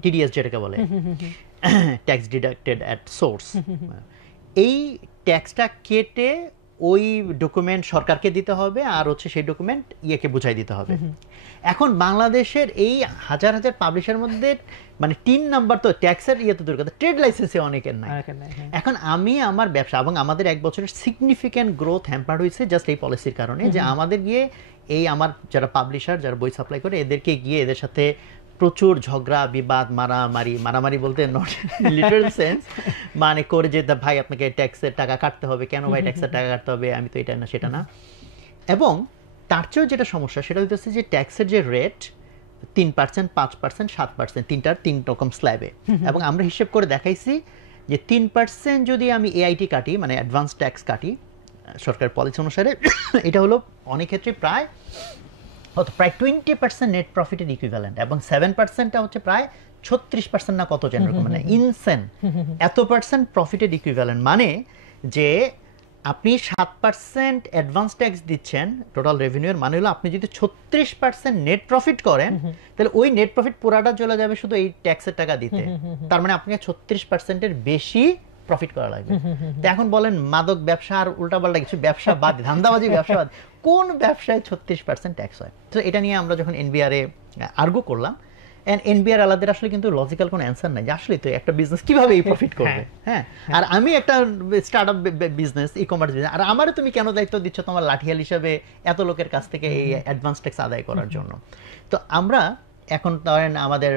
টিডিএস যেটাকে বলে, ট্যাক্স ডিডাক্টেড অ্যাট সোর্স, এই ট্যাক্সটা কেটে ওই ডকুমেন্ট সরকারকে দিতে হবে, আর হচ্ছে সেই ডকুমেন্ট ইয়েকে বুঝাই দিতে হবে। এখন বাংলাদেশের এই হাজার হাজার পাবলিশার মধ্যে মানে 3 নাম্বার তো ট্যাক্সের ইয়ে তো দূর কথা, ট্রেড লাইসেন্সে অনেকের নাই। এখন আমি আমার ব্যবসা এবং আমাদের 1 বছরের সিগনিফিক্যান্ট গ্রোথ হ্যাম্পার হয়েছে জাস্ট এই পলিসির কারণে, যে আমাদের গিয়ে এই আমার যারা পাবলিশার যারা বই সাপ্লাই করে এদেরকে গিয়ে এদের সাথে প্রচুর ঝগড়া বিবাদ মারামারি বলতে নট লিটারাল সেন্স মানে করে যে ভাই আপনাকে ট্যাক্সের টাকা কাটতে হবে, কেন ভাই ট্যাক্সের টাকা কাটতে হবে, আমি তো এটা না সেটা না। এবং তার চেয়েও যেটা সমস্যা সেটা হচ্ছে যে ট্যাক্সের যে রেট 3%, 5%, 7%, তিনটার 3 রকম স্ল্যাবে, এবং আমরা হিসেব করে দেখাইছি যে 3% যদি আমি এআইটি কাটি মানে অ্যাডভান্স ট্যাক্স কাটি সরকার পলিসি অনুসারে, এটা হলো অনেক ক্ষেত্রে প্রায় 20% নেট প্রফিটের ইকুইভ্যালেন্ট, এবং 7%টা হচ্ছে প্রায় 36% না কত যেন রকম, মানে ইনসেন এত পার্সেন্ট প্রফিটের ইকুইভ্যালেন্ট। মানে যে আপনি 7% অ্যাডভান্স ট্যাক্স দিচ্ছেন টোটাল রেভিনিউর, মানে হলো আপনি যদি 36% নেট প্রফিট করেন তাহলে ওই নেট প্রফিট পুরাটা চলে যাবে শুধু এই ট্যাক্সের টাকা দিতে, তার মানে আপনাকে 36%-এর বেশি প্রফিট করা লাগবে। তো এখন বলেন মাদক ব্যবসা আর উল্টাপাল্টা কিছু ব্যবসা বাদ, ধান্দাবাজি ব্যবসা বাদ, কোন ব্যবসায় 36% ট্যাক্স হয়? তো এটা নিয়ে আমরা যখন এনবিআরে আর্গু করলাম, এনবিআর আলাদের আসলে কিন্তু লজিক্যাল কোনো অ্যান্সার নাই যে আসলে তো একটা বিজনেস কিভাবে এই প্রফিট করবে। হ্যাঁ, আর আমি একটা startup business, e commerce business, আর আমারও তুমি কেন দায়িত্ব দিচ্ছ তোমার লাঠিয়াল হিসাবে এত লোকের কাছ থেকে এই অ্যাডভান্স ট্যাক্স আদায় করার জন্য? তো আমরা এখন ধরেন আমাদের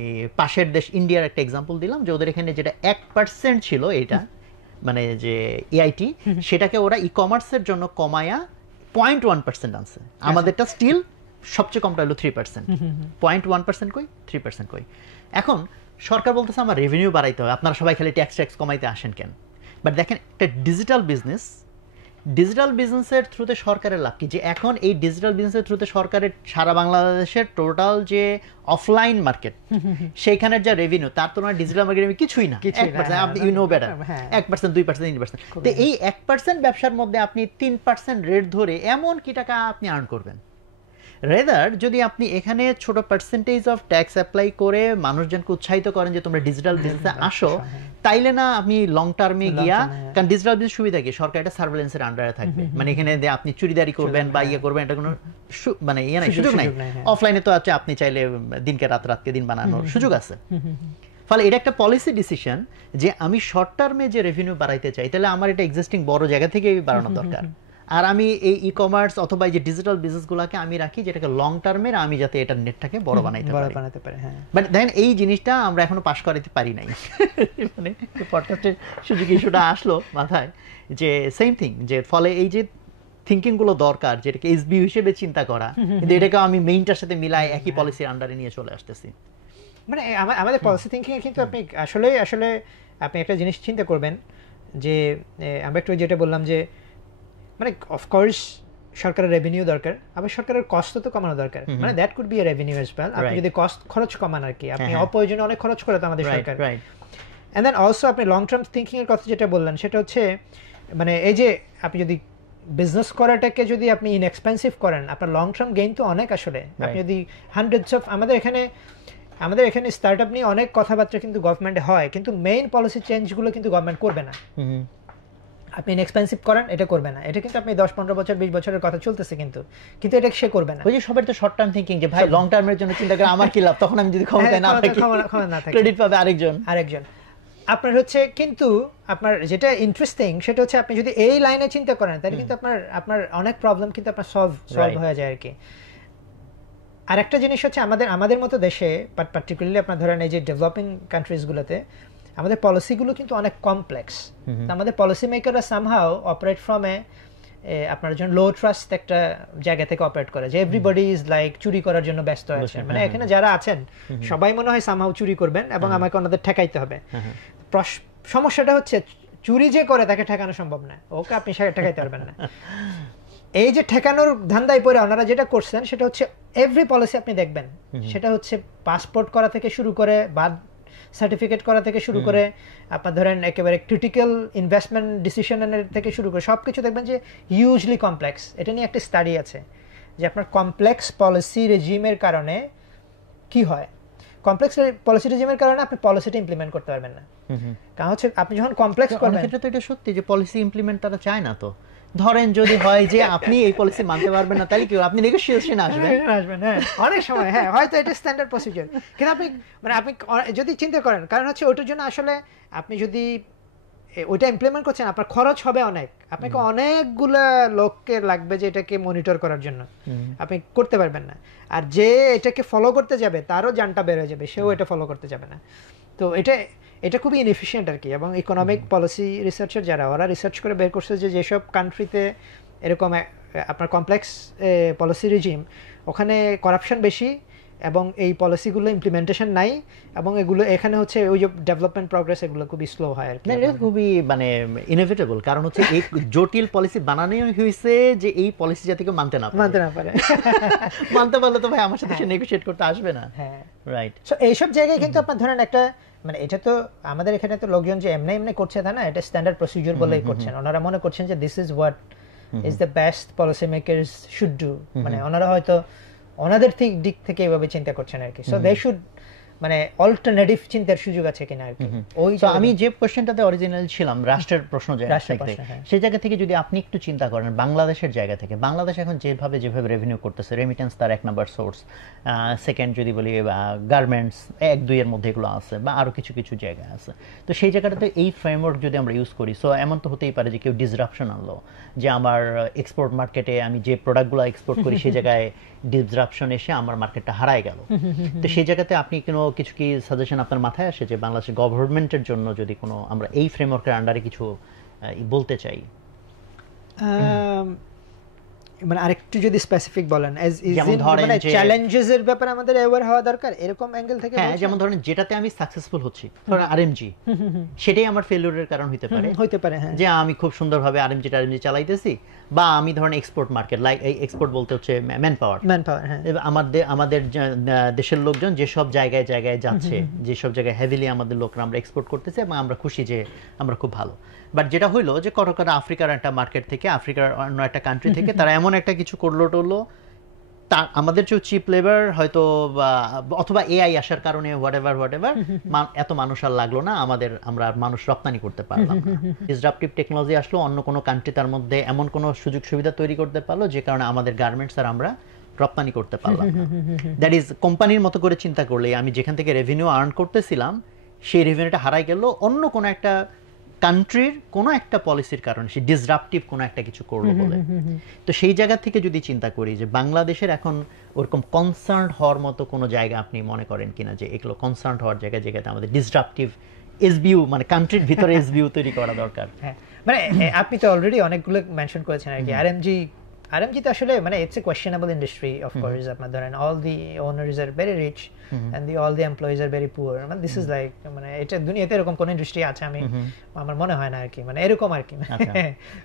এই পাশের দেশ ইন্ডিয়ার একটা এক্সাম্পল দিলাম যে ওদের এখানে যেটা 1% ছিল এটা মানে যে এআইটি, সেটাকে ওরা ই কমার্সের জন্য কমায়া 0.1% আনছে। আমাদেরটা স্টিল সবচেয়ে কমটা হলো 3%। 0.1% কই, 3% কই। এখন সরকার বলতেছে আমার রেভিনিউ বাড়াইতে হবে, আপনারা সবাই খালি ট্যাক্স কমাইতে আসেন কেন? বাট দেখেন একটা ডিজিটাল বিজনেসের থ্রুতে সরকারের লাভ কি, যে এখন এই ডিজিটাল বিজনেসের থ্রুতে সরকারের সারা বাংলাদেশের টোটাল যে অফলাইন মার্কেট সেইখানের যা রেভিনিউ তার তুলনায় ডিজিটাল মার্কেট কিছুই না। 1%, ইউ নো বেটার, 1%, 2%, 3%। তো এই 1% ব্যবসার মধ্যে আপনি 3% রেট ধরে এমন কি টাকা আপনি আর্ন করবেন? রেদার যদি আপনি এখানে ছোট পার্সেন্টেজ অফ ট্যাক্স অ্যাপ্লাই করে মানুষজনকে উৎসাহিত করেন যে তোমরা ডিজিটাল বিজনেসে আসো, তাইলে না আপনি লং টার্মে গিয়া, কারণ ডিজিটাল বিজনেস সুবিধা কি সরকার এটা সার্ভেলেন্সের আন্ডারে থাকবে, মানে এখানে আপনি চুরিদারি করবেন বা ইয়ে করবেন এটা কোনো মানে ইয়ে নাই, সুযোগ নাই। অফলাইনে তো আছে আপনি চাইলে দিনকে রাতকে দিন বানানোর সুযোগ আছে। ফলে এটা একটা পলিসি ডিসিশন যে আমি শর্ট টার্মে যে রেভিনিউ বাড়াইতে চাই তাহলে আমার এটা এক্সিস্টিং বড় জায়গা থেকে বাড়ানো দরকার, আর আমি এই ই কমার্স অথবা এই যে ডিজিটাল বিজনেসগুলোকে আমি রাখি যেটাকে লং টার্মের, আমি যাতে এটা নেটটাকে বড় বানাইতে পারি। বাট দেখেন এই জিনিসটা আমরা এখনো পাশ করাতে পারি নাই। মানে পডকাস্টের সুযোগ ইস্যুটা আসলো মাথায় যে সেম থিং, যে ফলে এই যে থিঙ্কিং গুলো দরকার যেটাকে এসবি হিসেবে চিন্তা করা, কিন্তু এটাকে আমি মেইনটার সাথে মিলাই একই পলিসির আন্ডারে নিয়ে চলে আসতেছি। মানে আমাদের পলিসি থিঙ্কিং এ কিন্তু আপনি আসলে আপনি একটা জিনিস চিন্তা করবেন যে আমরা একটু যেটা বললাম যে মানে অফকোর্স সরকারের রেভিনিউ দরকার, আবার সরকারের কষ্ট তো কমানো দরকার, মানে that could B A revenue as well. আপনি যদি কস্ট খরচ কমান আর কি, আপনি অপ্রয়োজনীয় অনেক খরচ করে তো আমাদের সরকার। এন্ড দেন অলসো আপনি লং টার্ম থিঙ্কিং এর কথা যেটা বললেন সেটা হচ্ছে মানে এই যে আপনি যদি বিজনেস করাটাকে যদি আপনি ইনএক্সপেন্সিভ করেন আপনার লং টার্ম গেইন তো অনেক। আসলে আপনি যদি হান্ড্রেডস অফ আমাদের এখানে স্টার্টআপ নিয়ে অনেক কথাবার্তা কিন্তু গভর্নমেন্টে হয়, কিন্তু মেইন পলিসি চেঞ্জগুলো কিন্তু গভর্নমেন্ট করবে না। আপনি ইনএক্সপেন্সিভ করেন এটা করবে না, এটা কিন্তু আপনি 10-15 বছর 20 বছরের কথা চলতেছে, কিন্তু এটা সে করবে না। ওই যে সবার তো শর্ট টার্ম থিঙ্কিং যে ভাই লং টার্মের জন্য চিন্তা করে আমার কি লাভ, তখন আমি যদি ক্ষমতায় না থাকি ক্রেডিট পাবে আরেকজন। আপনার হচ্ছে কিন্তু আপনার যেটা ইন্টারেস্টিং সেটা হচ্ছে আপনি যদি এই লাইনে চিন্তা করেন তাহলে কিন্তু আপনার অনেক প্রবলেম কিন্তু আপনার সলভ হয়ে যায় আর কি। আরেকটা জিনিস হচ্ছে আমাদের মতো দেশে পার্টিকুলারলি আপনার ধরেন এই যে ডেভেলপিং কান্ট্রিজগুলোতে আমাদের পলিসিগুলো কিন্তু অনেক কমপ্লেক্স। আমাদের পলিসি মেকাররা সামহাও অপারেট ফ্রম আপনার জন্য লো ট্রাস্ট একটা জায়গা থেকে অপারেট করে, যে এভরিবডি ইজ লাইক চুরি করার জন্য ব্যস্ত আছে, মানে এখানে যারা আছেন সবাই মনে হয় সামহাও চুরি করবেন এবং আমাকে ওনাদের ঠেকাইতে হবে। সমস্যাটা হচ্ছে চুরি যে করে তাকে ঠেকানো সম্ভব না, ওকে আপনি ঠেকাইতে পারবেন না। এই যে ঠেকানোর ধান্দায় পড়ে ওনারা যেটা করছেন সেটা হচ্ছে এভরি পলিসি আপনি দেখবেন, সেটা হচ্ছে পাসপোর্ট করা থেকে শুরু করে বার্থ সার্টিফিকেট করা থেকে শুরু করে আপনার ধরেন একেবারে ক্রিটিক্যাল ইনভেস্টমেন্ট ডিসিশনের থেকে শুরু করে সবকিছু দেখবেন যে হিউজলি কমপ্লেক্স। এটা নিয়ে একটা স্টাডি আছে যে আপনার কমপ্লেক্স পলিসি রেজিমের কারণে কি হয়। কমপ্লেক্স পলিসি রেজিমের কারণে আপনি পলিসিটা ইমপ্লিমেন্ট করতে পারবেন না, কারণ হচ্ছে আপনি যখন কমপ্লেক্স করবেন। ক্ষেত্রে তো এটা সত্যি যে পলিসি ইমপ্লিমেন্ট তারা চায় না। তো ধরেন যদি হয় যে আপনি এই পলিসি মানতে পারবেন না, তাহলে কি আপনি নেগোশিয়েশনে আসবেন? হ্যাঁ, অনেক সময় হ্যাঁ হয়তো এটা স্ট্যান্ডার্ড প্রসিজার, কিন্তু আপনি যদি চিন্তা করেন, কারণ হচ্ছে ওটার জন্য আসলে আপনি যদি ওইটা ইমপ্লিমেন্ট করছেন আপনার খরচ হবে অনেক, আপনাকে অনেকগুলা লোককে লাগবে যে এটাকে মনিটর করার জন্য, আপনি করতে পারবেন না। আর যে এটাকে ফলো করতে যাবে তারও জানটা বের হয়ে যাবে, সেও এটা ফলো করতে যাবে না। তো এটা খুবই ইনএফিশিয়েন্ট আর কি। এবং ইকোনমিক পলিসি রিসার্চার যারা, ওরা রিসার্চ করে বের করছে যে যেসব কান্ট্রিতে এরকম আপনার কমপ্লেক্স পলিসি রিজিম, ওখানে করাপশন বেশি এবং এই পলিসিগুলো ইমপ্লিমেন্টেশন নাই, এবং এগুলো এখানে হচ্ছে ওই যে ডেভেলপমেন্ট প্রগ্রেস এগুলো খুবই স্লো হয় আর কি। এটা খুবই মানে ইনএভিটেবল, কারণ হচ্ছে এই জটিল পলিসি বানানোই হয়েছে যে এই পলিসি জাতিকে মানতে না পারে। মানতে পারলে তো ভাই আমার সাথে সে নেগোশিয়েট করতে আসবে না। হ্যাঁ, রাইট। সো এইসব জায়গায় কিন্তু আপনার ধরেন একটা মানে এটা তো আমাদের এখানে তো লোকজন যে এমনি করছে তা না, এটা স্ট্যান্ডার্ড প্রসিডিউর বলেই করছেন। ওনারা মনে করছেন যে this is what is the best policy makers should do, মানে ওনারা হয়তো ওনাদের দিক থেকে এভাবে চিন্তা করছেন আর কি। সো দে শুড মানে অল্টারনেটিভ চিন্তার সুযোগ আছে কিনা আর কি। ওই তো আমি যে কোশ্চেনটাতে অরিজিনাল ছিলাম রাষ্ট্রের প্রশ্ন সেই জায়গা থেকে যদি আপনি একটু চিন্তা করেন বাংলাদেশের জায়গা থেকে, বাংলাদেশ এখন যেভাবে রেভিনিউ করতেছে, রেমিটেন্স তার 1 নাম্বার সোর্স, সেকেন্ড যদি বলি গার্মেন্টস 1-2 এর মধ্যে এগুলো আছে, বা আরো কিছু কিছু জায়গায় আছে। তো সেই জায়গাটাতে এই ফ্রেমওয়ার্ক যদি আমরা ইউজ করি, সো এমন তো হতেই পারে যে কেউ ডিসরাপশন আনলো, যে আমার এক্সপোর্ট মার্কেটে আমি যে প্রোডাক্টগুলো এক্সপোর্ট করি সেই জায়গায় ডিসরাপশন এসে আমার মার্কেটটা হারায় গেল। তো সেই জায়গাতে আপনি কিছু কি সাজেশন আপনার মাথায় আসে যে বাংলাদেশের গভর্নমেন্টের জন্য যদি কোনো আমরা এই ফ্রেমওয়ার্কের আন্ডারে কিছু বলতে চাই? মানে আরেকটু যদি স্পেসিফিক বলেন, মানে চ্যালেঞ্জেস এর ব্যাপারে আমাদের অ্যাওয়্যার হওয়া দরকার এরকম অ্যাঙ্গেল থেকে। হ্যাঁ, যেমন ধরেন যেটাতে আমি সাকসেসফুল হচ্ছি, ধরেন আরএমজি, সেটাই আমার ফেলিউরের কারণ হতে পারে। হ্যাঁ, যে আমি খুব সুন্দরভাবে আরএমজি চালাইতেছি, বা আমি ধরেন এক্সপোর্ট মার্কেট, লাইক এক্সপোর্ট বলতে হচ্ছে ম্যান পাওয়ার। হ্যাঁ, আমাদের দেশের লোকজন যেসব জায়গায় যাচ্ছে, যেসব জায়গায় হেভিলি আমাদের লোকরা আমরা এক্সপোর্ট করতেছে, এবং আমরা খুশি যে আমরা খুব ভালো। বাট যেটা হইলো যে কতটা আফ্রিকার একটা মার্কেট থেকে, আফ্রিকার অন্য একটা কান্ট্রি থেকে তারা এমন একটা কিছু করলো তা আমাদের চেয়ে চিপ লেবার হয়তো, অথবা এআই আসার কারণে হোয়াটএভার এত মানুষ আর লাগলো না, আমরা মানুষ রপ্তানি করতে পারলাম না। ডিসরাপটিভ টেকনোলজি আসলো, অন্য কোনো কান্ট্রি তার মধ্যে এমন কোনো সুযোগ সুবিধা তৈরি করতে পারলো যে কারণে আমাদের গার্মেন্টস আর আমরা রপ্তানি করতে পারলাম না। দ্যাট ইজ কোম্পানির মতো করে চিন্তা করলে আমি যেখান থেকে রেভিনিউ আর্ন করতেছিলাম সেই রেভিনিউটা হারাই গেল অন্য কোনো একটা কান্ট্রির কোনো একটা পলিসির কারণে, সে ডিসরাপটিভ কোনো একটা কিছু করলো বলে। তো সেই জায়গা থেকে যদি চিন্তা করি যে বাংলাদেশের এখন ওরকম কনসার্ন হওয়ার মতো কোনো জায়গা আপনি মনে করেন কিনা, যে এগুলো কনসার্ন হওয়ার জায়গা, যেটাতে আমাদের ডিসরাপটিভ এসবিইউ মানে কান্ট্রির ভিতরে এসবিইউ তৈরি করা দরকার? হ্যাঁ, মানে আপনি তো অলরেডি অনেকগুলো মেনশন করেছেন আর কি। আরএমজি তো আসলে মানে it's a questionable industry of course. আপনার ধরেন all the owners are very rich and all the employees are very poor. মানে দিস ইজ লাইক, মানে এটা দুনিয়াতে এরকম কোন ইন্ডাস্ট্রি আছে আমার মনে হয় না আর কি, মানে এরকম আর কি।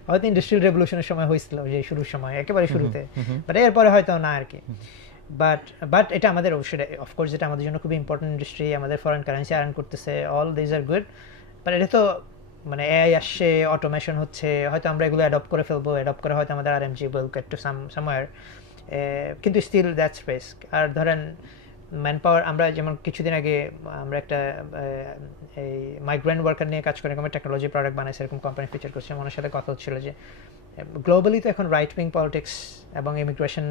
হয়তো ইন্ডাস্ট্রিয়াল রেভলিউশনের সময় হয়েছিল, যে শুরুর সময় একেবারে শুরুতে, বাট এরপরে হয়তো না আর কি। বাট এটা আমাদের অবশ্যই অফকোর্স এটা আমাদের জন্য খুবই ইম্পর্টেন্ট ইন্ডাস্ট্রি, আমাদের ফরেন কারেন্সি আর্ন করতেছে, all this are good. But এটা তো মানে এআই আসছে, অটোমেশন হচ্ছে, হয়তো আমরা এগুলো অ্যাডপ্ট করে ফেলবো, অ্যাডপ্ট করে হয়তো আমাদের RMG will get to somewhere, কিন্তু স্টিল দ্যাটস রিস্ক। আর ধরেন ম্যান পাওয়ার, আমরা যেমন কিছুদিন আগে আমরা একটা এই মাইগ্রেন্ট ওয়ার্কার নিয়ে কাজ করে এরকম টেকনোলজি প্রোডাক্ট বানাইছে, এরকম কোম্পানি ফিচার করছে। ওনার সাথে কথা হচ্ছিল যে গ্লোবালি তো এখন রাইট উইং পলিটিক্স এবং ইমিগ্রেশন,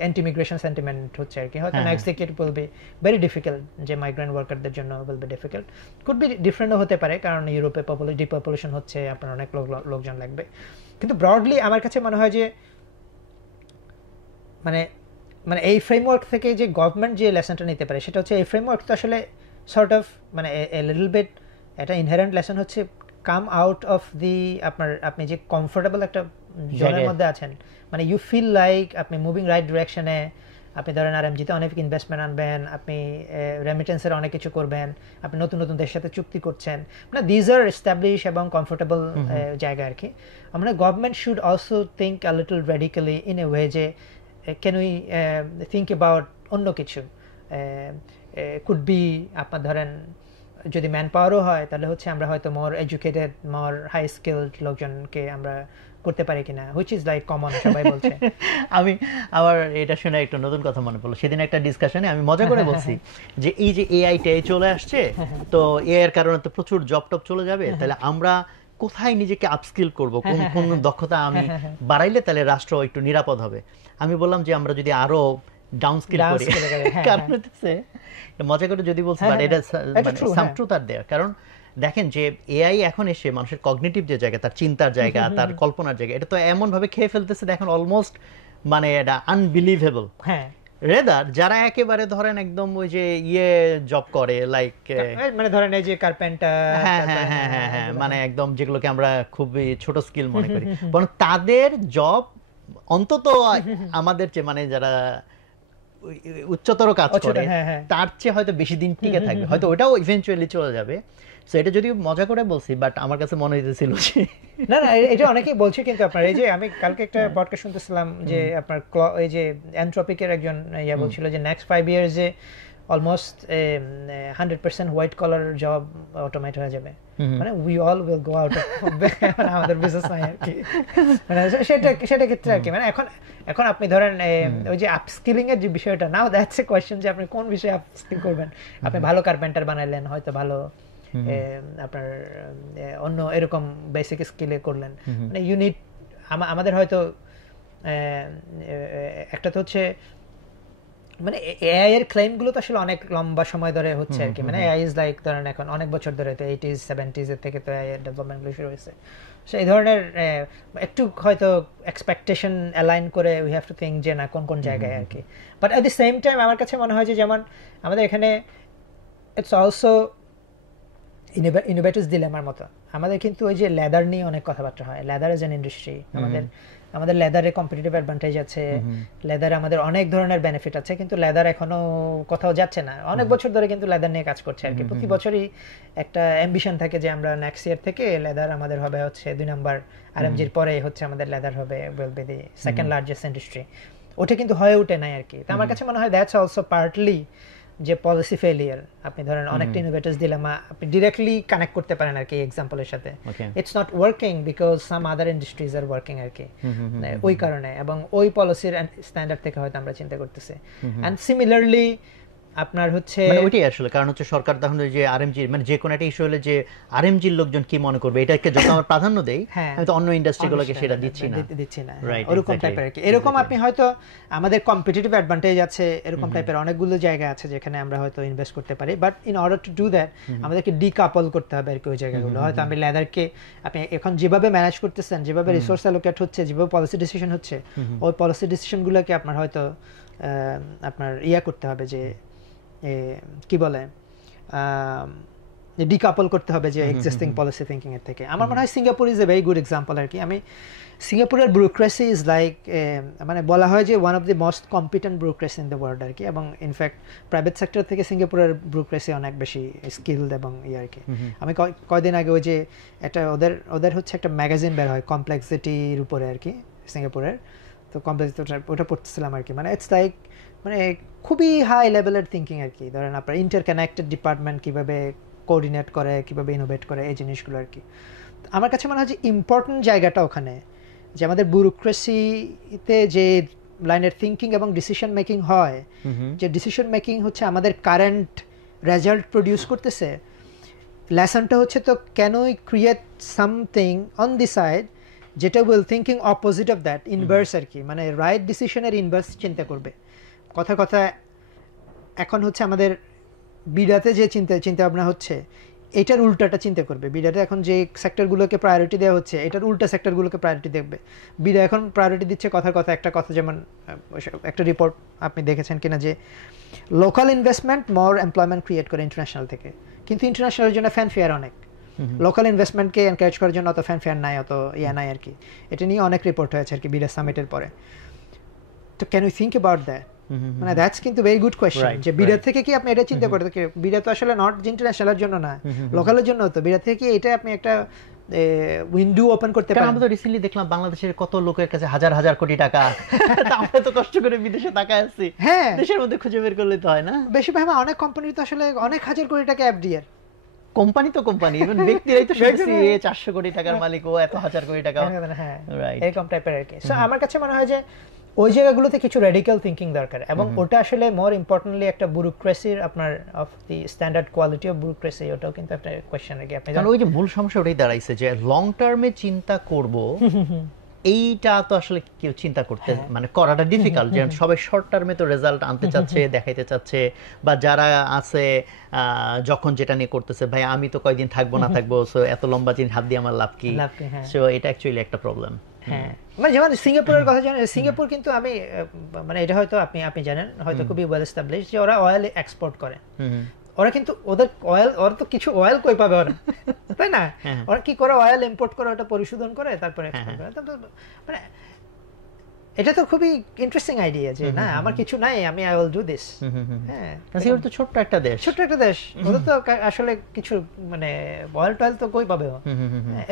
অ্যান্টি ইমিগ্রেশন সেন্টিমেন্ট হচ্ছে আর কি। হয়তো next decade will be very difficult, যে মাইগ্রেন্ট ওয়ার্কারদের জন্য will be difficult. Could be ডিফারেন্টও হতে পারে, কারণ ইউরোপে ডিপপুলেশন হচ্ছে, আপনার অনেক লোকজন লাগবে। কিন্তু ব্রডলি আমার কাছে মনে হয় যে মানে এই ফ্রেমওয়ার্ক থেকে যে গভর্নমেন্ট যে লেসনটা নিতে পারে সেটা হচ্ছে, এই ফ্রেমওয়ার্ক তো আসলে সর্ট অফ মানে এ লিটল বিট এটা ইনহেরেন্ট লেসন হচ্ছে কাম আউট অফ দি আপনি যে কমফোর্টেবল একটা জোনের মধ্যে আছেন, মানে ইউ ফিল লাইক আপনি মুভিং রাইট ডিরেকশনে, আপনি ধরেন আরএমজিতে অনেক ইনভেস্টমেন্ট আনবেন, আপনি রেমিটেন্সের অনেক কিছু করবেন, আপনি নতুন নতুন দেশের সাথে চুক্তি করছেন, মানে দিজ আর এস্টাবলিশ এবং কমফোর্টেবল জায়গা আর কি। আমরা government should also think a little radically in a way যে ক্যান উই থিঙ্ক অ্যাবাউট অন্য কিছু, কুড বি আপনার ধরেন যদি ম্যান পাওয়ারও হয় তাহলে হচ্ছে আমরা হয়তো মোর এডুকেটেড মোর হাই স্কিলড লোকজনকে আমরা করতে পারি কিনা, হুইচ ইজ লাইক কমন সবাই বলছে। আমি আবার এটা শুনে একটা নতুন কথা মনে পড়লো, সেদিন একটা ডিসকাশনে আমি মজা করে বলছি যে এই যে এআই টাই চলে আসছে, তো এআই এর কারণে তো প্রচুর জব টপ চলে যাবে, তাহলে আমরা কোথায় নিজেকে আপস্কিল করব, কোন কোন দক্ষতা আমি বাড়াইলে তাহলে রাষ্ট্র একটু নিরাপদ হবে। আমি বললাম যে আমরা যদি আরো ডাউন স্কিল করি, কারণ হচ্ছে মজা করে যদি বলছি, বাট এটা সাম ট্রুথ আর দেয়ার। কারণ দেখেন যে এআই এখন এসে মানুষের কগনিটিভ যে জায়গা, তার চিন্তার জায়গা, তার কল্পনার জায়গা, এটা তো এমন ভাবে খেয়ে ফেলতেছে দেখেন অলমোস্ট মানে এটা আনবিলিভেবল। হ্যাঁ, রেদার যারা একেবারে ধরেন একদম ওই যে জব করে লাইক মানে ধরেন এই যে কার্পেন্টার, হ্যাঁ হ্যাঁ হ্যাঁ হ্যাঁ হ্যাঁ মানে একদম যেগুলোকে আমরা খুবই ছোট স্কিল মনে করি, বরং তাদের জব অন্তত আমাদের চেয়ে মানে যারা উচ্চতর কাজ করে তার চেয়ে হয়তো বেশি দিন টিকে থাকবে, হয়তো ওটাও ইভেন্চুয়ালি চলে যাবে। সো এটা যদি মজা করে বলছি, বাট আমার কাছে মনে হইতেছিল যে না না এটা অনেকেই বলছে, কিন্তু আপনার এই যে আমি কালকে একটা পডকাস্ট শুনতেছিলাম যে আপনার এই যে অ্যান্থ্রপিকের একজন বলছিল যে নেক্সট 5 ইয়ার্স এ almost 100% white collar job automate হয়ে যাবে, মানে we all will go out of আমাদের বিজনেস নাই আর কি, মানে সেটা ক্ষেত্রে আর কি। মানে এখন আপনি ধরেন ওই যে আপস্কিলিং এর যে বিষয়টা, নাও দ্যাটস এ কোয়েশ্চেন যে আপনি কোন বিষয়ে আপস্কিল করবেন। আপনি ভালো কার্পেন্টার বানাইলেন, হয়তো ভালো আপনার অন্য এরকম বেসিক স্কিলে করলেন, মানে ইউনিট আমাদের হয়তো একটা তো হচ্ছে মানে এআই এর ক্লেম গুলো তো আসলে অনেক লম্বা সময় ধরে হচ্ছে আর কি, মানে এআই ইজ লাইক ধরেন এখন অনেক বছর ধরে, তো 80s 70s এর থেকে তো এআই এর ডেভেলপমেন্ট গুলো শুরু হয়েছে। সো এই ধরনের একটু হয়তো এক্সপেকটেশন অ্যালাইন করে উই হ্যাভ টু থিঙ্ক যে না কোন কোন জায়গায় আর কি। But at the same time আমার কাছে মনে হয় যে যেমন আমাদের এখানে ইটস অলসো ইনোভেটর্স ডিলেমার মতো, আমাদের কিন্তু ওই যে লেদার নিয়ে অনেক কথাবার্তা হয়, লেদার এজ অ্যান ইন্ডাস্ট্রি, আমাদের লেদারে কম্পিটিটিভ অ্যাডভান্টেজ আছে, লেদারে আমাদের অনেক ধরনের বেনিফিট আছে, কিন্তু লেদার এখনো কোথাও যাচ্ছে না। অনেক বছর ধরে কিন্তু লেদার নিয়ে কাজ করছে আর কি, প্রতি বছরই একটা অ্যাম্বিশন থাকে যে আমরা নেক্সট ইয়ার থেকে লেদার আমাদের হবে হচ্ছে 2 নাম্বার, আরএমজির পরে হচ্ছে আমাদের লেদার হবে will be the second largest industry. ওটা কিন্তু হয়ে ওঠে নাই আর কি। তো আমার কাছে মনে হয় দ্যাটস অলসো পার্টলি যে পলিসি ফেলিয়ার। আপনি ধরেন অনেকটা ইনোভেটর্স ডিলেমা আপনি ডিরেক্টলি কানেক্ট করতে পারেন আর কি এক্সাম্পলের সাথে, it's not working because some other industries are working আর কি, ওই কারণে এবং ওই পলিসির স্ট্যান্ডার্ড থেকে হয়তো আমরা চিন্তা করতেছি। অ্যান্ড সিমিলারলি আপনার হচ্ছে মানে ওইটাই আসলে কারণ হচ্ছে সরকার তখন যে আরএমজি মানে যে কোনো একটা ইস্যু হলে যে আরএমজির লোকজন কি মনে করবে এটাকে যত আমরা প্রাধান্য দেই, আমি তো অন্য ইন্ডাস্ট্রিগুলোকে সেটা দিচ্ছি না ওরকম টাইপের আর কি। এরকম আপনি হয়তো আমাদের কম্পিটিটিভ অ্যাডভান্টেজ আছে, এরকম টাইপের অনেকগুলো জায়গা আছে যেখানে আমরা হয়তো ইনভেস্ট করতে পারি, but in order to do that আমাদেরকে ডিকাপল করতে হবে আর কি ওই জায়গাগুলো। হয়তো আমি লেদারকে আপনি এখন যেভাবে ম্যানেজ করতেছেন, যেভাবে রিসোর্স অ্যালোকেট হচ্ছে, যেভাবে পলিসি ডিসিশন হচ্ছে, ওই পলিসি ডিসিশনগুলোকে আপনার হয়তো আপনার করতে হবে যে কি বলে ডিকাপল করতে হবে যে এক্সিস্টিং পলিসি থিঙ্কিং এর থেকে। আমার মনে হয় Singapore is a very good example আর কি। আমি সিঙ্গাপুরের ব্যুরোক্রেসি ইজ লাইক মানে বলা হয় যে one of the most competent bureaucracy in the world আর কি, এবং ইনফ্যাক্ট প্রাইভেট সেক্টর থেকে সিঙ্গাপুরের ব্যুরোক্রেসি অনেক বেশি স্কিলড এবং আর কি। আমি কয়দিন আগে ওই যে একটা ওদের হচ্ছে একটা ম্যাগাজিন বের হয় কমপ্লেক্সিটির উপরে আর কি সিঙ্গাপুরের, তো কমপ্লেক্সিটি ওটা পড়তেছিলাম আর কি। মানে ইটস লাইক মানে খুবই হাই লেভেলের থিঙ্কিং আর কি। ধরেন আপনার ইন্টারকানেক্টেড ডিপার্টমেন্ট কীভাবে কোঅর্ডিনেট করে, কীভাবে ইনোভেট করে, এই জিনিসগুলো আর কি। আমার কাছে মনে হয় যে ইম্পর্টেন্ট জায়গাটা ওখানে যে আমাদের ব্যুরোক্রেসিতে যে লাইনের থিঙ্কিং এবং ডিসিশন মেকিং হয়, যে ডিসিশন মেকিং হচ্ছে আমাদের কারেন্ট রেজাল্ট প্রডিউস করতেছে, লেসনটা হচ্ছে তো can we create something on the side যেটা will thinking opposite of that, inverse আর কি, মানে রাইট ডিসিশনের ইনভার্স চিন্তা করবে। কথা এখন হচ্ছে আমাদের বিডাতে যে চিন্তা ভাবনা হচ্ছে এটার উল্টাটা চিন্তা করবে। বিডাতে এখন যে সেক্টরগুলোকে প্রায়োরিটি দেওয়া হচ্ছে এটার উল্টা সেক্টরগুলোকে প্রায়োরিটি দেখবে। বিডা এখন প্রায়োরিটি দিচ্ছে একটা কথা যেমন একটা রিপোর্ট আপনি দেখেছেন কিনা যে লোকাল ইনভেস্টমেন্ট মোর এমপ্লয়মেন্ট ক্রিয়েট করে ইন্টারন্যাশনাল থেকে, কিন্তু ইন্টারন্যাশনালের জন্য ফ্যানফেয়ার অনেক, লোকাল ইনভেস্টমেন্টকে এনকারেজ করার জন্য অত ফ্যান নাই, অত ইয়া নাই আর কি। এটা নিয়ে অনেক রিপোর্ট হয়েছে আর কি বিডা সামিটের পরে। তো can you think about that? মানে দ্যাটস কিন্তু ভেরি গুড কোয়েশ্চেন, যে বিডা থেকে কি আপনি এটা চিন্তা করতে, বিডা তো আসলে নট ইন্টারন্যাশনালের জন্য না, লোকালের জন্য। তো বিডা থেকে এটা আপনি একটা উইন্ডো ওপেন করতে পারেন। আমরা তো রিসেন্টলি দেখলাম বাংলাদেশের কত লোকের কাছে হাজার হাজার কোটি টাকা, আমরা তো কষ্ট করে বিদেশে টাকা আছি, হ্যাঁ দেশের মধ্যে খুঁজে বের করলে তো হয় না। বেশি ভাবে অনেক কোম্পানি তো আসলে অনেক হাজার কোটি টাকা এফডিআর, কোম্পানি তো কোম্পানি, ইভেন ব্যক্তিরাই তো শুনছি 400 কোটি টাকার মালিক, ও এত হাজার কোটি টাকা, হ্যাঁ রাইট, এরকম টাইপের আর কি। সো আমার কাছে মনে হয় যে ওই জায়গাগুলোতে কিছু রেডিক্যাল থিঙ্কিং দরকার, এবং ওটা আসলে মোর ইম্পর্টেন্টলি একটা ব্যুরোক্রেসির আপনার of the standard quality of bureaucracy, ওটাও কিন্তু একটা কোয়েশ্চেন আর কি। আপনি কারণ ওই যে মূল সমস্যা ওটাই দাঁড়াইছে যে লং টার্মে চিন্তা করব, এইটা তো আসলে কেউ চিন্তা করতে মানে করাটা ডিফিকাল্ট। যেমন সবাই শর্ট টার্মে তো রেজাল্ট আনতে চাচ্ছে, দেখাইতে চাচ্ছে, বা যারা আছে যখন যেটা নিয়ে করতেছে, ভাই আমি তো কয়দিন থাকবো না থাকবো, সো এত লম্বা জিনিস হাত দিয়ে আমার লাভ কি, সো এটা অ্যাকচুয়ালি একটা প্রবলেম। হ্যাঁ, মানে যেমন সিঙ্গাপুরের কথা জানেন, সিঙ্গাপুর কিন্তু আমি মানে এটা হয়তো আপনি জানেন হয়তো খুবই ওয়েল এস্টাবলিশড যে ওরা অয়েল এক্সপোর্ট করে। ওরা কিন্তু ওদের অয়েল, ওরা তো কিছু অয়েল কই পাবে ওরা, তাই না? ওরা কি করে অয়েল ইম্পোর্ট করে, ওটা পরিশোধন করে তারপরে এক্সপোর্ট করে। মানে এটা তো খুবই ইন্টারেস্টিং আইডিয়া যে না আমার কিছু নাই, আমি আই উইল ডু দিস। হ্যাঁ, সিঙ্গাপুর তো ছোট্ট একটা দেশ, ওদের তো আসলে কিছু মানে অয়েল টয়েল তো কই পাবে,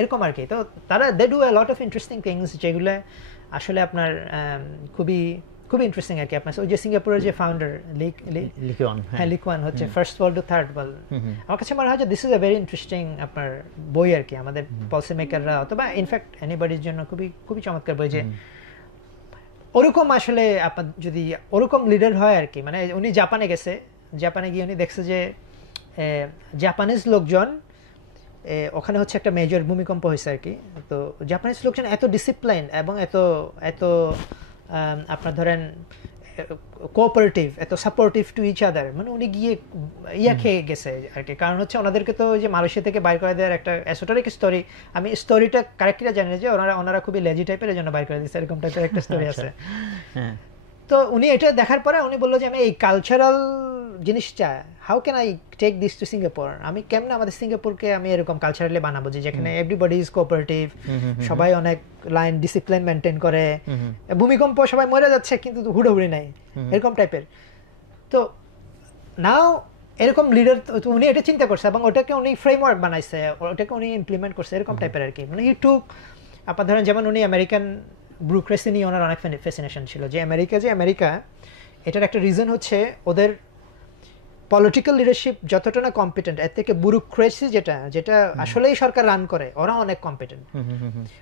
এরকম আর কি। তো তারা they do a lot of interesting things যেগুলো আসলে আপনার খুবই খুবই ইন্টারেস্টিং আর কি। আপনার ওই যে সিঙ্গাপুরের যে ফাউন্ডার লিকুয়ান হচ্ছে first world to third world, আমার কাছে মনে হয় যে this is a very interesting আপনার বই আর কি, আমাদের পলিসি মেকাররা অথবা ইনফ্যাক্ট এনিবডির জন্য খুবই খুবই চমৎকার বই। যে ওরকম আসলে আপনার যদি ওরকম লিডার হয় আর কি, মানে উনি জাপানে গেছে, জাপানে গিয়ে উনি দেখছে যে জাপানিজ লোকজন, ওখানে হচ্ছে একটা মেজর ভূমিকম্প হয়েছে আর কি। তো জাপানিজ লোকজন এত ডিসিপ্লিন এবং এত এত আপনার ধরেন কোঅপারেটিভ, এত সাপোর্টিভ টু ইচ আদার, মানে উনি গিয়ে খেয়ে গেছে আর কি। কারণ হচ্ছে ওনাদেরকে তো ওই যে মালয়েশিয়া থেকে বাইর করে দেওয়ার একটা এসোটারিক স্টোরি, আমি স্টোরিটা কারেক্টলি জানি না, যে ওনারা খুবই লেজি টাইপের, জন্য বাইর করে দিচ্ছে, এরকম টাইপের একটা স্টোরি আছে। তো উনি এটা দেখার পরে উনি বললো যে আমি এই কালচারাল জিনিসটা how can I take this to Singapore, আমি কেমনে আমাদের সিঙ্গাপুরকে আমি এরকম কালচারালি বানাবো যে যেখানে এভরিবডি ইজ কোঅপারেটিভ, সবাই অনেক লাইন ডিসিপ্লিন মেনটেন করে, ভূমিকম্প সবাই মরে যাচ্ছে কিন্তু হুড়োহুড়ি নাই, এরকম টাইপের। তো নাও এরকম লিডার, উনি এটা চিন্তা করছে এবং ওটাকে উনি ফ্রেমওয়ার্ক বানাইছে, ওটাকে উনি ইমপ্লিমেন্ট করছে, এরকম টাইপের আর কি। মানে হি টুক আপনার ধরেন যেমন উনি আমেরিকান ব্যুরোক্রেসি নিয়ে ওনার অনেক ফ্যাসিনেশন ছিল, যে আমেরিকা এটার একটা রিজন হচ্ছে ওদের পলিটিক্যাল লিডারশিপ যতটা না কম্পিটেন্ট, এর থেকে ব্যুরোক্রেসি যেটা আসলেই সরকার রান করে, ওরা অনেক কম্পিটেন্ট।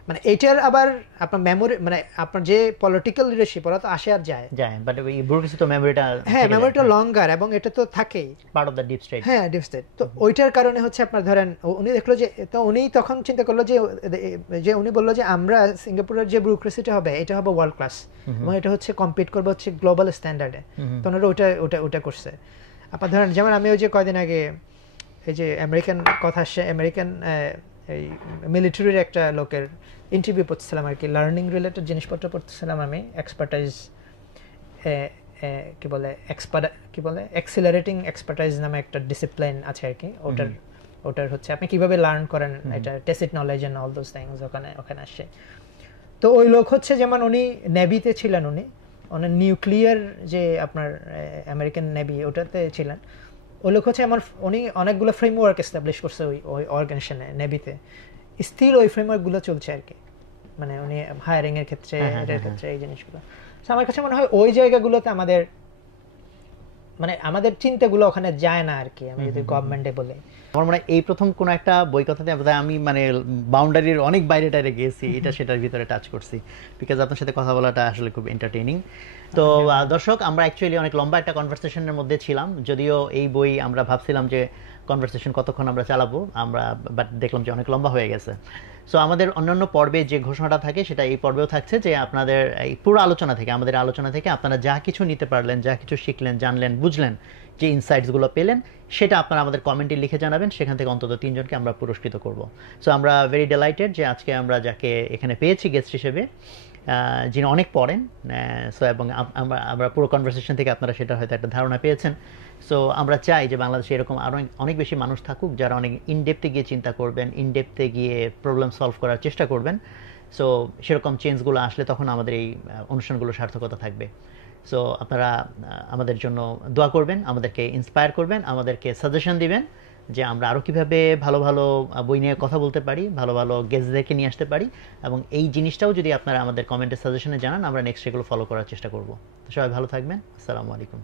মানে এটার আবার আপনার মেমোরি, মানে আপনার যে পলিটিক্যাল লিডারশিপ ওরা তো আসে আর যায়, বাট এই ব্যুরোক্রেসি তো মেমোরিটা, হ্যাঁ মেমোরিটা লঙ্গার, এবং এটা তো থাকেই part of the deep state. হ্যাঁ, ডিপ স্টেট। তো ওইটার কারণে হচ্ছে আপনার ধরেন উনি দেখলো যে, তো উনি তখন চিন্তা করলো যে উনি বললো যে আমরা সিঙ্গাপুরের যে ব্যুরোক্রেসিটা হবে এটা হবে ওয়ার্ল্ড ক্লাস, এবং এটা হচ্ছে কম্পিট করবে হচ্ছে গ্লোবাল স্ট্যান্ডার্ডে। তো ওনারা ওটা করছে। আপনার ধরেন যেমন আমি ওই যে কয়দিন আগে এই যে আমেরিকান কথা আসছে, আমেরিকান এই মিলিটারির একটা লোকের ইন্টারভিউ পড়তেছিলাম আর কি, লার্নিং রিলেটেড জিনিসপত্র পড়তেছিলাম আমি, এক্সপার্টাইজ কি বলে এক্সিলারেটিং এক্সপার্টাইজ নামে একটা ডিসিপ্লিন আছে আর কি। ওটার হচ্ছে আপনি কিভাবে লার্ন করেন, এটা tacit knowledge and all those things ওখানে আসে। তো ওই লোক হচ্ছে যেমন উনি নেভিতে ছিলেন, উনি নিউক্লিয়ার যে আপনার আমেরিকান নেভি ওটাতে ছিলেন। ওই লোক হচ্ছে উনি অনেকগুলো ফ্রেমওয়ার্ক এস্টাবলিশ করছে ওই অর্গানাইজেশনে, নেভিতে। স্টিল ওই ফ্রেমওয়ার্কগুলো চলছে আর কি, মানে উনি হায়ারিং এর ক্ষেত্রে, এটার ক্ষেত্রে, এই জিনিসগুলো। আমার কাছে মনে হয় ওই জায়গাগুলোতে আমাদের চিন্তাগুলো ওখানে যায় না আর কি, আমি যদি গভর্নমেন্টে বলি। আমার মনে হয় এই প্রথম কোন একটা বই কথাতে আমি মানে বাউন্ডারির অনেক বাইরে টাইরে গিয়েছি, এটা সেটার ভিতরে টাচ করছি, বিকজ আপনার সাথে কথা বলাটা আসলে খুব এন্টারটেইনিং। তো দর্শক, আমরা অ্যাকচুয়ালি অনেক লম্বা একটা কনভারসেশনের মধ্যে ছিলাম, যদিও এই বই আমরা ভাবছিলাম যে কনভারসেশন কতক্ষণ আমরা চালাবো, বাট দেখলাম যে অনেক লম্বা হয়ে গেছে। সো আমাদের অন্যান্য পর্বে যে ঘোষণাটা থাকে সেটা এই পর্বেও থাকছে, যে আপনাদের এই পুরো আলোচনা থেকে, আমাদের আলোচনা থেকে আপনারা যা কিছু নিতে পারলেন, যা কিছু শিখলেন, জানলেন, বুঝলেন, যে ইনসাইটসগুলো পেলেন, সেটা আপনারা আমাদের কমেন্টে লিখে জানাবেন। সেখান থেকে অন্তত 3 জনকে আমরা পুরস্কৃত করব। সো আমরা ভেরি ডিলাইটেড যে আজকে আমরা যাকে এখানে পেয়েছি গেস্ট হিসেবে, যিনি অনেক পড়েন। সো এবং আমরা পুরো কনভারসেশন থেকে আপনারা সেটা হয়তো একটা ধারণা পেয়েছেন। সো আমরা চাই যে বাংলাদেশে এরকম আরও অনেক বেশি মানুষ থাকুক যারা অনেক ইনডেপথে গিয়ে চিন্তা করবেন, ইনডেপথে গিয়ে প্রবলেম সলভ করার চেষ্টা করবেন। সো সেরকম চেঞ্জগুলো আসলে তখন আমাদের এই অনুষ্ঠানগুলো সার্থকতা থাকবে। সো আপনারা আমাদের জন্য দোয়া করবেন, আমাদেরকে ইন্সপায়ার করবেন, আমাদেরকে সাজেশন দিবেন যে আমরা আরও কীভাবে ভালো ভালো বই নিয়ে কথা বলতে পারি, ভালো ভালো গেস্টদেরকে নিয়ে আসতে পারি। এবং এই জিনিসটাও যদি আপনারা আমাদের কমেন্টে সাজেশনে জানান, আমরা নেক্সট এগুলো ফলো করার চেষ্টা করব। সবাই ভালো থাকবেন। আসসালামু আলাইকুম।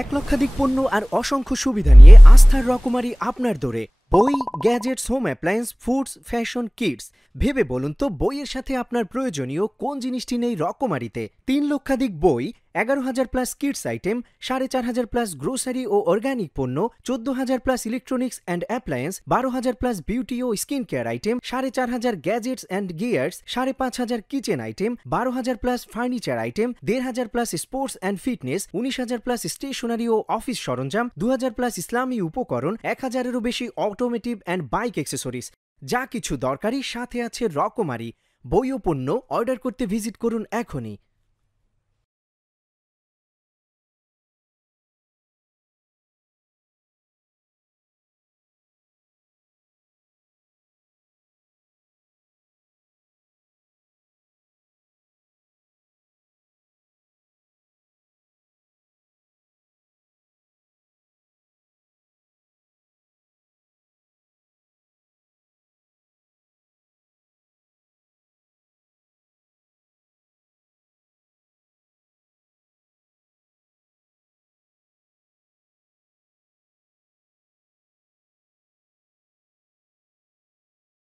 1 লক্ষাধিক পণ্য আর অসংখ্য সুবিধা নিয়ে আস্থার রকমারি আপনার দোরে। বই, gadgets, home appliance, foods, fashion, kids. ভেবে বলুন তো বইয়ের সাথে আপনার প্রয়োজনীয় কোন জিনিসটি নেই রকমারিতে। 3 লক্ষাধিক বই, 11,000+ কিডস আইটেম, 4,500+ গ্রোসারি ও অর্গানিক পণ্য, 14,000+ ইলেকট্রনিক্স অ্যান্ড অ্যাপ্লায়েন্স, 12,000+ বিউটি ও skin care item, 4,500 gadgets and gears, 5,500 kitchen item, 12,000+ furniture item, 1,500+ sports and fitness, 19,000+ stationery ও অফিস সরঞ্জাম, 2,000+ ইসলামী উপকরণ, 1,000-এরও বেশি অটোমোটিভ অ্যান্ড বাইক অ্যাক্সেসরিজ। যা কিছু দরকারি সাথে আছে রকমারি। বই ও পণ্য অর্ডার করতে ভিজিট করুন এখনই।